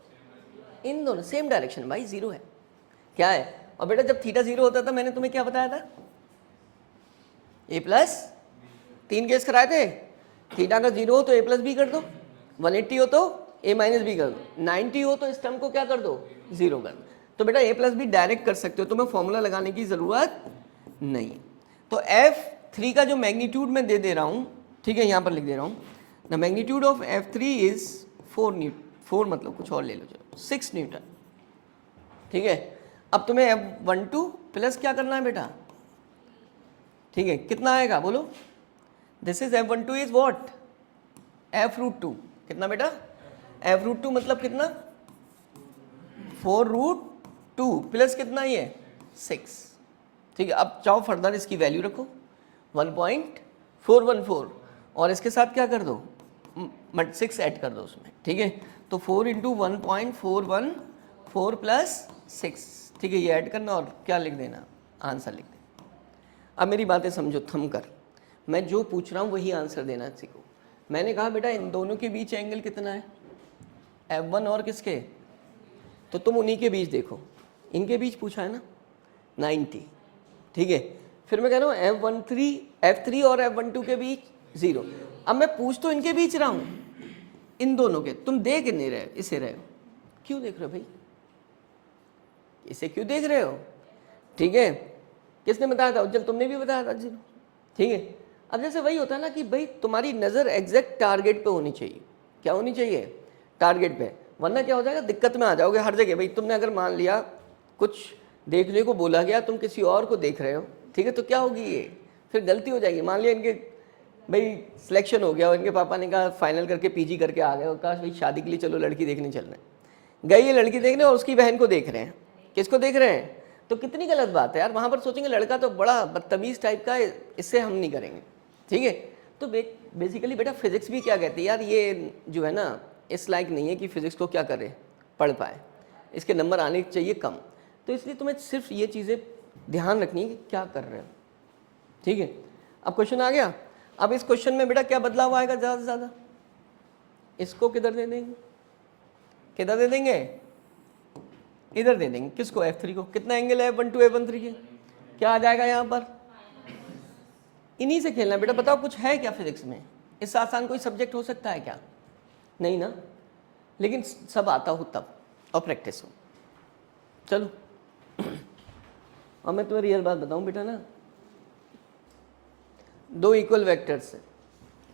इन दोनों सेम डायरेक्शन भाई, 0 है, क्या है। और बेटा जब थीटा 0 होता था मैंने तुम्हें क्या बताया था, A+, 3 केस कराए थे, थीटा का 0 हो तो A+B कर दो, 180 हो तो A-B कर दो, 90 हो तो इस टर्म को क्या कर दो, 0 कर दो। तो बेटा A+B डायरेक्ट कर सकते हो, तुम्हें फॉर्मूला लगाने की जरूरत नहीं। तो F3 का जो मैग्नीट्यूड मैं दे रहा हूँ, ठीक है, यहाँ पर लिख दे रहा हूँ, the magnitude of F3 is 4 मतलब कुछ और ले लो, चलो 6 न्यूटन, ठीक है। अब तुम्हें F12 प्लस क्या करना है बेटा, ठीक है, कितना आएगा बोलो, this is F12 is what, F√2, कितना बेटा, F√2 मतलब कितना, 4√2 प्लस कितना ये 6, ठीक है। अब चाहो फर्दर इसकी वैल्यू रखो 1.414, और इसके साथ क्या कर दो, 6 ऐड कर दो उसमें, ठीक है। तो 4 × 1.414 प्लस 6, ठीक है, ये ऐड करना और क्या लिख देना, आंसर लिख देना। अब मेरी बातें समझो थम कर, मैं जो पूछ रहा हूँ वही आंसर देना सीखो। मैंने कहा बेटा इन दोनों के बीच एंगल कितना है, F1 और किसके, तो तुम उन्हीं के बीच देखो, इनके बीच पूछा है ना 90, ठीक है। फिर मैं कह रहा हूँ F3 और F12 के बीच 0। अब मैं पूछ तो इनके बीच रहा हूँ, इन दोनों के, तुम देख नहीं रहे, इसे रहे हो, क्यों देख रहे हो भाई, इसे क्यों देख रहे हो, ठीक है। किसने बताया था, उज्जवल तुमने भी बताया था जी, ठीक है। अब जैसे वही होता है ना कि भाई तुम्हारी नज़र एग्जैक्ट टारगेट पे होनी चाहिए, क्या होनी चाहिए, टारगेट पे, वरना क्या हो जाएगा, दिक्कत में आ जाओगे हर जगह। भाई तुमने अगर मान लिया कुछ देखने को बोला गया, तुम किसी और को देख रहे हो, ठीक है, तो क्या होगी ये, फिर गलती हो जाएगी। मान लिया इनके भाई सिलेक्शन हो गया और इनके पापा ने कहा फाइनल करके पीजी करके आ गए, और कहा भाई शादी के लिए चलो लड़की देखने चल रहे हैं, गए ये लड़की देखने और उसकी बहन को देख रहे हैं, किसको देख रहे हैं, तो कितनी गलत बात है यार। वहाँ पर सोचेंगे लड़का तो बड़ा बदतमीज़ टाइप का है, इससे हम नहीं करेंगे, ठीक है। तो बेसिकली बेटा फिजिक्स भी क्या कहती है यार, ये जो है ना इस लायक नहीं है कि फिजिक्स को क्या करे, पढ़ पाए, इसके नंबर आने चाहिए कम। तो इसलिए तुम्हें सिर्फ ये चीज़ें ध्यान रखनी है कि क्या कर रहे हो, ठीक है। अब क्वेश्चन आ गया। अब इस क्वेश्चन में बेटा क्या बदलाव आएगा, ज़्यादा से ज़्यादा इसको किधर दे देंगे, किधर दे देंगे, इधर दे देंगे, किसको, F3 को। कितना एंगल है F12 F13 के, क्या आ जाएगा यहाँ पर, इन्हीं से खेलना बेटा। बताओ कुछ है क्या फिजिक्स में, इससे आसान कोई सब्जेक्ट हो सकता है क्या, नहीं ना, लेकिन सब आता हो तब और प्रैक्टिस हो। चलो और मैं तुम्हें रियल बात बताऊं बेटा ना, 2 इक्वल वेक्टर्स है,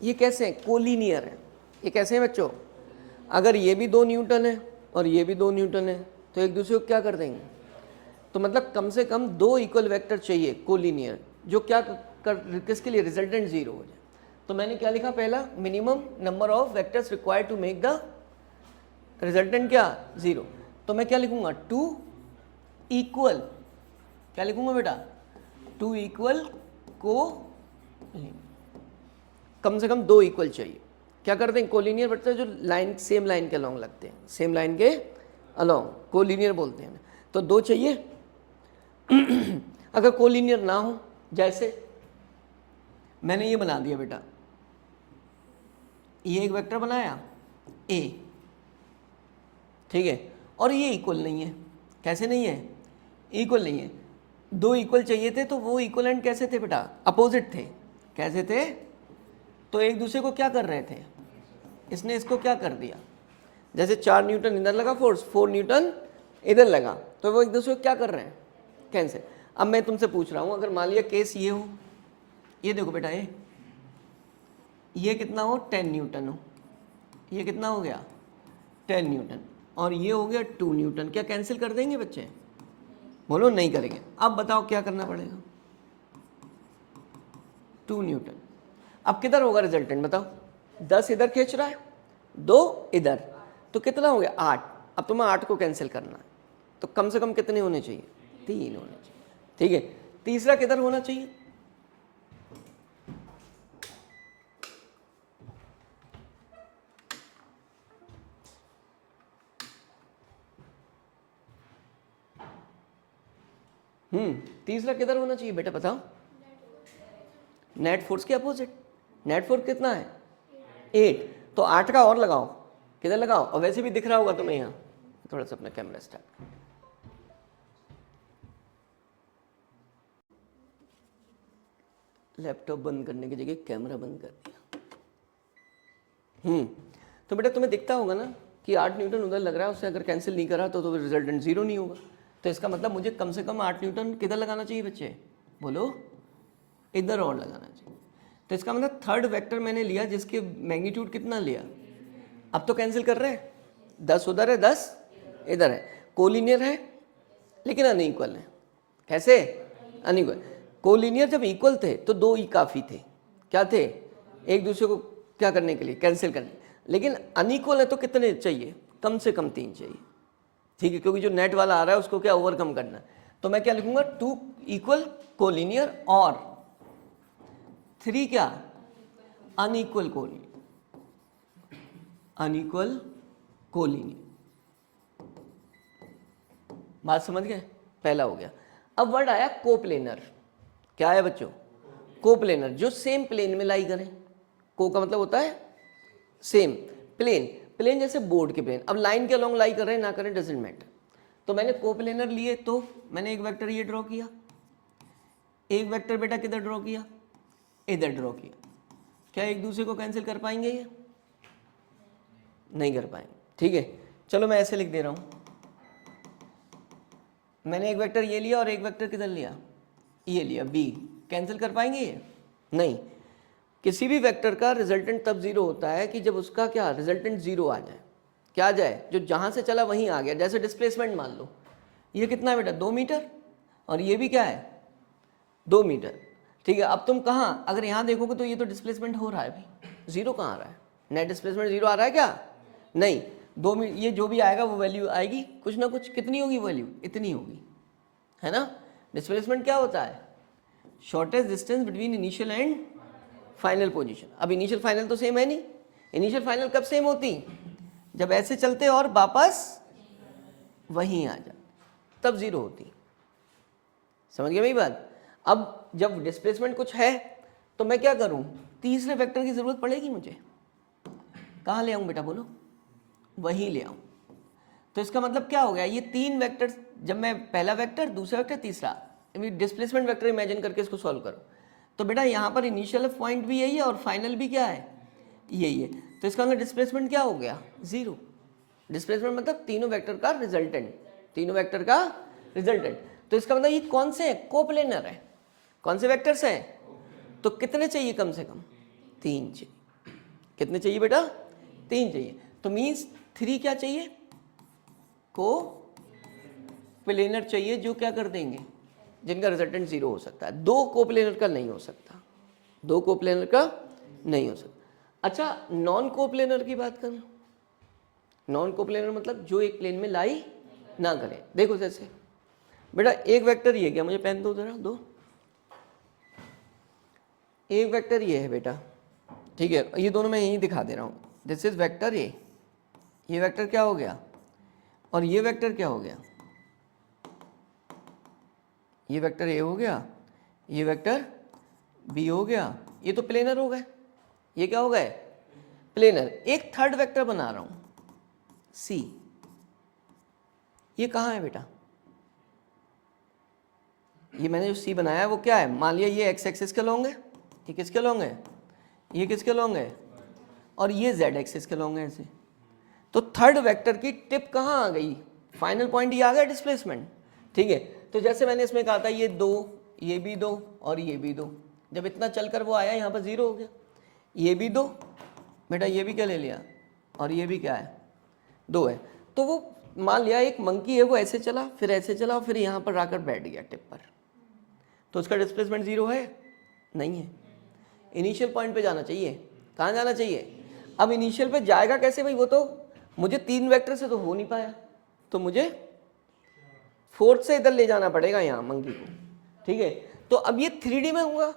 ये कैसे हैं, कोलिनियर है। ये कैसे हैं बच्चों, अगर ये भी 2 न्यूटन है और ये भी 2 न्यूटन है तो एक दूसरे को क्या कर देंगे, तो मतलब कम से कम 2 इक्वल वेक्टर चाहिए कोलिनियर, जो क्या किसके लिए, रिजल्टेंट 0 हो जाए। तो मैंने क्या लिखा, पहला minimum number of vectors required to make the resultant क्या 0। तो मैं क्या लिखूंगा, 2 इक्वल, क्या लिखूंगा बेटा, 2 इक्वल को, कम से कम 2 इक्वल चाहिए। क्या करते हैं, कोलिनियर वेक्टर जो लाइन सेम लाइन के अलोंग लगते हैं, सेम लाइन के अलोंग कोलिनियर बोलते हैं। तो 2 चाहिए। अगर कोलिनियर ना हो, जैसे मैंने ये बना दिया बेटा, ये एक वेक्टर बनाया ए, ठीक है, और ये इक्वल नहीं है। कैसे नहीं है, इक्वल नहीं है। 2 इक्वल चाहिए थे, तो वो इक्वलेंट कैसे थे बेटा, अपोजिट थे। कैसे थे, तो एक दूसरे को क्या कर रहे थे, इसने इसको क्या कर दिया, जैसे 4 न्यूटन इधर लगा फोर्स, 4 न्यूटन इधर लगा, तो वो एक दूसरे को क्या कर रहे हैं, कैंसिल। अब मैं तुमसे पूछ रहा हूँ, अगर मान लिया केस ये हो, ये देखो बेटा, ये कितना हो, 10 न्यूटन हो, ये कितना हो गया 10 न्यूटन, और ये हो गया 2 न्यूटन, क्या कैंसिल कर देंगे बच्चे, बोलो नहीं करेंगे। अब बताओ क्या करना पड़ेगा, 2 न्यूटन। अब किधर होगा रिजल्टेंट बताओ, 10 इधर खींच रहा है, 2 इधर, तो कितना हो गया 8। अब तुम्हें 8 को कैंसिल करना है, तो कम से कम कितने होने चाहिए, 3 होने चाहिए, ठीक है। तीसरा किधर होना चाहिए, तीसरा किधर होना चाहिए बेटा बताओ, नेट फोर्स के अपोजिट। नेट फोर्स कितना है 8, तो 8 का और लगाओ, किधर लगाओ, और वैसे भी दिख रहा होगा तुम्हें यहाँ, थोड़ा सा अपना कैमरा स्टार्ट, लैपटॉप बंद करने की जगह कैमरा बंद कर दिया। तो बेटा तुम्हें दिखता होगा ना कि 8 न्यूटन उधर लग रहा है, उससे अगर कैंसिल नहीं करा तो रिजल्टेंट 0 नहीं होगा। तो इसका मतलब मुझे कम से कम 8 न्यूटन किधर लगाना चाहिए बच्चे, बोलो, इधर और लगाना चाहिए। तो इसका मतलब थर्ड वेक्टर मैंने लिया जिसके मैग्नीट्यूड कितना लिया, अब तो कैंसिल कर रहे हैं, 10 उधर है 10 इधर है, कोलिनियर है लेकिन अनइक्वल है। कैसे, अनइक्वल। कोलिनियर जब इक्वल थे तो 2 ही काफ़ी थे, क्या थे, एक दूसरे को क्या करने के लिए, कैंसिल करने। लेकिन अनइक्वल है तो कितने चाहिए, कम से कम 3 चाहिए, ठीक है, क्योंकि जो नेट वाला आ रहा है उसको क्या ओवरकम करना है। तो मैं क्या लिखूंगा, 2 इक्वल कोलिनियर और 3 क्या, अनइक्वल कोलिनियर, अनइक्वल कोलिनियर। बात समझ गए, पहला हो गया। अब वर्ड आया कोप्लेनर। क्या है बच्चों, कोप्लेनर, जो सेम प्लेन में लाई करें। को का मतलब होता है सेम, प्लेन, प्लेन जैसे बोर्ड के प्लेन। अब लाइन के अलोंग लाई कर रहे हैं ना करें, डजंट मैटर। तो मैंने कोप्लेनर लिए, तो मैंने एक वेक्टर ये ड्रॉ किया, एक वेक्टर बेटा किधर ड्रॉ किया, इधर ड्रॉ किया। क्या एक दूसरे को कैंसिल कर पाएंगे, ये नहीं कर पाएंगे, ठीक है। चलो मैं ऐसे लिख दे रहा हूं, मैंने एक वेक्टर ये लिया और एक वेक्टर किधर लिया, ये लिया, बी। कैंसिल कर पाएंगे ये, नहीं। किसी भी वेक्टर का रिजल्टेंट तब 0 होता है कि जब उसका क्या, रिजल्टेंट 0 आ जाए। क्या आ जाए, जो जहां से चला वहीं आ गया। जैसे डिस्प्लेसमेंट मान लो, ये कितना है बेटा 2 मीटर, और ये भी क्या है 2 मीटर, ठीक है। अब तुम कहाँ, अगर यहाँ देखोगे तो ये तो डिस्प्लेसमेंट हो रहा है भाई, 0 कहाँ आ रहा है, नेट डिस्प्लेसमेंट 0 आ रहा है क्या, नहीं। 2 मीटर, ये जो भी आएगा वो वैल्यू आएगी कुछ ना कुछ, कितनी होगी वैल्यू, इतनी होगी, है ना। डिस्प्लेसमेंट क्या होता है, shortest distance between initial and final position. अब इनिशियल फाइनल तो सेम है नहीं, इनिशियल फाइनल कब सेम होती, जब ऐसे चलते और वापस वहीं आ जाते, तब 0 होती। समझ गए मेरी बात। अब जब डिस्प्लेसमेंट कुछ है तो मैं क्या करूं, तीसरे वेक्टर की जरूरत पड़ेगी मुझे, कहाँ ले आऊं बेटा बोलो, वहीं ले आऊं। तो इसका मतलब क्या हो गया, ये 3 वेक्टर, जब मैं पहला वेक्टर, दूसरा वेक्टर, तीसरा, डिस्प्लेसमेंट वेक्टर इमेजिन करके इसको सॉल्व करो, तो बेटा यहाँ पर इनिशियल पॉइंट भी यही है और फाइनल भी क्या है, यही है। तो इसका मतलब डिस्प्लेसमेंट क्या हो गया, 0। डिस्प्लेसमेंट मतलब तीनों वेक्टर का रिजल्टेंट, तीनों वेक्टर का रिजल्टेंट। तो इसका मतलब ये कौन से हैं, कोप्लेनर है। कौन से वेक्टर्स हैं, तो कितने चाहिए, कम से कम 3 चाहिए। कितने चाहिए बेटा, 3 चाहिए। तो मीन्स 3 क्या चाहिए, को प्लेनर चाहिए, जो क्या कर देंगे, जिनका रिजल्टेंट 0 हो सकता है। 2 कोप्लेनर का नहीं हो सकता, 2 कोप्लेनर का नहीं हो सकता। अच्छा, नॉन कोप्लेनर की बात करें, नॉन कोप्लेनर मतलब जो एक प्लेन में लाई ना करे। देखो जैसे बेटा एक वेक्टर ये क्या, मुझे पेन दो जरा, दो। एक वेक्टर ये है बेटा, ठीक है, ये दोनों मैं यहीं दिखा दे रहा हूँ. दिस इज वेक्टर ए, ये वेक्टर क्या हो गया, और ये वेक्टर क्या हो गया, ये वेक्टर ए हो गया, ये वेक्टर बी हो गया, ये तो प्लेनर हो गए. ये क्या हो गए, प्लेनर. एक थर्ड वेक्टर बना रहा हूं सी. ये कहाँ है बेटा, ये मैंने जो सी बनाया है वो क्या है, मान लिया ये एक्स एक्सिस के लॉन्ग है, ये किसके लॉन्ग है, ये किसके लॉन्ग है, और ये जेड एक्सिस के लॉन्ग है ऐसे. तो थर्ड वेक्टर की टिप कहाँ आ गई, फाइनल पॉइंट ये आ गया डिस्प्लेसमेंट. ठीक है, तो जैसे मैंने इसमें कहा था ये दो, ये भी दो और ये भी दो, जब इतना चलकर वो आया यहाँ पर जीरो हो गया. ये भी दो बेटा, ये भी क्या ले लिया, और ये भी क्या है, दो है. तो वो मान लिया एक मंकी है, वो ऐसे चला, फिर ऐसे चला, फिर यहाँ पर आकर बैठ गया टिप पर, तो उसका डिस्प्लेसमेंट जीरो है, नहीं है. इनिशियल पॉइंट पे जाना चाहिए. कहाँ जाना चाहिए, अब इनिशियल पे जाएगा कैसे भाई, वो तो मुझे तीन वेक्टर से तो हो नहीं पाया, तो मुझे फोर्थ से इधर ले जाना पड़ेगा यहाँ मंकी को. ठीक है, तो अब ये 3D में होगा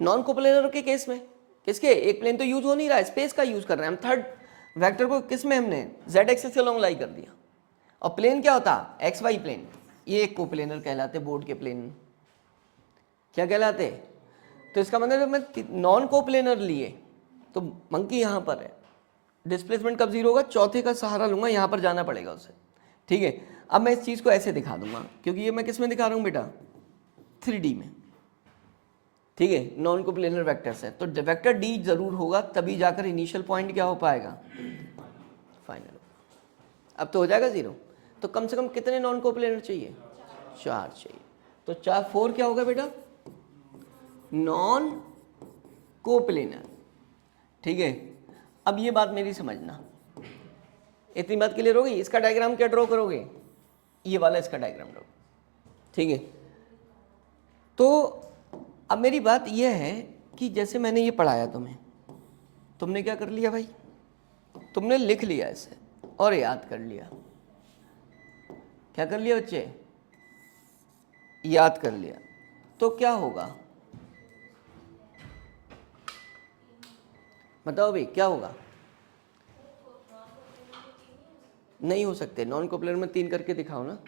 नॉन कोप्लेनर के केस में. किसके, एक प्लेन तो यूज हो नहीं रहा है, स्पेस का यूज कर रहे हैं हम. थर्ड वेक्टर को किस में हमने जेड एक्सिस के लॉन्ग लाई कर दिया, और प्लेन क्या होता, एक्स वाई प्लेन. ये एक कोप्लेनर कहलाते, बोर्ड के प्लेन क्या कहलाते. तो इसका मतलब मैं नॉन कोप्लेनर लिए तो मंकी यहाँ पर है, डिस्प्लेसमेंट कब जीरो होगा, चौथे का सहारा लूंगा, यहाँ पर जाना पड़ेगा उसे. ठीक है, अब मैं इस चीज़ को ऐसे दिखा दूंगा, क्योंकि ये मैं किस में दिखा रहा हूँ बेटा, 3D में. ठीक है, नॉन कोप्लेनर वेक्टर्स है, तो वेक्टर डी जरूर होगा, तभी जाकर इनिशियल पॉइंट क्या हो पाएगा, फाइनल. अब तो हो जाएगा जीरो. तो कम से कम कितने नॉन कोप्लेनर चाहिए, 4 चाहिए. तो 4 4 क्या होगा बेटा, नॉन कोप्लेनर. ठीक है, अब ये बात मेरी समझना, इतनी बात क्लियर हो गई. इसका डायग्राम क्या ड्रॉ करोगे, ये वाला इसका डायग्राम ड्रॉ. ठीक है, तो अब मेरी बात यह है कि जैसे मैंने ये पढ़ाया तुम्हें, तुमने क्या कर लिया भाई, तुमने लिख लिया इसे और याद कर लिया. क्या कर लिया बच्चे, याद कर लिया. तो क्या होगा, बताओ भाई क्या होगा. नहीं हो सकते, नॉन कोप्लेनर में 3 करके दिखाओ ना.